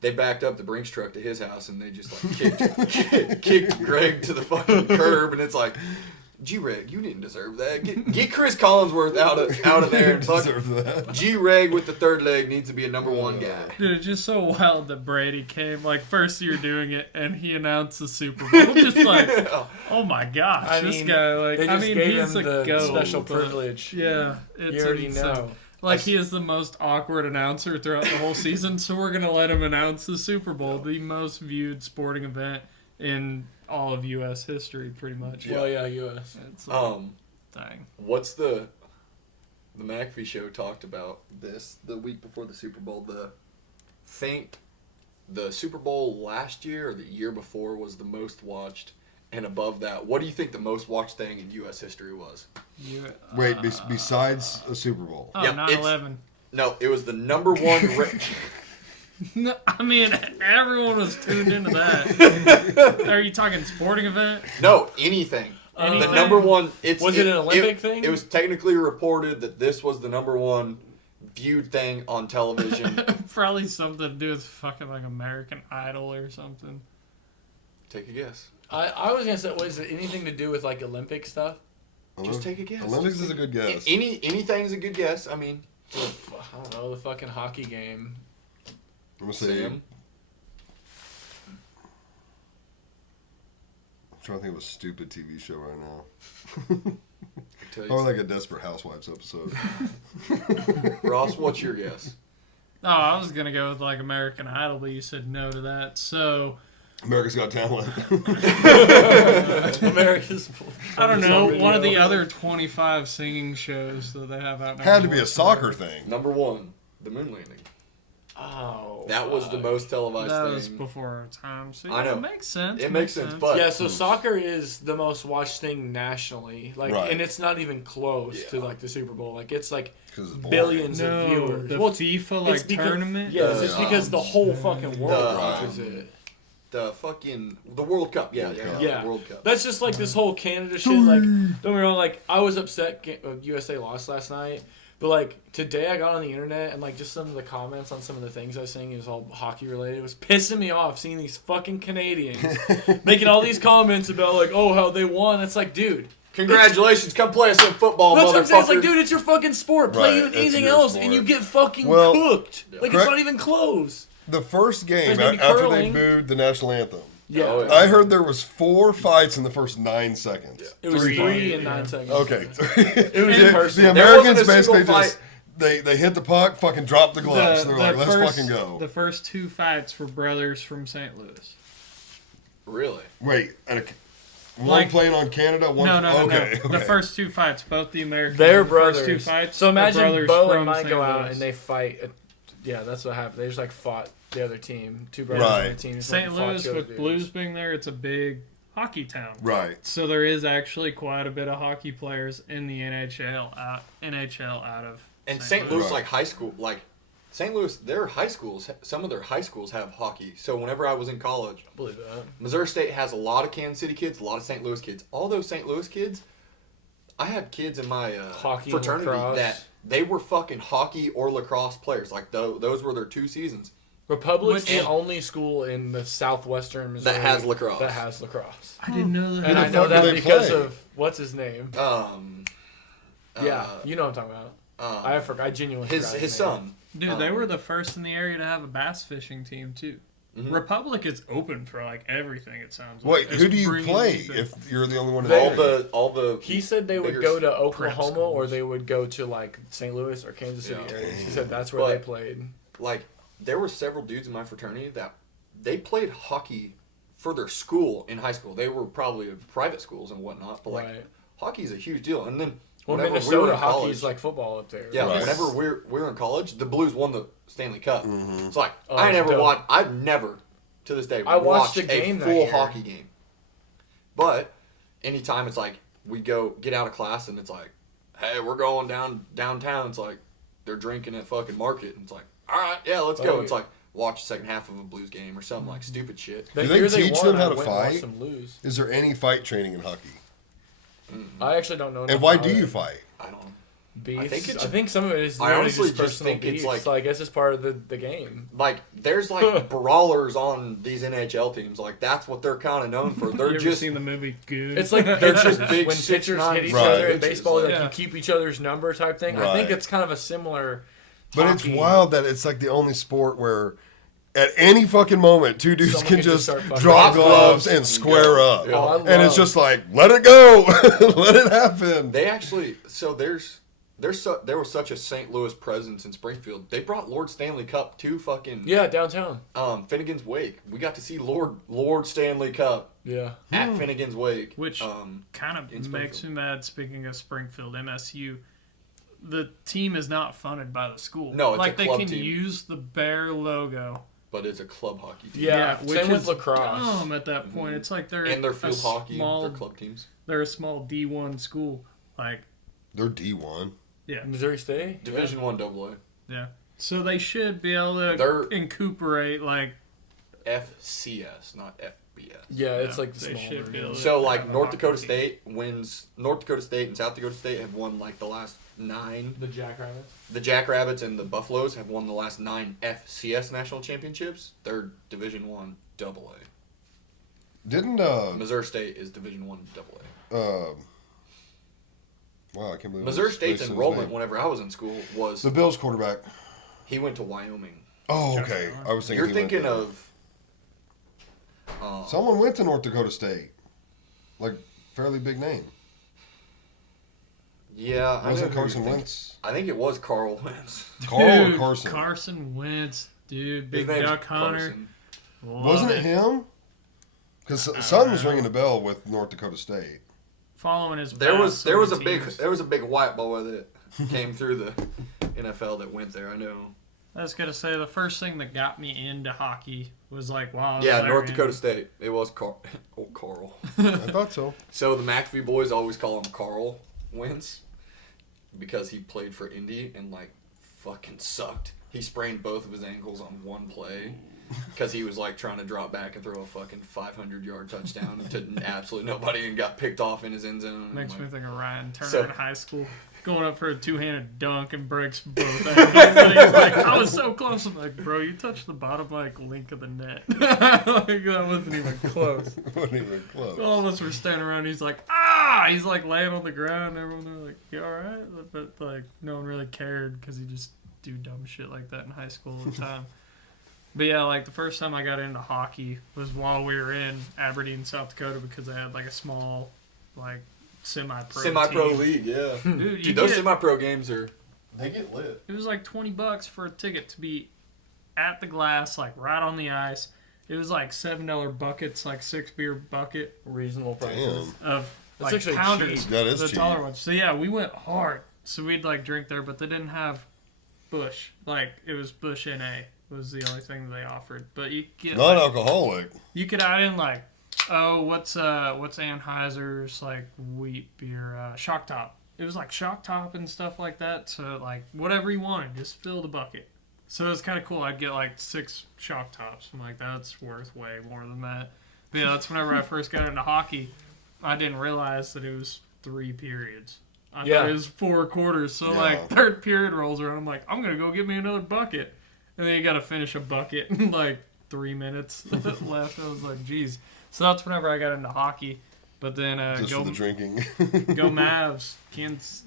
They backed up the Brinks truck to his house and they just like kicked Greg to the fucking curb, and it's like, G-Reg, you didn't deserve that. Get Chris Collinsworth out of there and Deserve fucking that. G-Reg with the third leg needs to be a number 1 guy. Dude, it's just so wild that Brady came, like, first year doing it, and he announced the Super Bowl. Just like, oh my gosh, I this mean, guy, like, they I just mean, gave he's him a the goat. special but- privilege. Yeah, it's You already insane. know. Like, he is the most awkward announcer throughout the whole season, so we're going to let him announce the Super Bowl, the most viewed sporting event in all of U.S. history, pretty much. Well, yeah, U.S. It's like, dang. What's the McAfee show talked about this the week before the Super Bowl? The Super Bowl last year or the year before was the most watched, and above that, what do you think the most watched thing in U.S. history was? You, Wait, besides a Super Bowl. Oh, Yeah, 9/11. No, it was the number 1. No, I mean, everyone was tuned into that. Are you talking sporting event? No, anything. The Anything? number 1. Was it an Olympic thing? It was technically reported that this was the number 1 viewed thing on television. Probably something to do with fucking like American Idol or something. Take a guess. I was gonna say, was it anything to do with like Olympic stuff? Just take a guess. Olympics is a good guess. Anything's a good guess. I mean, I don't know, the fucking hockey game. I'm gonna say. Sam. I'm trying to think of a stupid TV show right now. I tell you Or like a Desperate Housewives episode. Ross, what's your guess? Oh, I was gonna go with like American Idol, but you said no to that. So America's Got Talent. America's. I don't know, Some one of the video. other 25 singing shows that they have out now. Had to be a soccer thing. Number 1, the moon landing. Oh. That was the most televised That was thing. before our time. So I yeah, know. it makes sense. It makes sense, but- Yeah, so soccer is the most watched thing nationally, like, Right. and it's not even close to Yeah. like the Super Bowl. Like it's like 'Cause it's boring. billions of No, viewers. the Well, it's- FIFA it's like because- tournament. Yes, it's because the whole fucking world the- watches it. The World Cup. Yeah, yeah, Yeah. the World Cup. That's just like this whole Canada shit. Like, don't get me wrong. Like, I was upset USA lost last night, but like today I got on the internet and like just some of the comments on some of the things I was saying, it was all hockey related. It was pissing me off seeing these fucking Canadians making all these comments about like, oh, how they won. It's like, dude. Congratulations, come play us some football, That's what I'm saying. It's motherfucker. like, dude, it's your fucking sport. Play Right, you it's anything your else, sport. and you get fucking Well, cooked. Like, it's correct- not even close. The first game There's maybe after curling. they booed the national anthem, Yeah. Oh, yeah. I heard there was 4 fights in the first 9 seconds. It was 3 and 9 seconds. Okay. It was the, impersonal. the There wasn't Americans a single basically just fight. they hit the puck, fucking dropped the gloves. They're like, let's fucking go. The first 2 fights were brothers from St. Louis. Really? Wait, one Like- playing on Canada, one No. okay. The first 2 fights, both the Americans. They're the first brothers. 2 fights. So are imagine brothers Bo from and Mike St. go out Louis. and they fight. Yeah, that's what happened. They just like fought the other team. 2 brothers Right. on the team. just St. went and fought Louis 2 other with dudes. Blues being there, it's a big hockey town. Right. So there is actually quite a bit of hockey players in the NHL out of And St. Louis, Right. like high school, like St. Louis, their high schools, some of their high schools have hockey. So whenever I was in college, I believe that. Missouri State has a lot of Kansas City kids, a lot of St. Louis kids. All those St. Louis kids, I had kids in my Hockey, fraternity lacrosse. that they were fucking hockey or lacrosse players. Like those were their 2 seasons. Republic's Which- the only school in the southwestern Missouri That has lacrosse. That has lacrosse. I didn't know that. And the I know fuck do that they because play? of what's his name. Yeah, uh, you know what I'm talking about. I forgot. I genuinely his forgot his name. son. Dude, they were the first in the area to have a bass fishing team too. Mhm. Republic is open for like everything. It sounds Wait, like. who It's do you really play big. if you're the only one in They- the area? All the He said they would bigger go to prep Oklahoma or schools. they would go to like St. Louis or Kansas City Yeah. areas. He said that's where But- they played. like there were several dudes in my fraternity that they played hockey for their school in high school. They were probably private schools and whatnot, but like Right. hockey is a huge deal. And then Well, whenever Minnesota we were in hockey college, is like football up there. yeah, Right. whenever we were in college, the Blues won the Stanley Cup. Mhm. It's like Oh, I that's never dope. watched. I've never to this day I watched watched a game that full year. hockey game. But anytime it's like we go get out of class and it's like, hey, we're going downtown. It's like they're drinking at fucking Market. And it's like, all right, yeah, let's go. Oh, It's yeah. like watch the second half of a Blues game or something like stupid shit. The Do they year teach won, them how I to went and watched fight? them lose. Is there any fight training in hockey? I actually don't know. And enough why about do it. you fight? I don't know. Beefs. I think it's- some of it is. I literally honestly just just personal think it's beefs. like- So I guess it's part of the game. Like there's like brawlers on these NHL teams. Like that's what they're kind of known for. You They're ever just seen the movie Goon? It's like They're pitchers just big when 6'9" pitchers hit each Right. other in bitches, baseball. like- Like Yeah. you keep each other's number type thing. I think Right. it's kind of a similar. But it's hockey. wild that it's like the only sport where at any fucking moment, 2 dudes Someone can can just just start fucking- drop Drop gloves gloves and and square go. up. Yeah. Oh, I And it's love- just like, let it go. Let it happen. They actually there was such a St. Louis presence in Springfield. They brought Lord Stanley Cup to fucking Yeah, downtown. Finnegan's Wake. We got to see Lord Stanley Cup Yeah. at Finnegan's Wake. Which kind of in makes Springfield. me mad. Speaking of Springfield, MSU, the team is not funded by the school. No, it's like a they club can team. use the Bear logo. But it's a club hockey team. Yeah, which same with is lacrosse. dumb at that point. It's like they're And their a field hockey, small, their club teams. They're a small D1 school. Like, They're D1. yeah, Missouri State. Division 1 AA. yeah. So they should be able to They're- incorporate like. FCS, not FBS. Yeah, it's Yeah, like the they small should version. be able to- So like have a North hockey Dakota team. State wins. North Dakota State and South Dakota State have won like the last 9. The Jackrabbits. The Jackrabbits and the Buffaloes have won the last 9 FCS national championships. They're Division 1 AA. Didn't Missouri State is Division 1 AA. wow, I can't believe Missouri I was State's spacing his enrollment name. whenever I was in school was The Bills quarterback. he went to Wyoming. Oh, okay. I was thinking. You're he went thinking there. of Someone went to North Dakota State. Like, fairly big name. yeah. I know Wasn't who you're Carson thinking. Wentz? I think it was Carl Wentz. Carl Dude, or Carson? Carson Wentz, dude, His Big name's Duck Hunter. Carson. Wasn't it him? Because something was ringing a bell with North Dakota State. Following his There path was so there was a many big teams. there was a big white boy that came through the NFL that went there. I know. I was gonna say the first thing that got me into hockey was like, wow. Yeah, North Dakota State. It was Carl. I thought so. So the McAfee boys always call him Carl Wentz because he played for Indy and like fucking sucked. He sprained both of his ankles on one play because he was like trying to drop back and throw a fucking 500-yard touchdown to absolutely nobody and got picked off in his end zone. Makes me think of Ryan Turner So- in high school. Going up for a two-handed dunk and breaks both ankles. And he's like, I was so close. I'm like, bro, you touched the bottom like link of the net. Like, that wasn't even close. Wasn't even close. All of us were standing around. He's like, ah! He's like laying on the ground. Everyone were like, you all right? But like, no one really cared because he just do dumb shit like that in high school all the time. But yeah, like the first time I got into hockey was while we were in Aberdeen, South Dakota, because they had like a small, like semi-pro team. league, yeah. Dude, Dude, those semi-pro games They get lit. it was like $20 for a ticket to be at the glass, like right on the ice. It was like $7 buckets, like 6-beer bucket Reasonable prices. Damn. of That's like actually pounders. cheap. That is the cheap. taller ones. So yeah, we went hard. So we'd like drink there, but they didn't have Bush. Like it was Bush NA was the only thing that they offered. But you get like, Non-alcoholic. you could add in like, oh, what's Anheuser's like wheat beer, Shock Top. It was like Shock Top and stuff like that. So like whatever you wanted, just fill the bucket. So it was kind of cool. I'd get like 6 Shock Tops. I'm like, that's worth way more than that. But yeah, that's whenever I first got into hockey. I didn't realize that it was 3 periods. I thought it was 4 quarters. So Yeah. like third period rolls around. I'm like, I'm gonna go get me another bucket. And then you got to finish a bucket in like 3 minutes left. I was like, geez. So that's whenever I got into hockey. But then Just go for the drinking. go Mavs, Kansas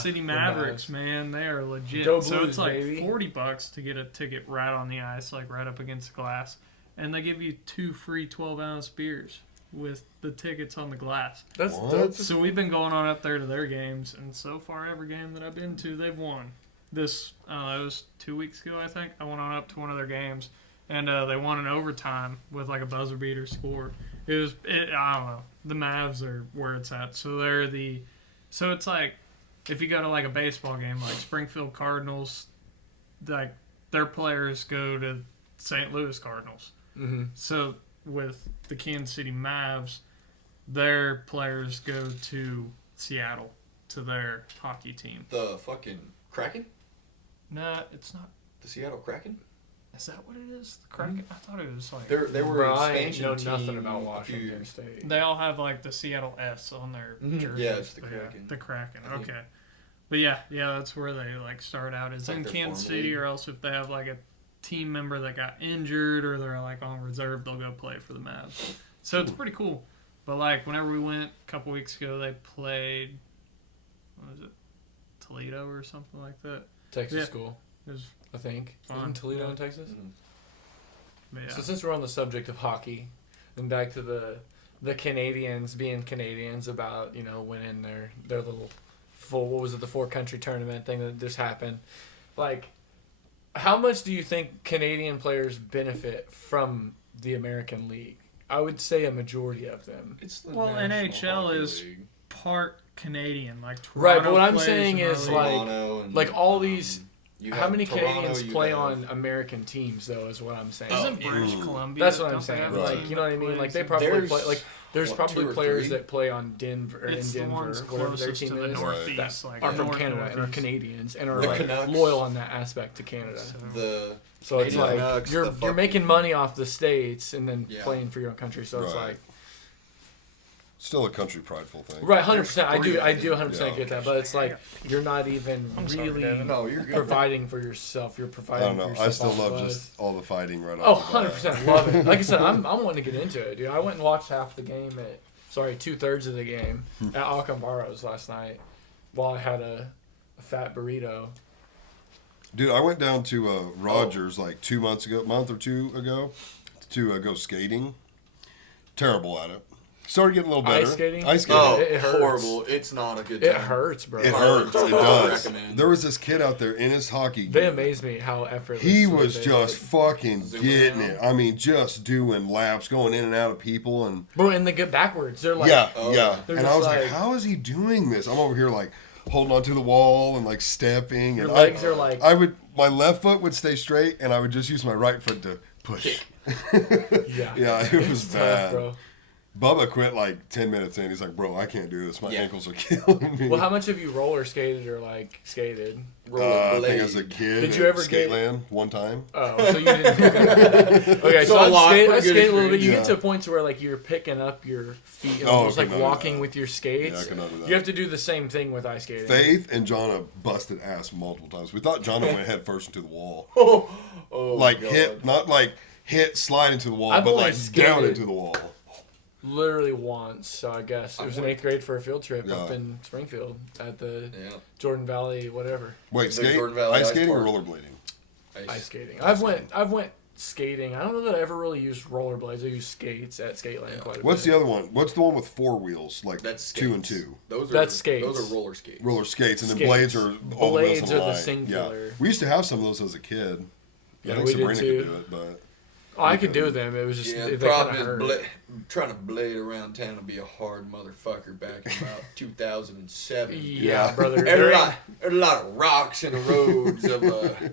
City the Mavericks, Mavs. man, they are legit. Go So Blues, it's like baby. $40 to get a ticket right on the ice, like right up against the glass, and they give you 2 free 12-ounce beers with the tickets on the glass. That's What? So we've been going on up there to their games, and so far every game that I've been to, they've won. This it was 2 weeks ago, I think. I went on up to one of their games, and they won in overtime with like a buzzer beater score. I don't know. The Mavs are where it's at. So so it's like if you go to like a baseball game, like Springfield Cardinals, like their players go to St. Louis Cardinals. Mm-hmm. So with the Kansas City Mavs, their players go to Seattle to their hockey team. the fucking Kraken? Nah, it's not. The Seattle Kraken? Is that what it is? The Kraken? I thought it was like. They were an I expansion know team nothing about a Washington few- State. They all have like the Seattle S on their Mhm. jerseys. Yeah, it's the But Kraken. the Kraken. I think. Okay. But yeah, that's where they like start out. Is It's like in their Kansas farm City, league. or else if they have like a team member that got injured or they're like on reserve, they'll go play for the Mavs. So it's pretty cool. But like whenever we went a couple weeks ago, they played. What was it? Toledo or something like that. Texas Yeah. school, It was I think. Fun. Isn't Toledo Yeah. in Texas? Mhm. but yeah. So since we're on the subject of hockey, and back to the Canadians being Canadians about winning their little the 4-country tournament thing that just happened, like how much do you think Canadian players benefit from the American League? I would say a majority of them. It's the Well, National NHL Hockey is- League. Part Canadian, like Toronto Right, but what I'm plays saying in our is, league. like- Toronto and, like all these- you How have many Toronto, Canadians you play have- on American teams though? Is what I'm saying. Isn't yeah. British Mm. Columbia? That's what I'm don't they saying. have a Like, team you know what I that mean? Like, plays they in- probably There's, play. Like, there's what, probably 2 or players 3? that play on Denver or It's in the Denver, ones whatever their closest team to the is, northeast, that like are from north Canada and are northeast. Canadians and are The like Canucks. loyal on that aspect to Canada. So- The So it's Canadian like Canucks, you're the you're fucking- making money off the states and then Yeah. playing for your own country. So it's Right. like Still a country prideful thing. right, 100%. I do There's 100% Yeah. get that, but it's like you're not even I'm sorry, really Devin. No, you're good. providing for yourself. You're I providing. don't for know. yourself I still off love the just all the fighting right Oh, off the bat. 100% love it. Like I said, I'm wanting to get into it, dude. I went and watched half the game 2/3 of the game at Acambaros last night while I had a fat burrito. Dude, I went down to Rogers like 2 months ago, month or two ago, to go skating. Terrible at it. Started getting a little better. Ice skating? Ice skating. Oh, It hurts. horrible! It's not a good time. It hurts, bro. It Hard. hurts. It Hard does. recommend. There was this kid out there in his hockey They gear. amaze me how effortless. He was they just did. fucking Zooming getting around. it. I mean, just doing laps, going in and out of people, and Bro, and they get backwards. They're like, yeah, oh, yeah. they're And I just was like, like- how is he doing this? I'm over here like holding onto the wall and like stepping, your and legs are like. I would my left foot would stay straight, and I would just use my right foot to push. Yeah. Yeah, it was Tough, bad. bro. Bubba quit like 10 minutes in. He's like, bro, I can't do this. My ankles are killing me. Well, how much have you roller skated or like skated? I think as a kid. Did you ever get- Skateland one time? Oh, so you didn't. Okay, so So a I've lot, skated, pretty I good skated a little bit. You experience. get to points where like you're picking up your feet, and Oh, almost I like cannot do walking that. with your Yeah, skates. I cannot do that. You have to do the same thing with ice skating. Faith and Jonna busted ass multiple times. We thought Jonna went head first into the wall. Oh, Like God. hit, not like hit, slide into the wall, I've but only like down skated- into the wall. Literally once, so I guess it was in 8th grade for a field trip up Yeah. in Springfield at the Yeah. Jordan Valley, whatever, Wait, The skate, Jordan Valley ice Ice skating or Park. rollerblading? ice skating. I've went skating. I don't know that I ever really used rollerblades. I used skates at Skateland Yeah. quite a What's bit. the other one? What's the one with 4 wheels, like That's 2 and skates. 2? Those are That's skates. Those are roller skates. Roller skates, and then Skates. blades are all the wheels Blades on are the line. singular. Yeah. We used to have some of those as a kid. Yeah, I think we did Sabrina too. could do it, but Oh, I could do them. It was just Yeah, they the kind problem of is hurt. trying to blade around town would be a hard motherfucker back in about 2007. Yeah, brother. There's a lot of rocks in the roads of the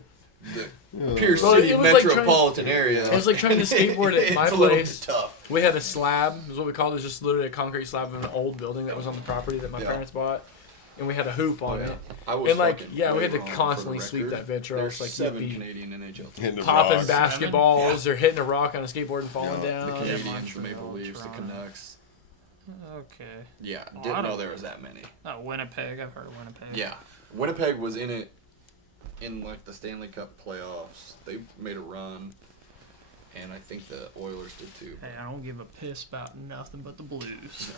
Pierce Well, City it was like metropolitan area. It was like trying to skateboard at my It's a little place. bit tough. We had a slab, is what we called it, just literally a concrete slab of an old building that was on the property that my Yeah. parents bought, and we had a hoop on it. I was And like, fucking yeah, we had way to wrong for constantly the sweep record. that bitch, or There's else like 7 you'd be Canadian NHL teams. hitting the popping rocks. basketballs or hitting a rock on a skateboard and falling Yeah, down. The Canadians, the Montreal, Maple Leafs, the Toronto. Canucks. Okay. Yeah, Oh, I didn't know don't- there was that many. Oh, Winnipeg. I've heard of Winnipeg. Yeah, Winnipeg was in it in like the Stanley Cup playoffs. They made a run, and I think the Oilers did too. Hey, I don't give a piss about nothing but the Blues.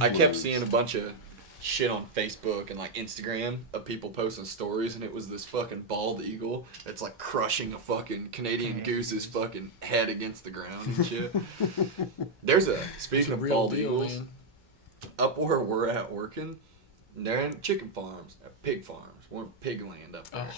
I kept seeing a bunch of shit on Facebook and like Instagram of people posting stories, and it was this fucking bald eagle that's like crushing a fucking Canadian goose's fucking head against the ground and shit. There's a It's speaking a of real bald deal, eagles, man. up where we're at working, they're in chicken farms, pig farms. We're in pig land up there.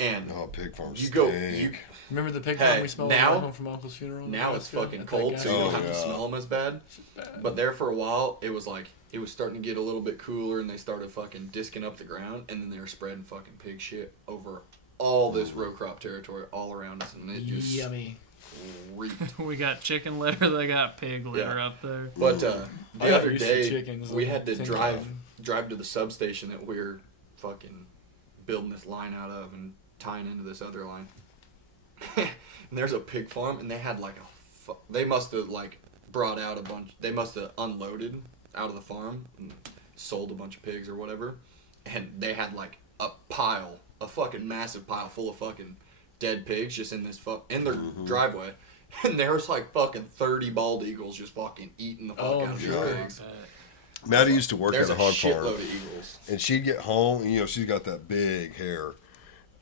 And Oh, pig farms. you go, stink. you Remember the pig Hey, farm we smelled now- on the way home from Uncle's funeral? in now it's Nebraska? fucking That cold, guy- so you don't Oh, have to yeah. smell them as bad. bad. But there for a while, it was like it was starting to get a little bit cooler, and they started fucking disking up the ground, and then they were spreading fucking pig shit over all this row crop territory all around us, and it just Yummy. reeked. We got chicken litter. They got pig litter Yeah. up there. But I the got other used to day, chickens, we like, had to think drive to the substation that we're fucking building this line out of and tying into this other line. And there's a pig farm, and they had like they must have like brought out a bunch. They must have unloaded out of the farm and sold a bunch of pigs or whatever, and they had like a fucking massive pile full of fucking dead pigs just in this in their driveway, and there was like fucking 30 bald eagles just fucking eating the fuck Oh, out of these sure. pigs. Maddie used to work There's at a a hog shitload farm, of eagles. and she'd get home, and she's got that big hair.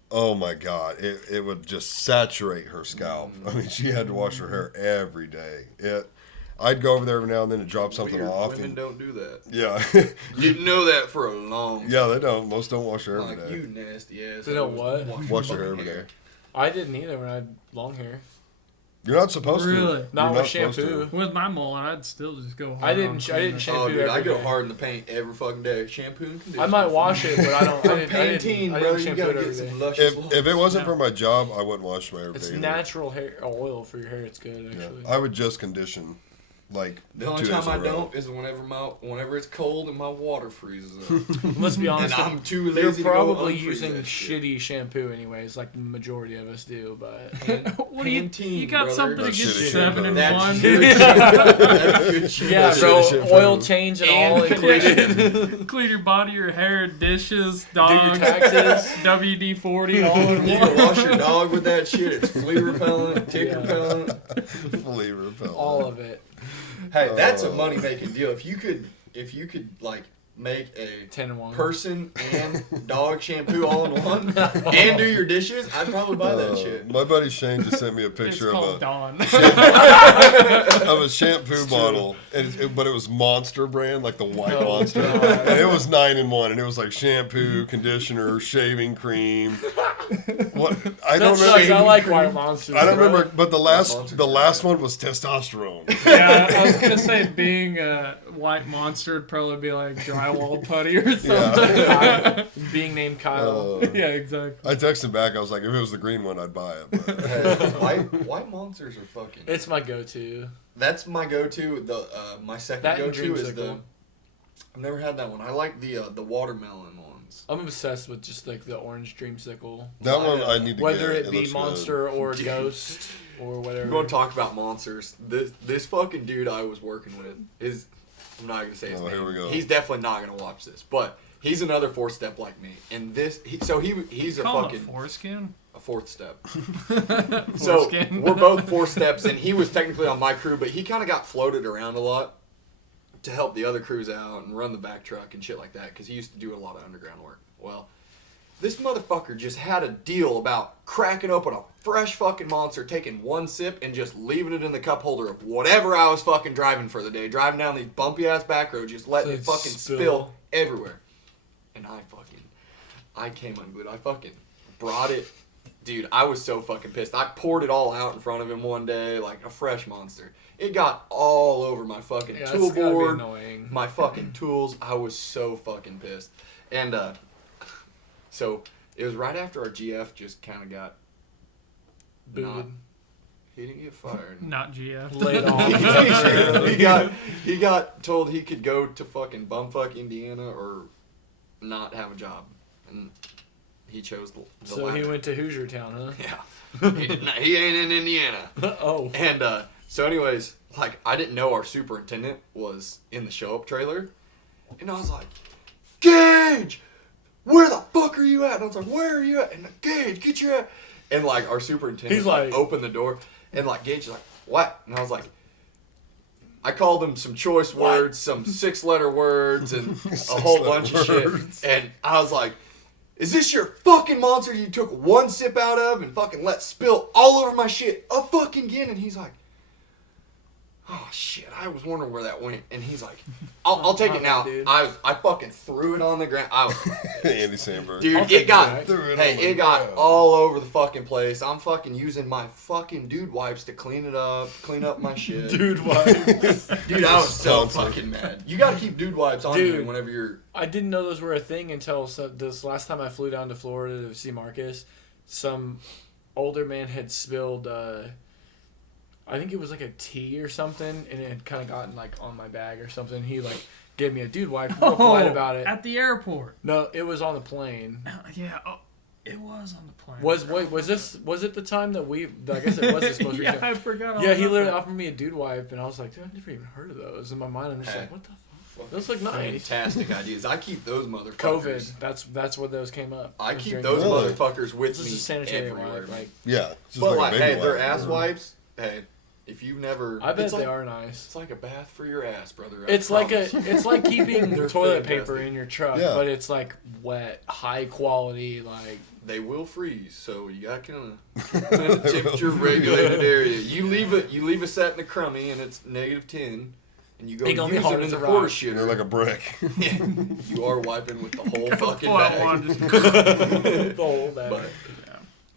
Oh my God, it would just saturate her scalp. I mean, she had to wash her hair every day. I'd go over there every now and then to drop something Weird. off. Women And, don't do that. yeah, Didn't know that for a long yeah, they don't. Most don't wash their hair Like, every day. you nasty ass. They don't what? Wash their hair every day. I didn't either when I had long hair. You're not supposed Really? to. Not You're with supposed shampoo. to. With my mullet, I'd still just go hard. I didn't on sh- I didn't cleaner. shampoo Oh, dude, I every go day. hard in the paint every fucking day. Shampoo and conditioner. I might wash it, but I don't. I didn't, Pantene, I bro. didn't You shampoo gotta it get every day. some luscious If it wasn't No. for my job, I wouldn't wash my hair every It's day. either. natural hair oil for your hair. It's good Yeah. actually. I would just condition, like The only 2 time days in I a row. don't is whenever it's cold and my water freezes up. Let's be and honest. I'm too You're lazy to go probably unfreeze using that shit. shitty shampoo anyways, like the majority of us do. But What do you? Pantene, You got brother. something That's against shitty 7 shampoo. and That's 1? good shit. That's good shit. yeah, That's bro, shitty shampoo. oil change and all And included. Clean your body, your hair, dishes, Do your dogs, taxes. WD-40, all in You one. can wash your dog with that shit. It's flea repellent, tick Yeah. repellent. Fully repellent. All of it. Hey, that's a money making deal. If you could like make a 10 and 1. person and dog shampoo all in one and do your dishes, I'd probably buy that shit. My buddy Shane just sent me a It's picture called of Dawn. a shampoo bottle, but it was Monster brand, like the white Oh, Monster, God. and it was 9 in 1, and it was like shampoo, conditioner, shaving cream. What I That don't sucks. remember. I like white monsters. I don't bro. remember, but the Monster last brand. one was testosterone. Yeah, I was gonna say being a white monster would probably be like dry Kyle Wald putty or something. Yeah. Being named Kyle. Yeah, exactly. I texted back. I was like, if it was the green one, I'd buy it. But White monsters are fucking. It's my go-to. That's my go-to. My second That and go-to is the. Dreamsicle. I've never had that one. I like the watermelon ones. I'm obsessed with just like the orange dreamsicle. that one I need to Whether get. it be looks Monster or Dude. Ghost or whatever. We're going to talk about monsters. This fucking dude I was working with is. I'm not gonna say his Oh, name. here we go. He's definitely not gonna watch this, but he's another fourth step like me. And he's a Call him fucking a foreskin. a fourth step. So Foreskin. we're both four steps, and he was technically on my crew, but he kind of got floated around a lot to help the other crews out and run the back truck and shit like that because he used to do a lot of underground work. Well, this motherfucker just had a deal about cracking open a fresh fucking monster, taking one sip, and just leaving it in the cup holder of whatever I was fucking driving for the day. Driving down these bumpy ass back roads, just letting So it it'd fucking spill everywhere. And I came unglued. I fucking brought it. Dude, I was so fucking pissed. I poured it all out in front of him one day, like a fresh monster. It got all over my fucking Yeah, tool that's gotta be board, annoying. my fucking tools. I was so fucking pissed. And so it was right after our GF just kind of got Booted. not. He didn't get fired. Not GF. Laid off. he got told he could go to fucking bumfuck Indiana or not have a job, and he chose the So latter. he went to Hoosier Town, huh? Yeah, he did not. He ain't in Indiana. Oh. And so, anyways, like I didn't know our superintendent was in the show up trailer, and I was like, Gage, where the fuck are you at? And I was like, where are you at? And Gage, get your ass. And like our superintendent He's like- opened the door, and like Gage is like, what? And I was like, I called him some choice words, some 6-letter words, and a whole 6-letter bunch of words. shit. And I was like, is this your fucking monster you took one sip out of and fucking let spill all over my shit a fucking again? And he's like, oh shit, I was wondering where that went. And he's like, I'll take it now. Dude. I fucking threw it on the ground. I was, Andy Samberg. dude, I'll it take got, that. Threw it hey, on the it got ground. all over the fucking place. I'm fucking using my fucking dude wipes to clean up my shit. Dude, why? Dude, I was so Sponsor. fucking mad. You gotta keep dude wipes on Dude. you whenever you're. I didn't know those were a thing until this last time I flew down to Florida to see Marcus. Some older man had spilled, I think it was like a tea or something, and it had kind of gotten like on my bag or something. He like gave me a dude wipe, real polite about it. At the airport. No, it was on the plane. Yeah, it was on the plane. Was it the time that I guess it was this most Yeah, recent. I forgot all Yeah, he about literally that. offered me a dude wipe, and I was like, dude, I've never even heard of those. In my mind, I'm just Hey. like, what the fuck? Those look nice. Fantastic ideas. I keep those motherfuckers. COVID. That's where those came up. I was keep during those COVID. Really? motherfuckers with This is me a sanitary everywhere. wipe. Like, Yeah. It's just But like, like, a baby hey, their wipe. ass wipes. Hey, if you've never, I bet it's they like, are nice. It's like a bath for your ass, brother. I It's like promise. it's like keeping They're toilet fantastic. paper in your truck, Yeah. but it's like wet, high quality. Like They will freeze, so you got kind of temperature regulated area. You leave a set in the crummy, and it's -10, and you go It use gonna be it hard in as the a quarter rock. shitter. You're like a brick. You are wiping with the whole fucking Pull out one, bag. the whole bag. But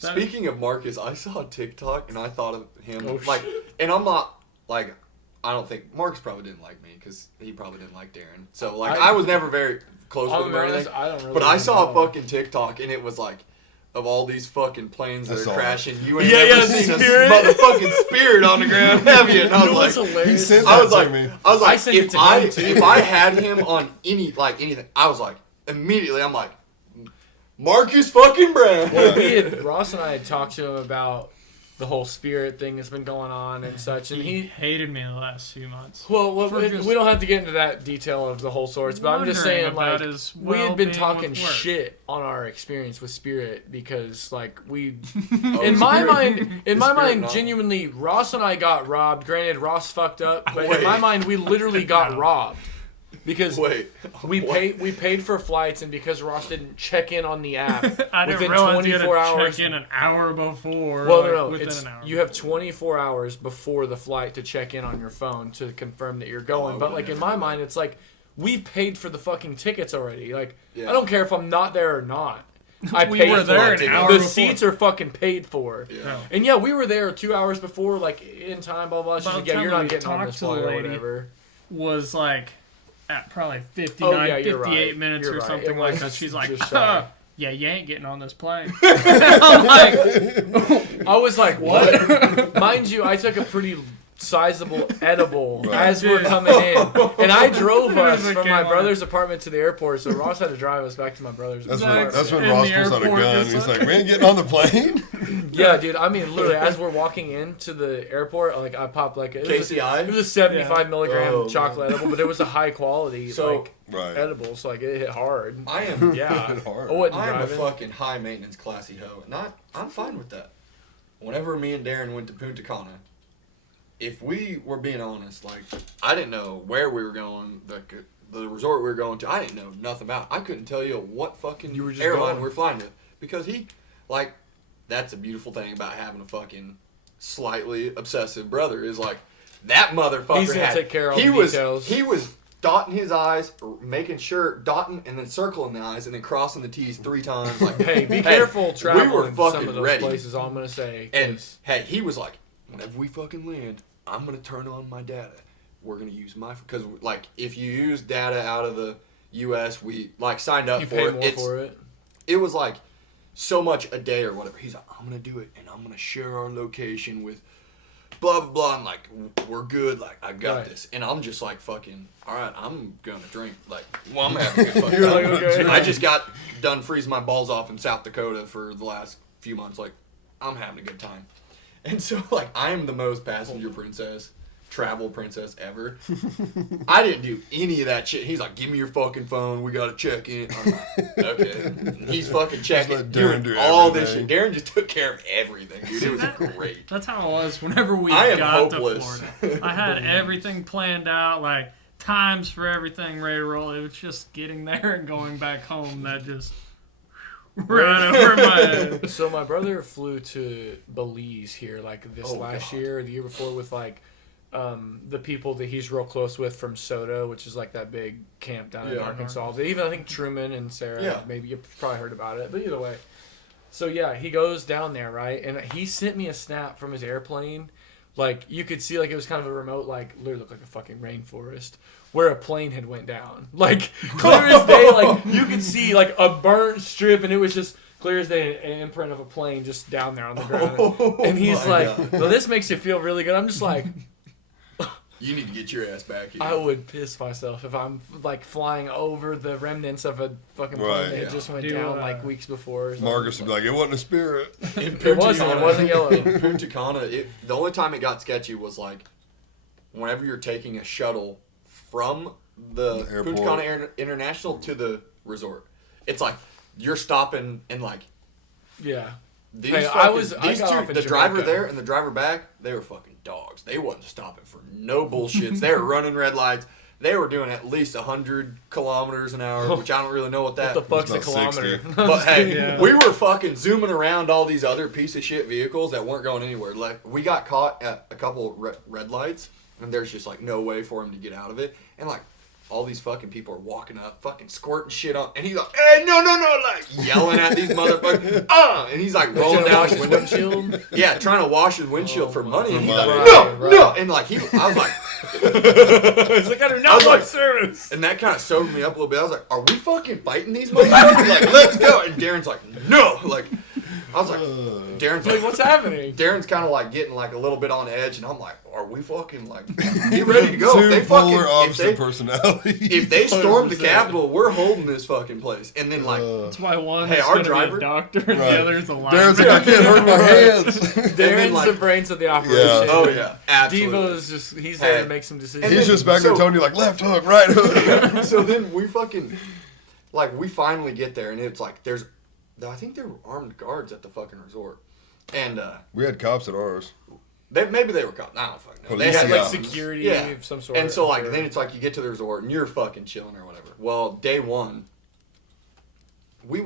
That- speaking of Marcus, I saw a TikTok and I thought of him Oh, like, shit. and I'm not like, I don't think Marcus probably didn't like me because he probably didn't like Darren. So like, I was never very close with I'll him be or honest, anything. I don't really. But I saw a know. fucking TikTok and it was like, of all these fucking planes that I are saw it. crashing, you ain't Yeah, never yeah, seen Spirit. a motherfucking Spirit on the ground, have you? And I You know was what's like, hilarious? He sent I that was to like, me. I was I like, sent it if to I him, too. if I had him on anything, I was like, immediately, I'm like, Marcus fucking Brown. Well, Ross and I had talked to him about the whole Spirit thing that's been going on and such, and He he. hated me the last few months. Well, For just we don't have to get into that detail of the whole sorts, but I'm just Wondering saying, like, about his we had been well-being talking with work. shit on our experience with Spirit because, like, we Oh, in my Spirit- mind, in is my Spirit mind, not- genuinely, Ross and I got robbed. Granted, Ross fucked up, but Wait. in my mind, we literally got robbed because Wait, we what? paid for flights, and because Ross didn't check in on the app I didn't within realize you had 24 to hours. check in an hour before. Well, like, no, within it's an hour. you have 24 hours before the flight to check in on your phone to confirm that you're going. Oh, But like in my mind, it's like we paid for the fucking tickets already. Like Yeah. I don't care if I'm not there or not. I We paid were for there it. an hour The before. seats are fucking paid for. Yeah. No. And yeah, we were there 2 hours before, like in time, blah blah. She's By like, the yeah, time you're we not getting on talked this to the flight or lady- whatever. Was like at probably 59, yeah, you're 58 right. minutes You're or right. something It like was that. She's like, just shy. yeah, you ain't getting on this plane. I'm like, I was like, what? Mind you, I took a pretty sizable edible Right. as we're coming in. And I drove us As we from came my on. brother's apartment to the airport, so Ross had to drive us back to my brother's That's apartment. when, that's when In Ross the pulls out a airport, gun. just He's like- like, we ain't getting on the plane. Yeah, dude. I mean, literally, as we're walking into the airport, like I popped like it was KCI? a 75 milligram Oh, chocolate edible, but it was a high quality So- like Right. edible, so like it hit hard. I am Yeah, Hit hard. I wasn't I am a driving. fucking high maintenance classy hoe. I'm fine with that. Whenever me and Darren went to Punta Cana, if we were being honest, like I didn't know where we were going, the resort we were going to. I didn't know nothing about. I couldn't tell you what fucking You were just airline going. we were flying with because that's a beautiful thing about having a fucking slightly obsessive brother is like that motherfucker. He's gonna had, take care of all he the was, details. He was dotting his I's, making sure dotting and then circling the I's and then crossing the T's 3 times. Like, Hey, be careful traveling we were to some fucking of those ready. places. All I'm gonna say. And 'cause- hey, he was like, whenever we fucking land, I'm gonna turn on my data. We're gonna use my because like if you use data out of the U.S., we like signed up you for pay it. more for it. It was like so much a day or whatever. He's like, I'm gonna do it, and I'm gonna share our location with blah blah blah. I'm like, we're good. Like I got Right. this, and I'm just like fucking. All right, I'm gonna drink. Like, well, I'm having a good fucking You're time. like, okay. I just got done freezing my balls off in South Dakota for the last few months. Like, I'm having a good time, and so like I am the most passenger princess. Travel princess ever. I didn't do any of that shit. He's like, "Give me your fucking phone. We gotta check in." I'm like, okay. He's fucking checking, let Darren doing do all this shit. everything. Darren just took care of everything, dude. It was great. that's how it was whenever we I am got hopeless. to Florida. I had everything planned out, like times for everything ready to roll. It was just getting there and going back home that just right over my head. So my brother flew to Belize here like this Oh, last God. year or the year before with like the people that he's real close with from SOTA, which is like that big camp down in Yeah. Arkansas. That even I think Truman and Sarah, Yeah. maybe you've probably heard about it, but either way. So yeah, he goes down there, right? And he sent me a snap from his airplane. Like you could see like it was kind of a remote, like literally looked like a fucking rainforest. Where a plane had went down. Like clear as day, like you could see like a burnt strip and it was just clear as day an imprint of a plane just down there on the ground. Oh, And he's my like, God. well, this makes you feel really good. I'm just like, You need to get your ass back here. I would piss myself if I'm like flying over the remnants of a fucking plane Right, that had yeah. just went Dude, down like weeks before. Or something. Marcus would be like, it wasn't a spirit. In It wasn't. It wasn't yellow. In Punta Cana, the only time it got sketchy was like whenever you're taking a shuttle from the The Punta airport. Cana International to the resort. It's like you're stopping and like Yeah. these, Hey, fucking, I these got two, off in the driver Jamaica. there and the driver back, they were fucking dogs. They wasn't stopping for no bullshits. They were running red lights. They were doing at least 100 kilometers an hour, which I don't really know what that. What the fuck's a It's about kilometer? 60. But hey, Yeah. we were fucking zooming around all these other piece of shit vehicles that weren't going anywhere. Like we got caught at a couple red lights, and there's just like no way for him to get out of it. And like all these fucking people are walking up, fucking squirting shit on, and he's like, "Hey, no, like yelling at these motherfuckers, and he's like rolling down wash his his windshield, windshield. yeah, trying to wash his windshield for money. And he's money. like, Right, no, right. and like I was like. It's like I do I not was want like- service. And that kind of sobered me up a little bit. I was like, "Are we fucking fighting these motherfuckers? Like, let's go!" And Darren's like, "No!" Like, I was like, Darren's Like, like, what's happening? Darren's kind of like getting like a little bit on edge, and I'm like, "Are we fucking like, get ready to go?" Two If they fucking, polar opposite if personalities. they storm the 100%. Capitol, we're holding this fucking place. And then like, That's why one Hey, is our going to be driver- a doctor and Right. the other's a Darren's lineman. like, I can't hurt my hands. Darren's like- the brains of the operation. Yeah. oh yeah, absolutely. Devo's just, he's there Hey. to make some decisions. And He's then- just back there so- telling you, like, left hook, right hook. So then we fucking, like, we finally get there, and it's like I think there were armed guards at the fucking resort, and We had cops at ours. maybe they were caught. I don't fucking know. They Police had like Yeah. security Yeah. of some sort. And so like Sure. then it's like you get to the resort and you're fucking chilling or whatever. Well, day one,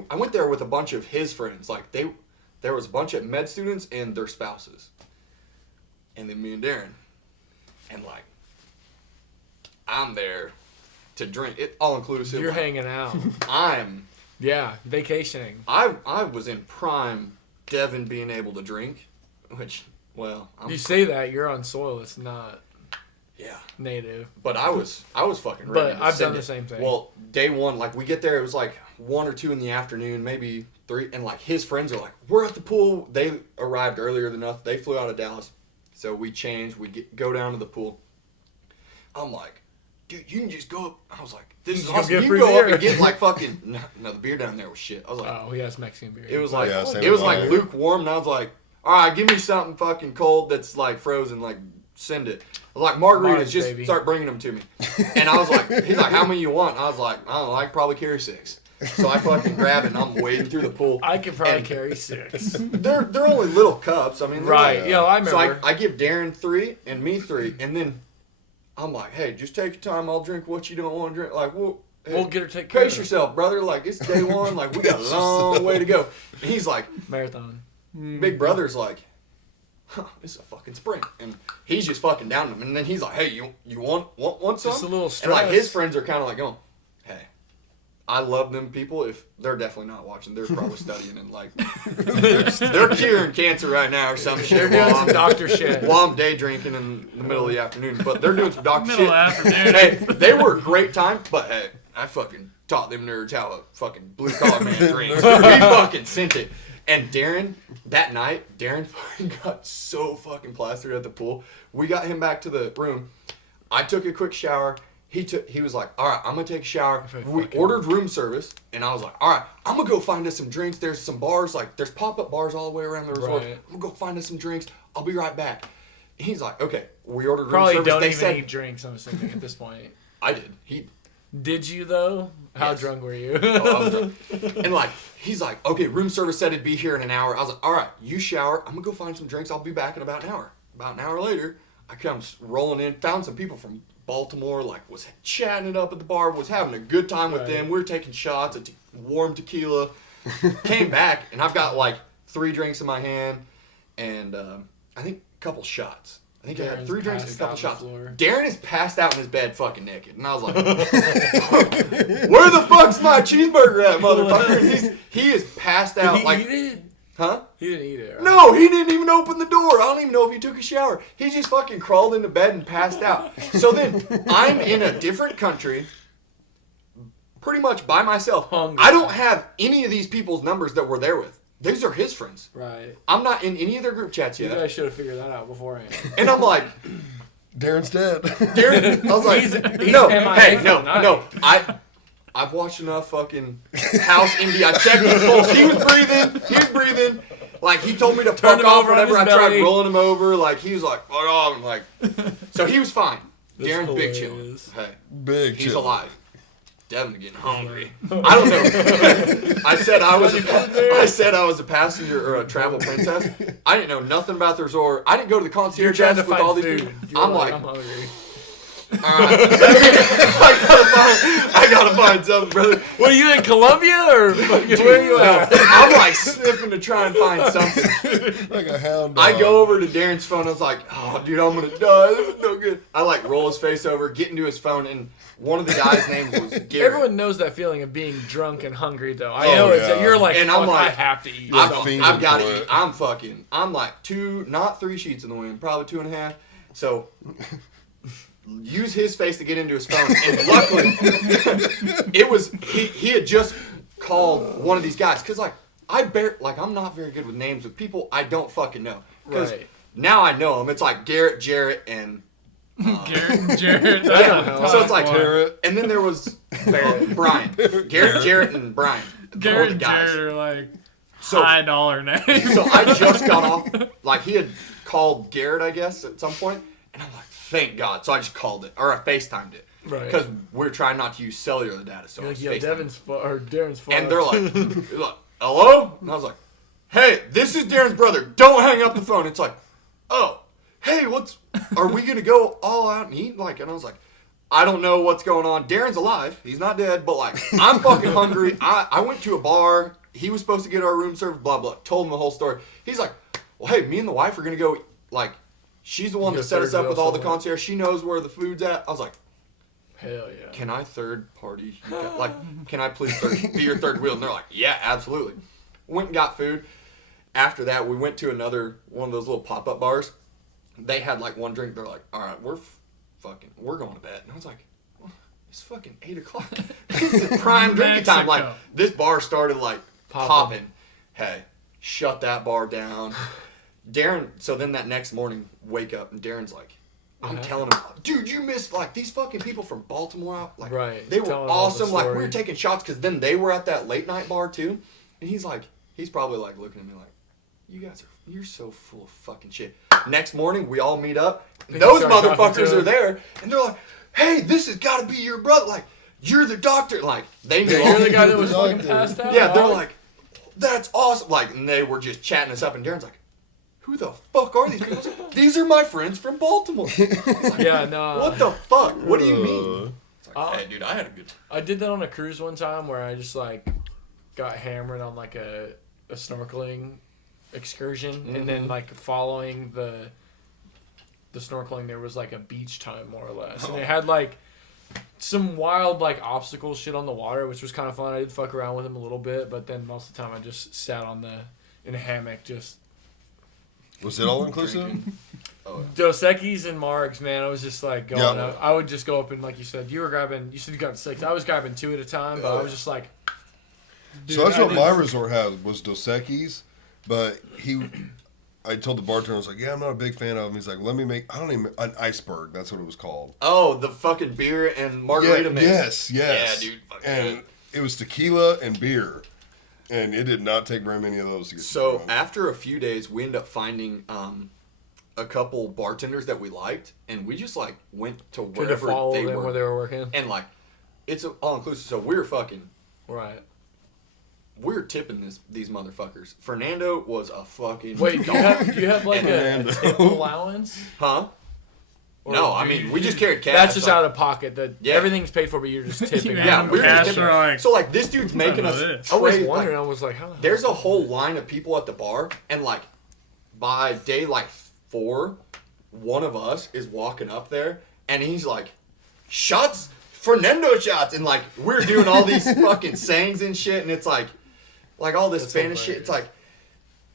I went there with a bunch of his friends. Like there was a bunch of med students and their spouses, and then me and Darren, and like I'm there to drink it all inclusive. You're like, hanging out. Yeah, vacationing. I was in prime Devin being able to drink, which well You say that, you're on soil. It's not. Yeah. native. But I was fucking ready. But to I've send done the it. same thing. Well, day one, like we get there, it was like 1 or 2 in the afternoon, maybe 3, and like his friends are like, "We're at the pool." They arrived earlier than us. They flew out of Dallas, so we changed. Go down to the pool. I'm like, dude, you can just go up. I was like, this is Just go awesome. get You free can go up beer. and get like fucking no, the beer down there was shit. I was like, Oh, he has Mexican beer. it was like Yeah, same it was with like mine. lukewarm, and I was like, all right, give me something fucking cold that's like frozen, like send it. I was like margaritas, Mars, just baby. start bringing them to me. And I was like, he's like, how many you want? I was like, I don't know, I could probably carry 6. So I fucking grab it and I'm wading through the pool. I could probably And carry 6. They're only little cups. I mean, they're Right. like- Yeah, I remember. so I give Darren 3 and me 3, and then I'm like, hey, just take your time. I'll drink what you don't want to drink. Like, well, hey, We'll get her take care of pace it. yourself, brother. Like, it's day 1. Like, we got a long way to go. And he's like, Marathon. big brother's like, huh, this is a fucking sprint. And he's just fucking down them. And then he's like, hey, you want some? Just a little And like stress. his friends are kind of like going, hey, I love them people. If they're definitely not watching, they're probably studying and like they're curing cancer right now or some They're shit. doing While some I'm, doctor shit. while I'm day drinking in the middle of the afternoon, but they're doing some doctor Middle shit. afternoon. Hey, they were a great time, but hey, I fucking taught them nerds how a fucking blue collar man drinks. We fucking sent it. And Darren, that night, Darren fucking got so fucking plastered at the pool. We got him back to the room. I took a quick shower. He was like, all right, I'm going to take a shower. We ordered room service. And I was like, all right, I'm going to go find us some drinks. There's some bars. Like, there's pop-up bars all the way around the resort. Right. I'm going to go find us some drinks. I'll be right back. He's like, okay. We ordered room Probably service. don't They even said, eat drinks, I'm assuming, at this point. I did. He Did you, though? How Yes. drunk were you? Oh, I was drunk. And like, he's like, okay, room service said it'd be here in an hour. I was like, all right, you shower. I'm gonna go find some drinks. I'll be back in about an hour. About an hour later, I come rolling in, found some people from Baltimore, like was chatting it up at the bar, was having a good time with Right. them. We were taking shots of warm tequila. Came back, and I've got like 3 drinks in my hand, and I think a couple shots. I think I had Darren's 3 drinks and a passed couple out on the shots. floor. Darren is passed out in his bed fucking naked. And I was like, where the fuck's my cheeseburger at, motherfucker? He is passed Did out he like, eat it? huh? He didn't eat it. Right? No, he didn't even open the door. I don't even know if he took a shower. He just fucking crawled into bed and passed out. So then I'm in a different country, pretty much by myself. Hungry. I don't have any of these people's numbers that we're there with. These are his friends. Right. I'm not in any of their group chats You yet. guys should have figured that out beforehand. And I'm like, Darren's dead. Darren, I was like, He's no, MIA hey, for no, the night. no. I've watched enough fucking House Indie. I checked his pulse. He was breathing. He was breathing. Like, he told me to Turned fuck him off over on whenever I his tried belly. rolling him over. Like, he was like, fuck off. I'm like, so he was fine. That's Darren's big hilarious. chill. Hey, Big he's chill. alive. Devin getting hungry. I don't know. I said I was a passenger or a travel princess. I didn't know nothing about the resort. I didn't go to the You're concierge trying desk to with find all these food. people. You're I'm like, I'm hungry. alright. I gotta find something, brother. What are you in Colombia or fucking where are you No, at? I'm like sniffing to try and find something. Like a hound I dog. go over to Darren's phone. I was like, oh, dude, I'm gonna die. This is no good. I like roll his face over, get into his phone, and one of the guys' names was Gary. Everyone knows that feeling of being drunk and hungry, though. I Oh, know it's yeah. that you're like, And I'm "Fuck, I like, have to eat. You're something." fiending I've got for to it. eat. I'm like 2, not 3 sheets in the wind, probably 2.5. So use his face to get into his phone, and luckily it was he had just called one of these guys because I'm not very good with names with people I don't fucking know because Right. now I know them. It's like Garrett, Jarrett, and Garrett and Jared. Yeah, so it's like Garrett. and then there was Brian, Garrett, Jarrett, and Brian. Garrett and the guys. Jared are like So high dollar names. So I just got off, like he had called Garrett, I guess, at some point, and I'm like, thank God. So I just called it, or I FaceTimed it. Right. Because we're trying not to use cellular data, so You're I like, was yo, FaceTiming. Darren's phone. And they're like, hello? And I was like, hey, this is Darren's brother. Don't hang up the phone. It's like, oh, hey, are we going to go all out and eat? Like, and I was like, I don't know what's going on. Darren's alive. He's not dead, but like, I'm fucking hungry. I went to a bar. He was supposed to get our room service, blah, blah. Told him the whole story. He's like, well, hey, me and the wife are going to go, like, she's the one Your that set us third up with wheel all the somewhere. concierge. She knows where the food's at. I was like, Hell yeah. can I third party? Can I please be your third wheel? And they're like, yeah, absolutely. Went and got food. After that, we went to one of those little pop-up bars. They had like one drink. They're like, all right, we're we're going to bed. And I was like, well, it's fucking 8 o'clock. It's a prime drinking time. Like, Mexico. this bar started, like, Popping. popping. Hey, shut that bar down. Darren, so then that next morning, wake up, and Darren's like, I'm telling him, dude, you missed, like, these fucking people from Baltimore out. Like, Right. they were Telling all the awesome. Like, we were story. taking shots because then they were at that late night bar, too. And he's probably, like, looking at me like, you're so full of fucking shit. Next morning, we all meet up. Then you Those start talking motherfuckers to are him. there. And they're like, hey, this has got to be your brother. Like, you're the doctor. Like, they knew Yeah, all you're the guy that was Doctor. fucking passed out. Yeah, they're dog. like, that's awesome. Like, and they were just chatting us up. And Darren's like, who the fuck are these people? I was like, these are my friends from Baltimore. Yeah, no. What the fuck? What do you mean? It's like, Uh, hey, dude, I had a good time. I did that on a cruise one time where I just like got hammered on like a snorkeling excursion, and then like following the snorkeling there was like a beach time more or less, and it had like some wild like obstacle shit on the water, which was kind of fun. I did fuck around with him a little bit, but then most of the time I just sat in a hammock just Was it all inclusive? Drinking. Oh, Dos Equis and Margs, man. I was just like going Yeah. up. I would just go up and like you said, you said you got 6. I was grabbing 2 at a time, but I was just like, So that's I what did- my resort had was Dos Equis, but I told the bartender, I was like, yeah, I'm not a big fan of them. He's like, let me make, an iceberg. That's what it was called. Oh, the fucking beer and margarita mix. Yes, yes. Yeah, dude. Fucking And good. it was tequila and beer. And it did not take very many of those to get So drunk. after a few days, we ended up finding a couple bartenders that we liked, and we just like went to tried to wherever follow they them were, where they were working. and like it's all inclusive. So we were tipping these motherfuckers. Fernando was a fucking Wait, do you have like a Fernando. tip allowance? huh? Or No, do I you mean we just- just carried cash. That's just like- out of pocket. Yeah. Everything's paid for, but you're just tipping. Yeah, Yeah, out. we were cash just tipping. are like- So like this dude's making us. this? I was trade, like, wondering. I was like, how? there's a whole line of people at the bar, and like by day like 4, one of us is walking up there, and he's like, shots, Fernando shots, and like we're doing all these fucking sayings and shit, and it's like all this That's Spanish shit. It's hilarious. like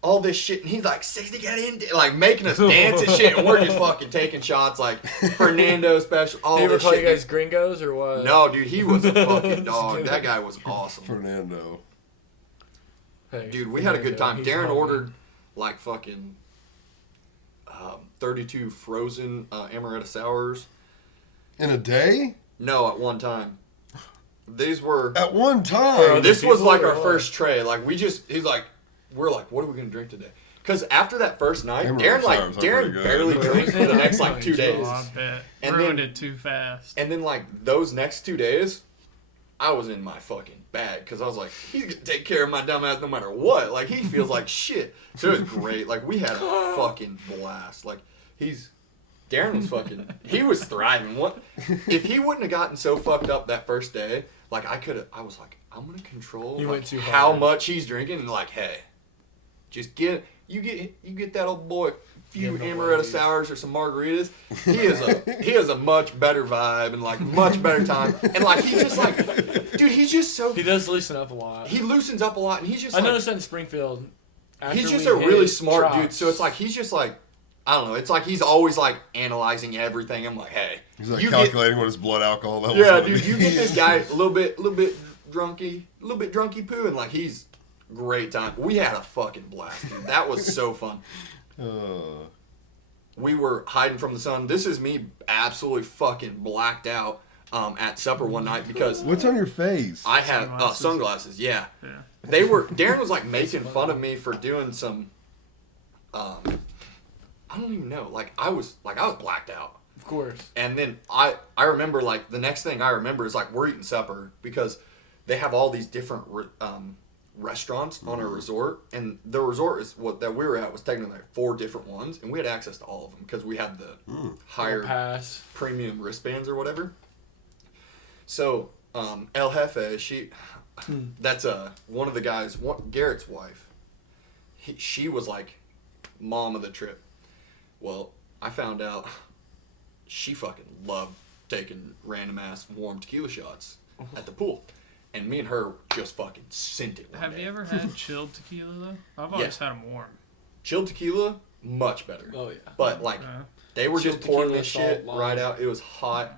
all this shit, and he's like 60 get in, like making us dance and shit, and we're just fucking taking shots like Fernando special. All Did he ever this call shit. you guys gringos or what? No, dude, he was a fucking Just dog. kidding. That guy was awesome. Fernando. Hey, Dude, we had a good time. he's Darren homie. ordered like fucking 32 frozen amaretto sours. In a day? No, at one time. These were. At one Or time. This was people like or our what? first tray. Like we're like, what are we gonna drink today? Because after that first night, Amaretto sours are pretty Darren good. barely drank for the next like 2 days, Oh, I bet. And Ruined then- it too fast. and then like those next 2 days, I was in my fucking bag because I was like, he's gonna take care of my dumb ass no matter what. Like he feels like shit. So it was great. Like we had a fucking blast. Like Darren was fucking. He was thriving. What if he wouldn't have gotten so fucked up that first day? Like I was like, I'm gonna control You like, went too how hard. much he's drinking. And like, hey, just get that old boy a few Yeah, no amaretto way. sours or some margaritas. He is a much better vibe and like much better time. And like he's just like, dude, he's just so He does loosen up a lot. he loosens up a lot, and he's just I like, noticed that in Springfield. he's after just we a really hit smart dude. drops- So it's like he's just like, I don't know. It's like he's always like analyzing everything. I'm like, hey, He's like you calculating what his blood alcohol level yeah, is. dude, you get this guy a little bit drunky poo, and like he's great time. We had a fucking blast, dude. That was so fun. We were hiding from the sun. This is me absolutely fucking blacked out at supper one night because What's on your face? I had Sunglasses. sunglasses. Yeah. Yeah. Darren was like making fun of me for doing some I don't even know. Like I was blacked out. Of course. And then I remember like the next thing I remember is like we're eating supper because they have all these different restaurants on our resort, and the resort is that we were at was technically like 4 different ones, and we had access to all of them because we had the higher Pass. premium wristbands or whatever. So El Jefe, that's one of the guys, Garrett's wife. She was like mom of the trip. Well, I found out she fucking loved taking random ass warm tequila shots at the pool, and me and her just fucking sent it. One Have day. you ever had chilled tequila though? I've always had them warm. Chilled tequila? Much better. Oh yeah. But like Uh, They were just Chip pouring tequila, this shit salt, right lime. out. It was hot.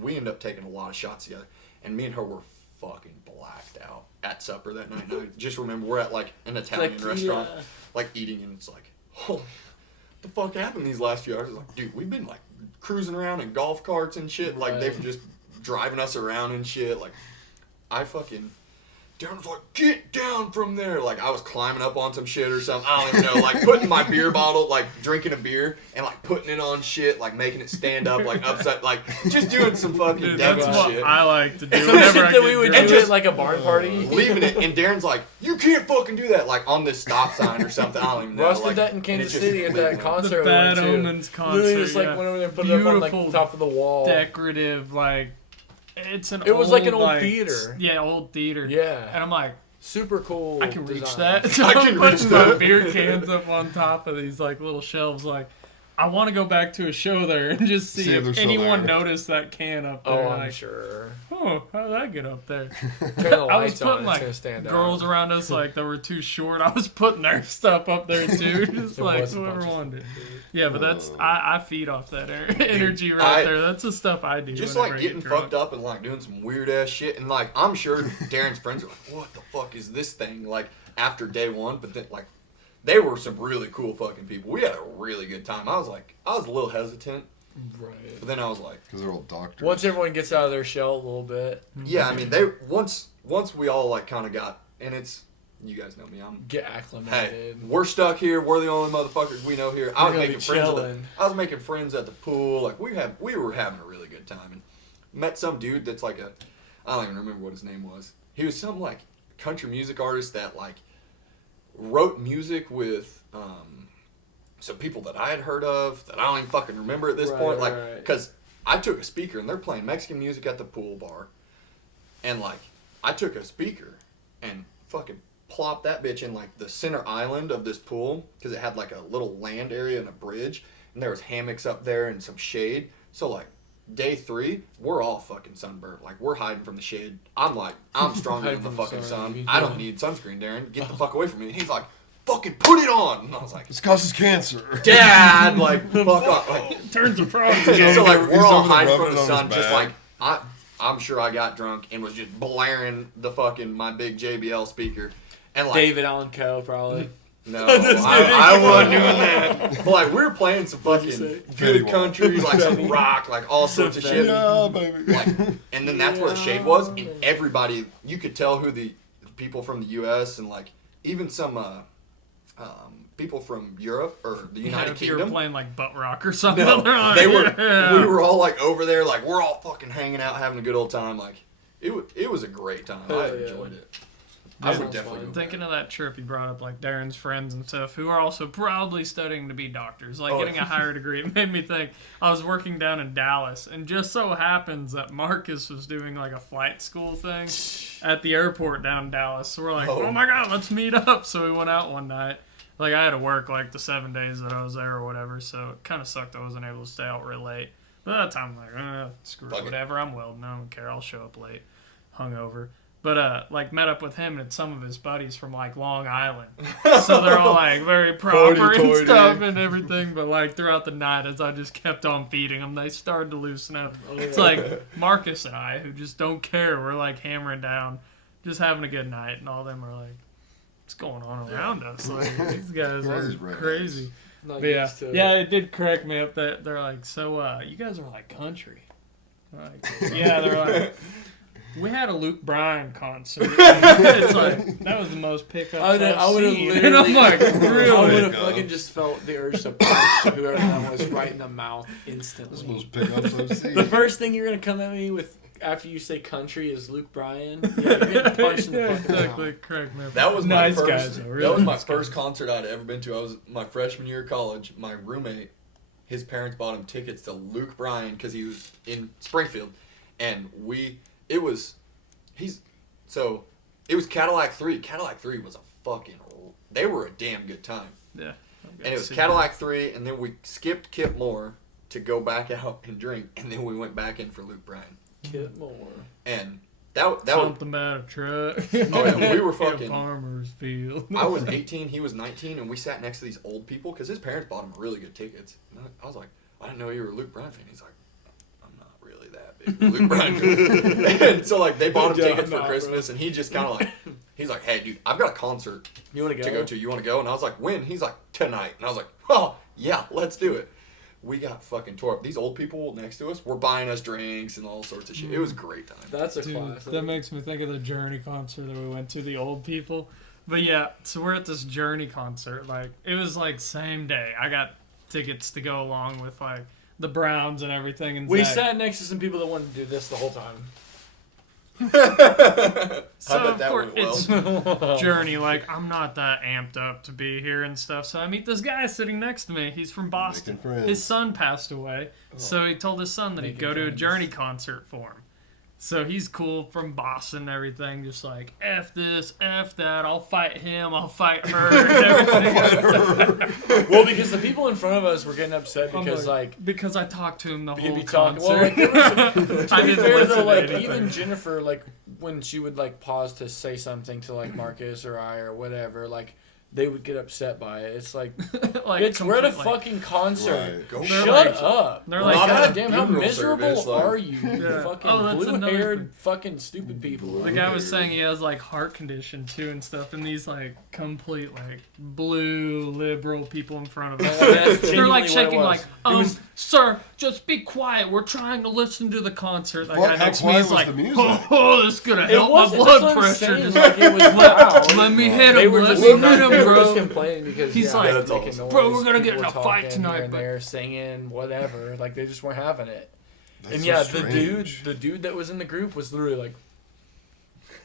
We ended up taking a lot of shots together, and me and her were fucking blacked out at supper that night. And I just remember we're at like an Italian restaurant, like eating, and it's like, holy, what the fuck happened these last few hours? Like, dude, we've been like cruising around in golf carts and shit. Like Right. they've just driving us around and shit. Like, I fucking. Darren was like, get down from there. Like, I was climbing up on some shit or something. I don't even know. Like, putting my beer bottle, like, drinking a beer and, like, putting it on shit, like, making it stand up, like, upside, like, just doing some fucking Dude, devil that's what shit. I like to do. Some whenever shit I that get we would drunk. do just- at like a barn party. Leaving it, and Darren's like, you can't fucking do that, like, on this stop sign or something. I don't even know. Russ did like, that in and Kansas it's just City at that leaving it. concert. The we went Bad to. Omens concert. Literally just like yeah. went over there and put it up on like Beautiful, the top of the wall. decorative, like it's an. It was like an old, old theater. Yeah, old theater. And Yeah, I'm like, super cool. I can reach design. that. I I'm can reach putting my that. beer cans up on top of these like little shelves. Like, I want to go back to a show there and just see See if they're if still anyone there. noticed that can up there. Oh, I'm like, sure. oh, how did that get up there? Turn the I was lights on. putting It's like gonna stand girls out. around us like that were too short. I was putting their stuff up there too, just There like was a whoever bunch of wanted. stuff, dude. Yeah, but that's I feed off that energy right there. That's the stuff I do. Just whenever like I get getting drunk. fucked up and like doing some weird ass shit, and like I'm sure Darren's friends are like, "What the fuck is this thing?" Like after day one, but then like they were some really cool fucking people. We had a really good time. I was a little hesitant, Right. but then I was like, Because they're all doctors. Once everyone gets out of their shell a little bit, yeah. I mean, they once we all like kind of got, and it's you guys know me. get Hey, acclimated. we're stuck here. We're the only motherfuckers we know here. I We're was gonna making be friends. chilling. I was making friends at the pool. Like we were having a really good time, and met some dude that's like I don't even remember what his name was. He was some like country music artist that like wrote music with some people that I had heard of that I don't even fucking remember at this Right, point. Like, right. because I took a speaker and they're playing Mexican music at the pool bar, and like I took a speaker and fucking plopped that bitch in like the center island of this pool because it had like a little land area and a bridge, and there was hammocks up there and some shade. So like day 3, we're all fucking sunburned. Like we're hiding from the shade. I'm like, I'm stronger Hiding than the from the fucking sun. sun. I don't need sunscreen, Darren. Get the fuck away from me. And he's like, fucking put it on. And I was like, This causes cancer. Dad, like fuck off. Like, Turns the frogs. so like He's we're all over there hiding rubbing from the it on sun, his just back. like I'm sure I got drunk and was just blaring the fucking my big JBL speaker, and like David Allen Coe, probably. no, I wasn't doing that. But like we were playing some fucking say? good Fetty country, like some rock, like all sorts of shit. Yeah, baby. Like, and then that's where the shade was, and everybody you could tell who the people from the U.S. and like even some people from Europe or the United if you were Kingdom. playing like butt rock or something, No, they're like, they were. yeah. We were all like over there, like we're all fucking hanging out, having a good old time. Like it was a great time. I Hell yeah. enjoyed it. I That would sounds definitely fun. go back. Thinking of that trip you brought up, like Darren's friends and stuff, who are also probably studying to be doctors, like Oh, getting a higher degree. It made me think. I was working down in Dallas, and just so happens that Marcus was doing like a flight school thing at the airport down in Dallas. So we're like, Oh. oh my god, let's meet up. So we went out one night. Like I had to work like the 7 days that I was there or whatever, so it kind of sucked I wasn't able to stay out real late. But at that time, I'm like, screw Fuck it, it. whatever. I'm welding. I don't care. I'll show up late, hungover. But like met up with him and some of his buddies from like Long Island, so they're all like very proper and Hoity-toity. stuff and everything. But like throughout the night, as I just kept on feeding them, they started to loosen up. It's like Marcus and I, who just don't care. We're like hammering down, just having a good night, and all them are like, "What's going on around us? Like these guys These are rednecks. crazy." Not But yeah, used to it. yeah, it did crack me up that they're like, "So you guys are like country?" Like, yeah, they're like. We had a Luke Bryan concert. It's like that was the most pickups I would have seen. literally. And I'm like, I really? would have God. fucking just felt the urge to punch whoever that was right in the mouth This instantly. most pickups I've seen. The first thing you're gonna come at me with after you say country is Luke Bryan. Yeah, you're getting punched in the Yeah, fucking exactly. mouth. Correct me. That was my nice first. guys. Though, really that was my nice first guys. concert I'd ever been to. I was my freshman year of college. My roommate, his parents bought him tickets to Luke Bryan because he was in Springfield, and it was Cadillac 3. Cadillac 3 was a fucking. They were a damn good time. Yeah. And it was Cadillac 3, and then we skipped Kip Moore to go back out and drink, and then we went back in for Luke Bryan. Kid Moore. And that was. Something about a truck. Oh, yeah, we were In a fucking- farmer's field. I was 18, he was 19, and we sat next to these old people because his parents bought him really good tickets. And I was like, I didn't know you were a Luke Bryan fan. He's like, I'm not really that big of a Luke Bryan fan. And so, like, they bought him Yeah, tickets for nah, Christmas, and he just kind of like, he's like, hey, dude, I've got a concert You want to to go to. You want to go? And I was like, when? He's like, tonight. And I was like, oh, yeah, let's do it. We got fucking tore up. These old people next to us were buying us drinks and all sorts of shit. It was a great time. That's a Dude, classic. that makes me think of the Journey concert that we went to, the old people. But yeah, so we're at this Journey concert. Like, it was like same day. I got tickets to go along with like the Browns and everything. And We Zach. sat next to some people that wanted to do this the whole time. So I bet of that course went well. it's Journey. Like, I'm not that amped up to be here and stuff. So I meet this guy sitting next to me. He's from Boston. Making friends. His son passed away, Oh. so he told his son that he'd Making go to a friends. Journey concert for him. So he's cool, from Boston and everything, just like, F this, F that, I'll fight him, I'll fight her, and everything. Well, because the people in front of us were getting upset I'm because, like, because I talked to him the you'd whole be talking. Well, concert. like, there was I to be didn't fair, listen though, to like, anything. even Jennifer, like, when she would, like, pause to say something to, like, Marcus or I or whatever, like, they would get upset by it. It's like, like, bitch, we're at a completely. fucking concert. Right. Go They're Shut like- up. They're Well, like, not God at damn, how funeral miserable service, like- are you? You Yeah. fucking Oh, that's another blue-haired thing. fucking stupid people. the guy was saying he has like heart condition too and stuff, and these like complete like blue liberal people in front of us. Oh, that's They're like genuinely what it shaking, was. like, It was- sir, just be quiet. We're trying to listen to the concert. Like, Fuck, guy how next to me quiet is was like, the music? oh, this is gonna It help my wasn't, blood that's what I'm pressure. saying, Just like, it was loud. let me hit They him. were Let just, me not, hit him, they were just bro. complaining because He's yeah, like, That's making awesome. noise, Bro, we're gonna get people in a were fight talking tonight, here and but- they're singing whatever. Like they just weren't having it. That's And so yeah, strange. the dude that was in the group was literally like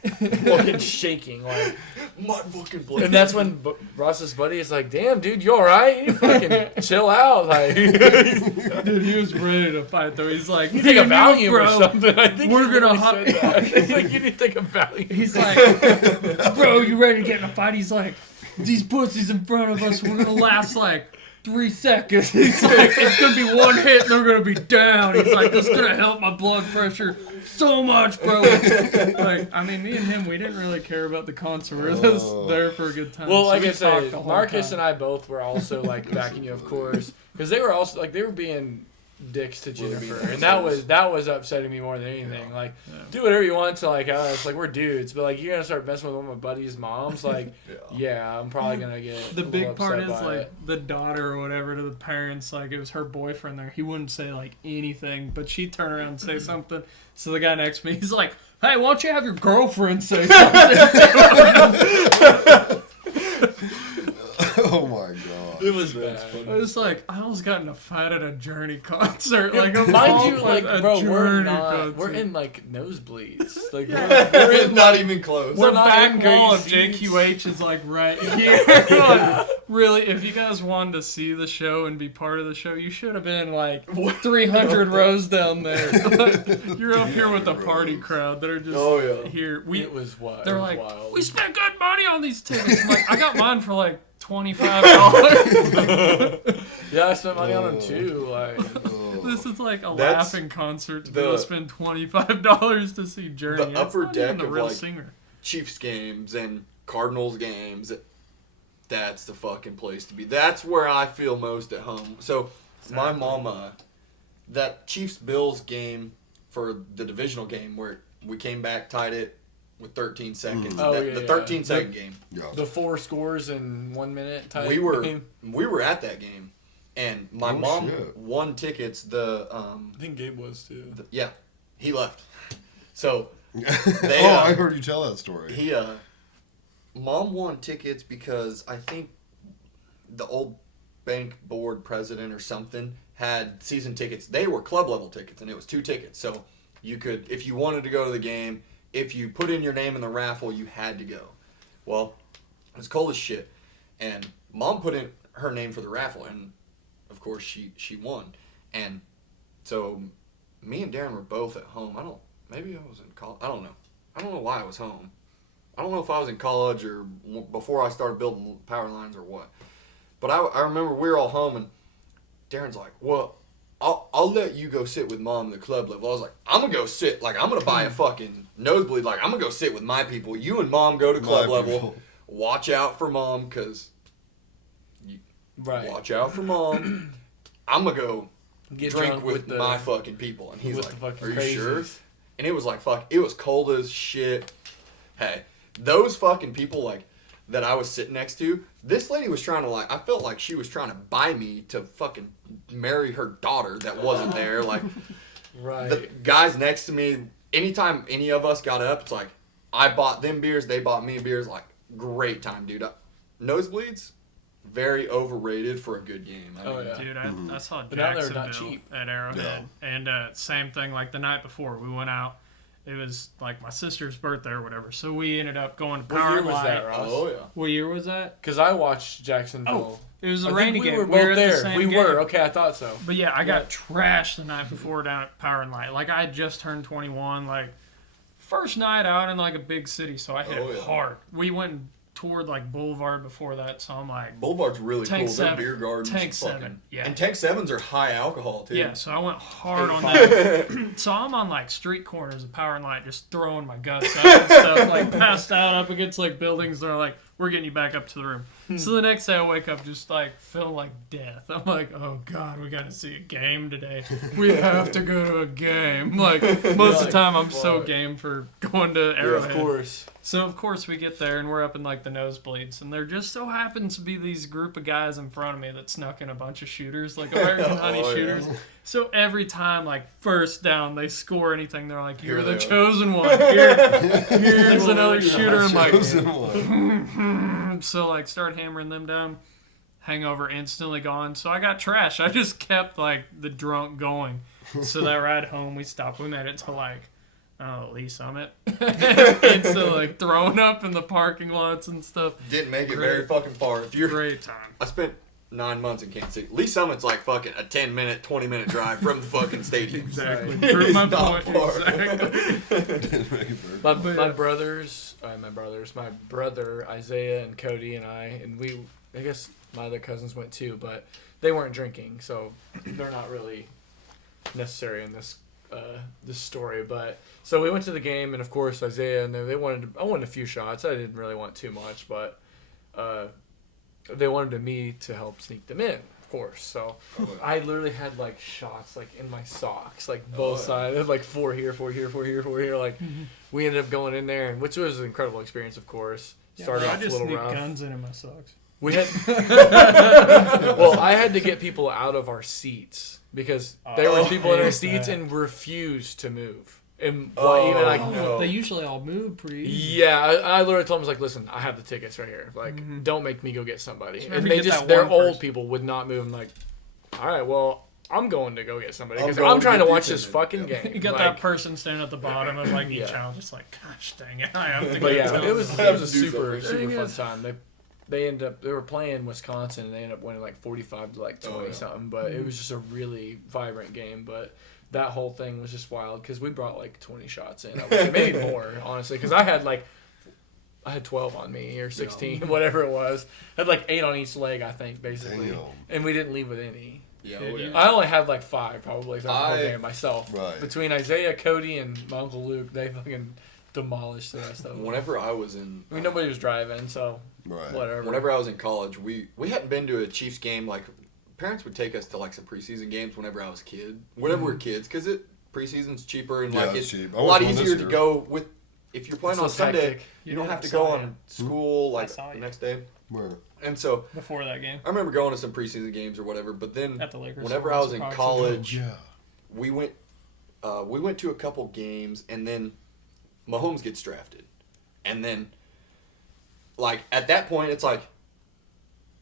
fucking shaking, like. My fucking blood. And that's when Ross's buddy is like, "Damn, dude, you all right? You fucking chill out, like." Dude, he was ready to fight though. He's like, You take a "Dude, Valium bro." or something. I think we're he gonna literally said that. He's like, you need to take a Valium. He's like, bro, you ready to get in a fight? He's like, these pussies in front of us, we're gonna last like 3 seconds. He's like, it's gonna be one hit and they're gonna be down. He's like, this is gonna help my blood pressure so much, bro. Like, I mean, me and him, we didn't really care about the concert. We were just there for a good time. Well, So like we I talked said, the whole Marcus time. and I both were also like backing you, of course, because they were also like they were being dicks to Well, they're being Jennifer, and assholes. that was upsetting me more than anything. Like, do whatever you want to like us, like we're dudes, but like you're gonna start messing with one of my buddies' moms, like, yeah, I'm probably gonna get The a big little part upset is by like it. the daughter or whatever to the parents, like it was her boyfriend there. He wouldn't say like anything, but she'd turn around and say something. So the guy next to me, he's like, "Hey, why don't you have your girlfriend say something?" Oh my god. It was That's bad. funny. I was like, I almost got in a fight at a Journey concert. Like, of all Mind you, places, like, a bro, we're Journey not. concert. We're in like nosebleeds. Like, Yeah. we're It's in not even close. the we're not back in great wall of seats. JQH is like right here. Like, really, if you guys wanted to see the show and be part of the show, you should have been like 300 rows down there. You're up here with the party crowd that are just Oh, yeah. here. it was wild. They're it was like, wild. we spent good money on these tickets. I'm like, I got mine for like $25. Yeah, I spent money on them too. Like, This is like a That's laughing concert to the- be able to spend $25 to see Journey. The It's upper not even deck the of, real like, singer. Chiefs games and Cardinals games. That's the fucking place to be. That's where I feel most at home. So my mama, that Chiefs Bills game for the divisional game where we came back, tied it with 13 seconds. Oh, That- yeah, the yeah. 13-second game. Yeah. the 4 scores in 1 minute type We were game. at that game, and my Oh, mom shit. won tickets. The I think Gabe was too. yeah, he left. So Oh, They, I heard you tell that story. he mom won tickets because I think the old bank board president or something had season tickets. They were club level tickets, and it was 2 tickets. So you could, if you wanted to go to the game, if you put in your name in the raffle, you had to go. Well, it was cold as shit, and mom put in her name for the raffle, and of course she won. And so me and Darren were both at home. Maybe I was in college. I don't know. I don't know why I was home. I don't know if I was in college or before I started building power lines or what. But I remember we were all home, and Darren's like, well, I'll let you go sit with mom in the club level. I was like, I'm going to go sit. Like, I'm going to buy a fucking nosebleed. Like, I'm going to go sit with my people. You and mom go to club My level. people. Watch out for mom, because Right. watch out for mom. I'm going to go Get drink drunk with the, my fucking people. And he's with like, the fucking are you crazies. sure? And it was like, fuck, it was cold as shit. Hey, those fucking people, like, that I was sitting next to, this lady was trying to, like, I felt like she was trying to buy me to fucking marry her daughter that wasn't there. Like, Right. the guys next to me, anytime any of us got up, it's like, I bought them beers, they bought me beers. Like, great time, dude. Nosebleeds, very overrated for a good game. I Oh, mean, yeah. Dude, I saw But now they're Jacksonville not cheap. at Arrowhead, and same thing. Like the night before, we went out. It was like my sister's birthday or whatever, so we ended up going to What Power year was Light. that, Ross? Oh, yeah. What year was that? Because I watched Jacksonville. It was a I think rainy we game. were We both were at the there. same We game. were. Okay, I thought so. But yeah, I got trashed the night before down at Power and Light. Like I had just turned 21. Like first night out in like a big city, so I hit Oh, yeah. hard. We went and toured like Boulevard before that, so I'm like, Boulevard's really Tank cool. Their 7. beer gardens. Tank fucking, 7, yeah. And Tank 7s are high alcohol, too. yeah. So I went hard on that. So I'm on like street corners of Power and Light, just throwing my guts up and stuff, like passed out up against like buildings. They're like, "We're getting you back up to the room." So the next day I wake up just like feeling like death. I'm like, "Oh God, we got to see a game today. We have to go to a game." Like most of the time, I'm so fuck. game for going to Of Arrowhead. course. So of course we get there and we're up in like the nosebleeds, and there just so happens to be these group of guys in front of me that snuck in a bunch of shooters, like American Honey Oh, yeah. shooters. So every time, like first down, they score anything, they're like, "You're Here the they are. chosen one. Here's another shooter." I'm like, Chosen one. so like start hammering them down. Hangover instantly gone. So I got trash. I just kept like the drunk going. So that ride home, we stopped. We made it to like Lee Summit. Instantly like throwing up in the parking lots and stuff. Didn't make it Great. very fucking far. If you're, Great time. I spent 9 months in Kansas City. Lee Summit's like fucking a 10-minute, 20-minute drive from the fucking stadium. Exactly. Right. Prove my It's not point. far. Exactly. My brother Isaiah and Cody and I guess my other cousins went too, but they weren't drinking, so they're not really necessary in this story. But so we went to the game, and of course Isaiah and I wanted a few shots. I didn't really want too much, but they wanted me to help sneak them in, of course. So I literally had like shots like in my socks, like both sides. I had like 4 here, 4 here, 4 here, 4 here. Like we ended up going in there, which was an incredible experience, of course. Started I off a just little sneak rough. guns in my socks. We had well, I had to get people out of our seats because there were people in our seats and refused to move. And even like no. They usually all move pretty easy. yeah, I literally told them, I was like, listen, I have the tickets right here. Like, don't make me go get somebody. Sure, And we they get just, that their one old person. people would not move. I'm like, all right, well, I'm going to go get somebody I'm because going I'm to trying to get watch you this then. fucking game. You got Like, that person standing at the bottom of like each Yeah. channel, just like, gosh dang it, I have to go. But yeah, tell it was them. a do super something. fun time. They were playing Wisconsin and they ended up winning like 45 to like 20 something. But it was just a really vibrant game. But that whole thing was just wild because we brought like 20 shots in, I would say. Maybe more honestly, because I had 12 on me or 16, whatever it was. I had like 8 on each leg, I think, basically, Damn. and we didn't leave with any. Yeah, Did oh, you? yeah. I only had like 5 probably throughout the whole I- game myself. Right. Between Isaiah, Cody, and my uncle Luke, they fucking demolished the rest of them. Whenever I was in, I mean, nobody was driving, so Right. whatever. whenever I was in college, we hadn't been to a Chiefs game. Like, parents would take us to like some preseason games whenever I was a kid. Whenever we were kids, because preseason's cheaper and Yeah, like it's it's cheap. I a went lot to one this easier to year. go with. If you're playing It's on less Sunday, hectic. you don't Yeah, have to I go saw on you. school like saw the you. next day. Where? And so Before that game I remember going to some preseason games or whatever. But then at the Lakers. whenever I was in Proxy. college, Yeah. we went to a couple games, and then Mahomes gets drafted, and then like at that point it's like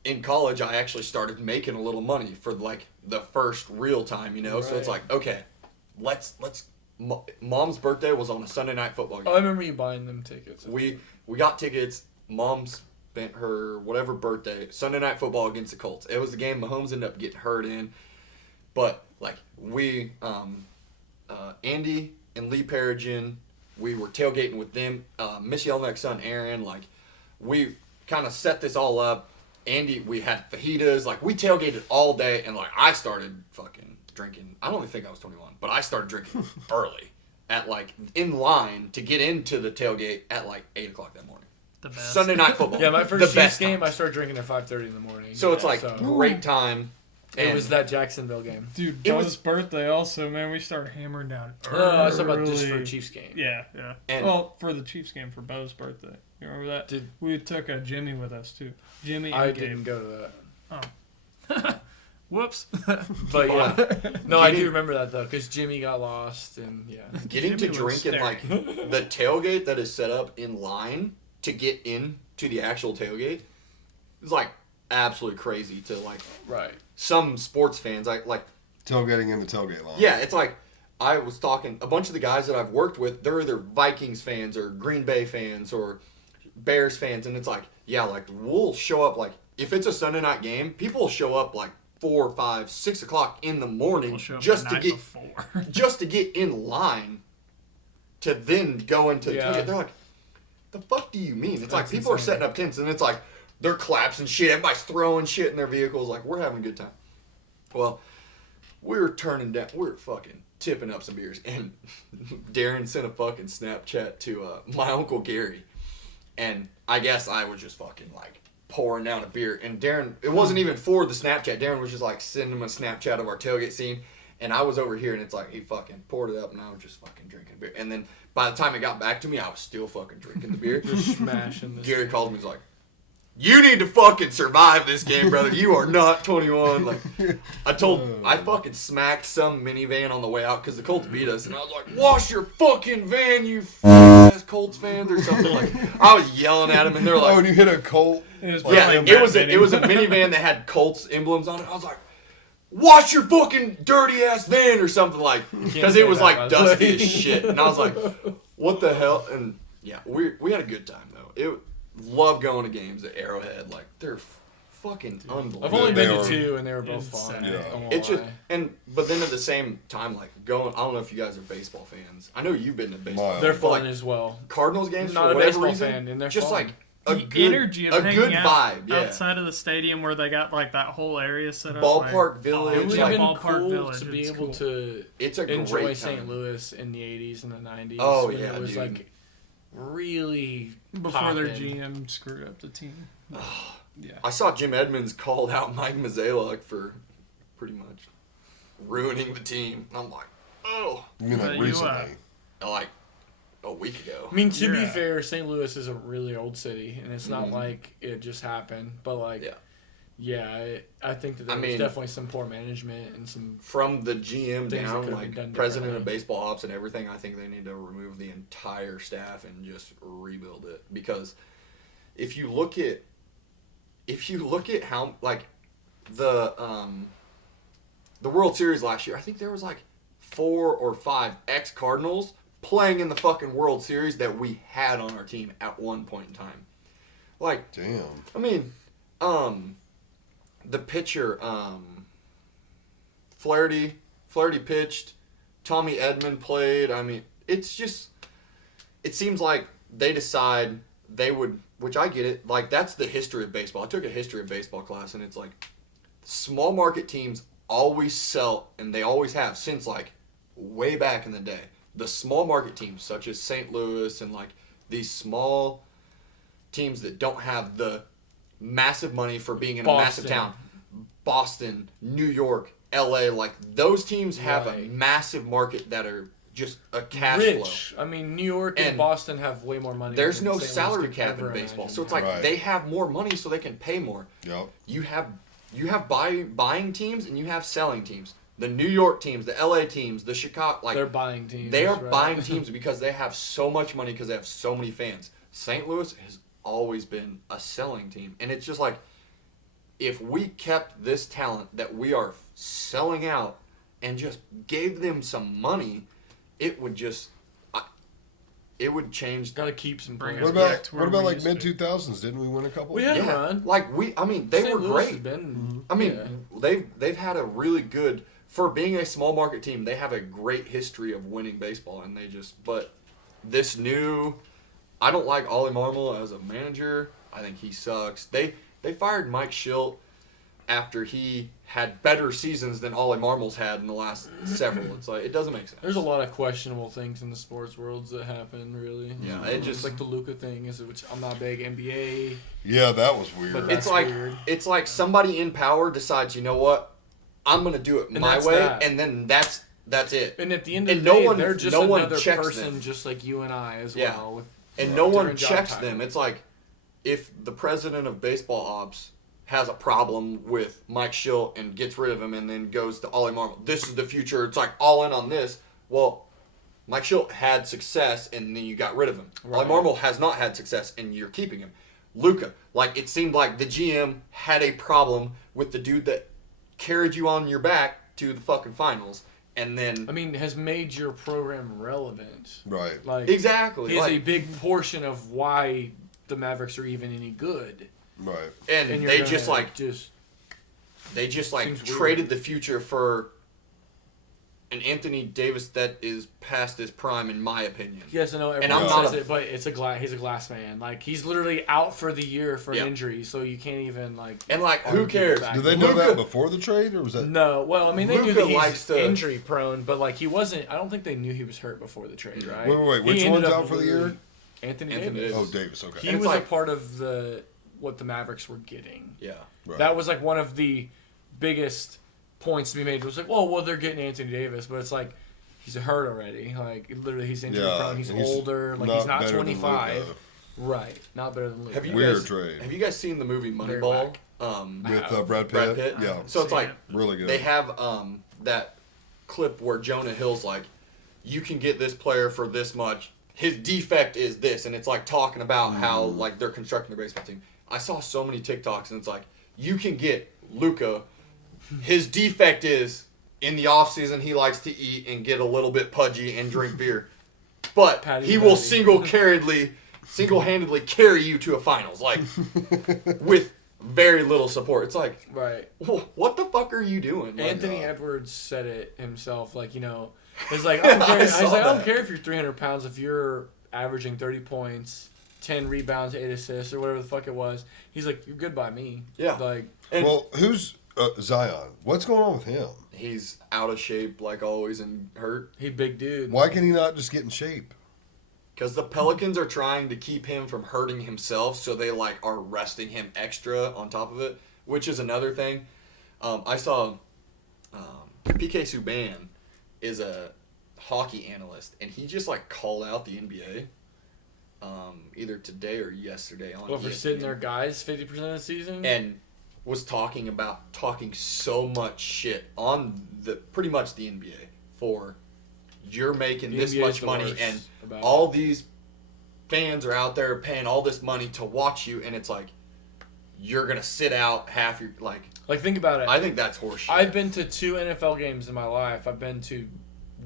in college I actually started making a little money for like the first real time, you know. So it's Right. like, okay, let's Mom's birthday was on a Sunday night football game. Oh, I remember you buying them tickets. We got tickets. Mom spent her whatever birthday Sunday night football against the Colts. It was the game Mahomes ended up getting hurt in, but like we, Andy and Lee Perigin, we were tailgating with them. Miss Yelnick's son Aaron, like we kind of set this all up. Andy, we had fajitas, like we tailgated all day, and like I started fucking drinking. I don't even think I was 21, but I started drinking early at like in line to get into the tailgate at like 8:00 that morning. The best. Sunday night football. Yeah, my The first Chiefs best game, I times. started drinking at 5:30 in the morning. So it's like so- great time. It was that Jacksonville game. Dude, It Bo's was- birthday also, man. We started hammering down. No, that's about just for early. Chiefs game. Yeah, yeah. And- Well, for the Chiefs game for Bo's birthday. You remember that? We took a Jimmy with us too. Jimmy and I Gabe. didn't go to that. Whoops. But yeah. No, I do remember that though, because Jimmy got lost and yeah. Getting to Jimmy was drink in like the tailgate that is set up in line to get in to the actual tailgate is like absolutely crazy to like Right. some sports fans. Like Tailgating in the tailgate line. yeah, it's like I was talking a bunch of the guys that I've worked with. They're either Vikings fans or Green Bay fans or Bears fans, and it's like yeah, like we'll show up like if it's a Sunday night game, people will show up like 4, 5, 6 o'clock in the morning We'll show up just the to night get before. just to get in line to then go into Yeah. they're like, the fuck do you mean? It's like That's people are insane. setting up tents and it's like they're claps and shit. Everybody's throwing shit in their vehicles. Like we're having a good time. Well, we were fucking tipping up some beers and Darren sent a fucking Snapchat to my Uncle Gary, and I guess I was just fucking like pouring down a beer, and Darren, it wasn't even for the Snapchat. Darren was just like sending him a Snapchat of our tailgate scene, and I was over here, and it's like he fucking poured it up, and I was just fucking drinking beer. And then by the time it got back to me, I was still fucking drinking the beer. Just smashing this. Gary calls me, he's like, "You need to fucking survive this game, brother. You are not 21." Like, I fucking smacked some minivan on the way out because the Colts beat us, and I was like, "Wash your fucking van, you ass Colts fans," or something. Like, I was yelling at him, and they're Oh, like, and you hit a Colt. It was yeah, probably it was that it was a minivan that had Colts emblems on it. I was like, "Wash your fucking dirty ass van," or something like, because say it was that, like by the dusty way. as shit, and I was like, "What the hell?" And yeah, we had a good time though. Love going to games at Arrowhead. Like they're fucking unbelievable. I've only They been are to 2 and they were both insane. fun. Yeah. I won't It's just lie. but then at the same time, like going. I don't know if you guys are baseball fans. I know you've been to baseball. Mild. They're but, fun like, as well. Cardinals games Not for a whatever baseball reason, fan, and they're just fun. like a the good energy of a hanging good out vibe. Yeah, outside of the stadium where they got like that whole area set up. Ballpark like, Village, It would like, have been Ballpark cool Village, to be it's able cool. to it's a enjoy great St. time. Louis in the 80s and the 90s. Oh, when yeah, it was dude. like really before their poppin'. GM screwed up the team. Yeah. I saw Jim Edmonds called out Mike Mazzelak for pretty much ruining the team. And I'm like, oh, You mean like You, recently? like a week ago. I mean, to be Yeah. fair, St. Louis is a really old city, and it's not Mhm. like it just happened. But like, Yeah. I think that there I was mean- definitely some poor management and some. From the GM Things that down, could've like been done president of differently. baseball ops and everything, I think they need to remove the entire staff and just rebuild it. Because if you look at how like the World Series last year, I think there was like 4 or 5 ex-Cardinals playing in the fucking World Series that we had on our team at one point in time. Like, Damn. I mean, the pitcher, Flaherty pitched, Tommy Edman played. I mean, it's just, it seems like they decide they would, which I get it, like that's the history of baseball. I took a history of baseball class, and it's like, small market teams always sell, and they always have since like way back in the day. The small market teams, such as St. Louis and like these small teams that don't have the massive money for being in a massive Boston. town, Boston, New York, LA, like those teams have a Right. massive market that are just a cash Rich. I mean, New York and And Boston have way more flow. money. There's than no St. Louis salary could cap in ever baseball, imagine. so it's like Right. they have more money, so they can pay more. Yep. You have buying teams and you have selling teams. The New York teams, the LA teams, the Chicago, like they're buying teams. they are right? buying teams because they have so much money because they have so many fans. St. Louis has always been a selling team, and it's just like if we kept this talent that we are selling out and just gave them some money, it would just it would change. Got to keep some Bring players. us What back about to where what about we like used to. mid 2000s? Didn't we win a couple? We had a Yeah, run. like I mean, they St. were Louis great. has been, I mean, yeah. they've had a really good for being a small market team. They have a great history of winning baseball, and but this new, I don't like Ollie Marmol as a manager. I think he sucks. They fired Mike Schilt after he had better seasons than Ollie Marmol's had in the last several. It's like it doesn't make sense. There's a lot of questionable things in the sports worlds that happen. Really. Yeah, it just like the Luka thing is, which I'm not big NBA. Yeah, that was weird. But it's that's like weird. it's like somebody in power decides, you know what? I'm gonna do it And my that's way, that. and then that's it. And at the end of And the no day, one- they're just no one another checks person, them. just like you and I as Yeah. well. With And no one different job checks title. them. It's like if the president of baseball ops has a problem with Mike Schilt and gets rid of him and then goes to Ollie Marmol. This is the future. It's like all in on this. Well, Mike Schilt had success and then you got rid of him. Right. Ollie Marmol has not had success and you're keeping him. Luka, like it seemed like the GM had a problem with the dude that carried you on your back to the fucking finals. And then I mean, has made your program relevant. Right. Like exactly. he's like, a big portion of why the Mavericks are even any good. Right. and And you're they gonna just like Seems weird. traded the future for an Anthony Davis that is past his prime, in my opinion. Yes, I know And everyone I'm not says it, but he's a glass man. Like he's literally out for the year for Yeah. an injury, so you can't even like. And like, who argue cares? the fact. Did they know Luka- that before the trade, or was that? No, well, I mean they knew Luka that he's likes to- injury prone, but like he wasn't. I don't think they knew he was hurt before the trade, right? Wait. He Which ended one's up out for the year? literally- Anthony Anthony Davis. Davis. Oh, Davis. Okay. He And was it's a like- part of what the Mavericks were getting. Yeah. Right. That was like one of the biggest points to be made. It was like, well, they're getting Anthony Davis, but it's like he's hurt already. Like literally, he's injury prone. He's and older. Like he's not better than 25. Luka. Right, not better than Luka. Have you Weird guys trade. Have you guys seen the movie Very Moneyball? whack. With Brad Pitt. Brad Pitt. Yeah. So it's Seen like it. Really good. they have that clip where Jonah Hill's like, you can get this player for this much. His defect is this, and it's like talking about how like they're constructing their baseball team. I saw so many TikToks, and it's like you can get Luka. His defect is in the off season he likes to eat and get a little bit pudgy and drink beer, but Patty he will Patty. single-handedly carry you to a finals, like with very little support. It's like, Right. what the fuck are you doing? Like, Anthony Edwards said it himself. Like, you know, it's like, I don't care. I He's saw like, I don't that. care if you're 300 pounds, if you're averaging 30 points, 10 rebounds, 8 assists, or whatever the fuck it was. He's like, you're good by me. Yeah. Like, and Well, who's Zion? What's going on with him? he's out of shape like always and hurt. he big dude. Why can he not just get in shape? Because the Pelicans are trying to keep him from hurting himself, so they like are resting him extra on top of it, which is another thing. I saw PK Subban is a hockey analyst, and he just like called out the NBA either today or yesterday on Well, for ESPN, sitting there, guys, 50% of the season. and was talking so much shit on the pretty much the NBA for you're making The this NBA is much the money worst and about all these fans are out there paying all this money to watch you, and it's like you're gonna sit out half your like. Like, think about it. I think that's horseshit. I've been to 2 NFL games in my life. I've been to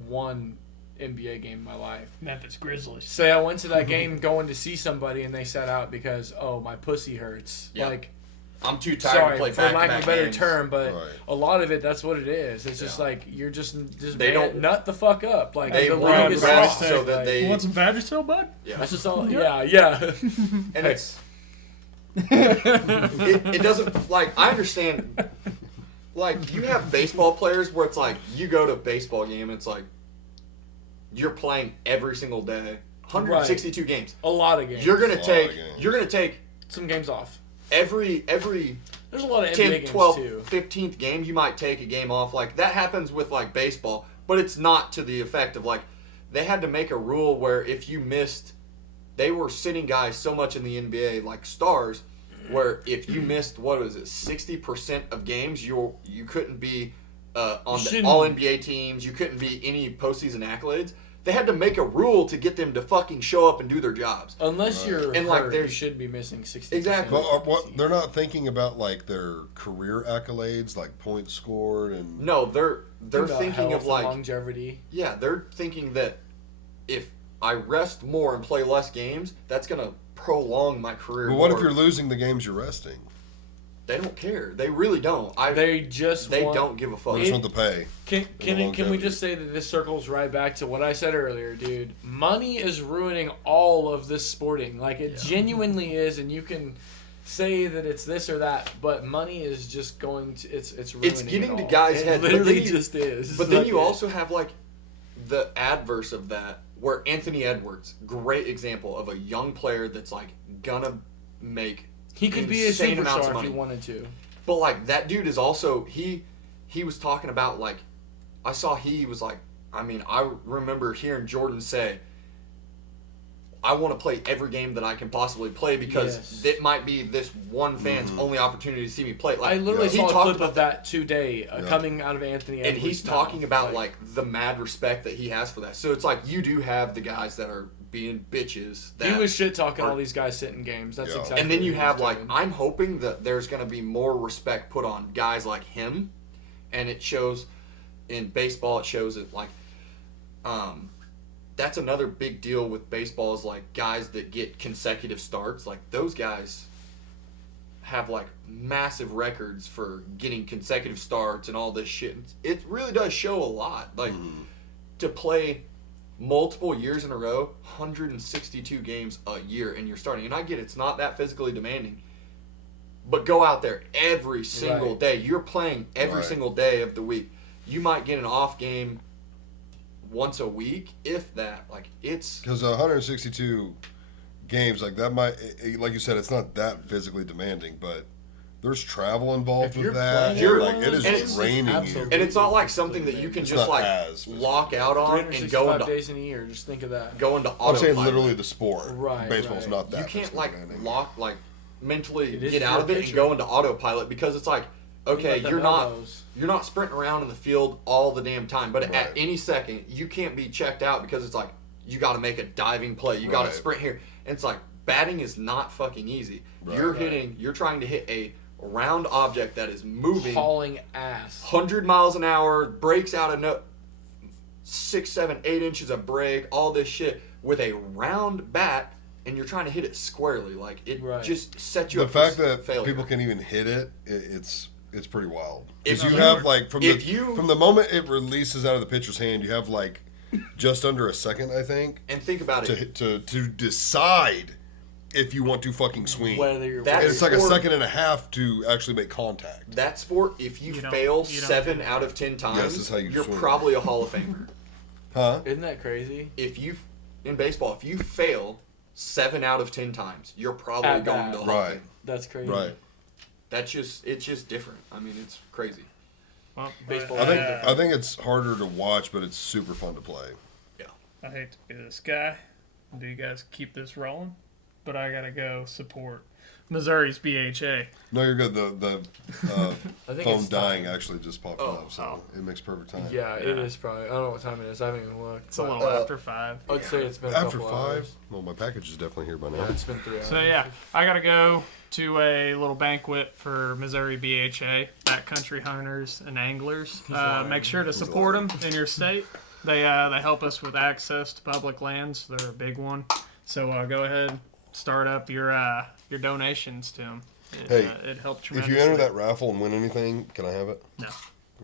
1 NBA game in my life. Memphis Grizzlies. Say I went to that game going to see somebody and they sat out because, oh, my pussy hurts. Yeah. Like, I'm too tired sorry, to play for back lack to of back a better games. term, but Right. a lot of it, that's what it is. It's just Yeah. like, you're just They don't- nut the fuck up. Like, They the want league is rest fucked. so that Like, they- Want some Badgersville, bud? Yeah, That's just all, yeah. and it's it doesn't like I understand. Like you have baseball players where it's like you go to a baseball game, it's like you're playing every single day, 162 games. A lot of games. You're gonna lot of take games. you're gonna take Some games off. every There's a lot of NBA 10th, games, 12th, too. 15th game, you might take a game off. Like, that happens with, like, baseball, but it's not to the effect of, like, they had to make a rule where if you missed, they were sitting guys so much in the NBA, like stars, where if you missed, 60% of games, you couldn't be on the Shouldn't- all-NBA teams, you couldn't be any postseason accolades. They had to make a rule to get them to fucking show up and do their jobs. Unless Right. you're And, like, hurt, you there's- should be missing 60%. Exactly. Well, they're not thinking about like their career accolades, like points scored, and No, they're About thinking health of, and like, longevity. yeah, they're thinking that if I rest more and play less games, that's going to prolong my career. But what if more. you're losing the games you're resting? They don't care. They really don't. They just They want, don't give a fuck. They just want the pay. Can we longevity. just say that this circles right back to what I said earlier, dude? Money is ruining all of this sporting. Like, it genuinely is, and you can say that it's this or that, but money is just going to it's ruining It's getting it to all. guys' It head, but literally then you- just is. But then Like, you also have like the adverse of that, where Anthony Edwards, great example of a young player that's like gonna make he could be a insane amounts of superstar if money. he wanted to. But like that dude is also he he was talking about, like, I saw he was like, I mean, I remember hearing Jordan say, I want to play every game that I can possibly play because Yes. it might be this one fan's only opportunity to see me play. Like, I literally he saw a talked clip about of that today coming out of Anthony and Edwards' he's mouth. talking about like the mad respect that he has for that. So it's like you do have the guys that are being bitches. That He was shit talking all these guys sitting games. That's Yeah. exactly. and then what you he have was like doing. I'm hoping that there's going to be more respect put on guys like him, and it shows in baseball. It shows it like, that's another big deal with baseball is like guys that get consecutive starts. Like those guys have like massive records for getting consecutive starts and all this shit. It really does show a lot. Like to play multiple years in a row, 162 games a year, and you're starting. And I get it's not that physically demanding, but go out there every single Right. day. You're playing every Right. single day of the week. You might get an off game once a week, if that. Like it's Because 162 games, like that might, like you said, it's not that physically demanding, but there's travel involved If with you're that. playing and, like it and is it's draining you. absolutely- and it's not like something that you can It's just not like as physical. lock out on and go 365 into days in a year. Just think of that. go into I'm autopilot. saying literally the sport. Right, Baseball's right. not that. You can't physically like demanding. lock like mentally It is get if out you're of a it and pitcher. go into autopilot because it's like okay, Think about you're them not elbows. you're not sprinting around in the field all the damn time, but Right. at any second you can't be checked out because it's like you got to make a diving play, you got to Right. sprint here. And it's like batting is not fucking easy. Right, you're right. hitting, you're trying to hit a round object that is moving Hauling ass. 100 miles an hour, breaks out of no 6, 7, 8 inches of break, all this shit with a round bat, and you're trying to hit it squarely. Like it Right. just sets you The up fact for that failure. people can even hit it, it's pretty wild. If Because you you- have like from if the you- from the moment it releases out of the pitcher's hand, you have like just under a second, I think, and think about it. to decide if you want to fucking swing. Whether you're That And it's like a sport- second and a half to actually make contact. That sport, if you, You don't- fail you don't 7 do that. out of 10 times, Yes, that's how you you're swing. probably a Hall of Famer. Huh? Isn't that crazy? If you in baseball, if you fail 7 out of 10 times, you're probably At going bat. to the Hall of Right. Fame. That's crazy. Right. It's just different. I mean, it's crazy. Well, Baseball. I think uh, I think it's harder to watch, but it's super fun to play. I hate to be this guy. Do you guys keep this rolling? But I gotta go support Missouri's BHA. No, you're good. The I think phone it's dying time. actually just popped Oh. up, so it makes perfect time. Yeah, it Yeah. is probably. I don't know what time it is. I haven't even looked. It's a but little after 5. I'd say it's been a After couple 5, hours. well, my package is definitely here by now. Yeah, it's been 3 hours. So yeah, I gotta go to a little banquet for Missouri BHA, backcountry hunters and anglers. Make sure to support them in your state. They help us with access to public lands. They're a big one. So go ahead, start up your donations to them. Hey, it helped If tremendously. you enter that raffle and win anything, can I have it? No.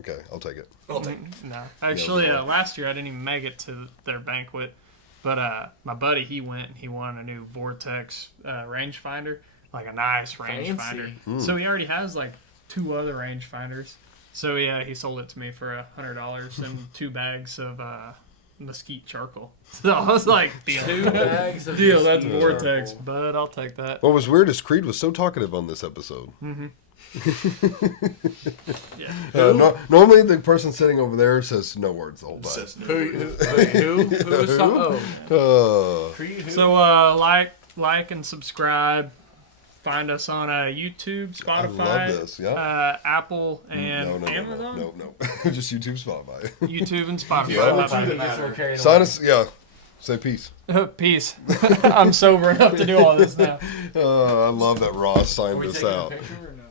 Okay, I'll take it. I'll take No, actually, Yeah, last year I didn't even make it to their banquet, but my buddy he went and he won a new Vortex rangefinder, like a nice rangefinder. Fancy. So he already has like 2 other rangefinders. So yeah, he sold it to me for $100 and 2 bags of mesquite charcoal. So I was like, deal, 2 bags of deal. That's mesquite Vortex, charcoal. but I'll take that. What was weird is Creed was so talkative on this episode. Yeah. Normally, the person sitting over there says no words the whole time. Says no. Who was talking? Oh, Creed, who? So like and subscribe. Find us on YouTube, Spotify, I love this, yeah. Apple, and no, Amazon. no. Just YouTube, Spotify. YouTube and Spotify. Yeah. That's I it. think it's okay. Sign us, yeah. Say peace. Peace. I'm sober enough to do all this now. I love that Ross signed Are we this taking a out. picture or no?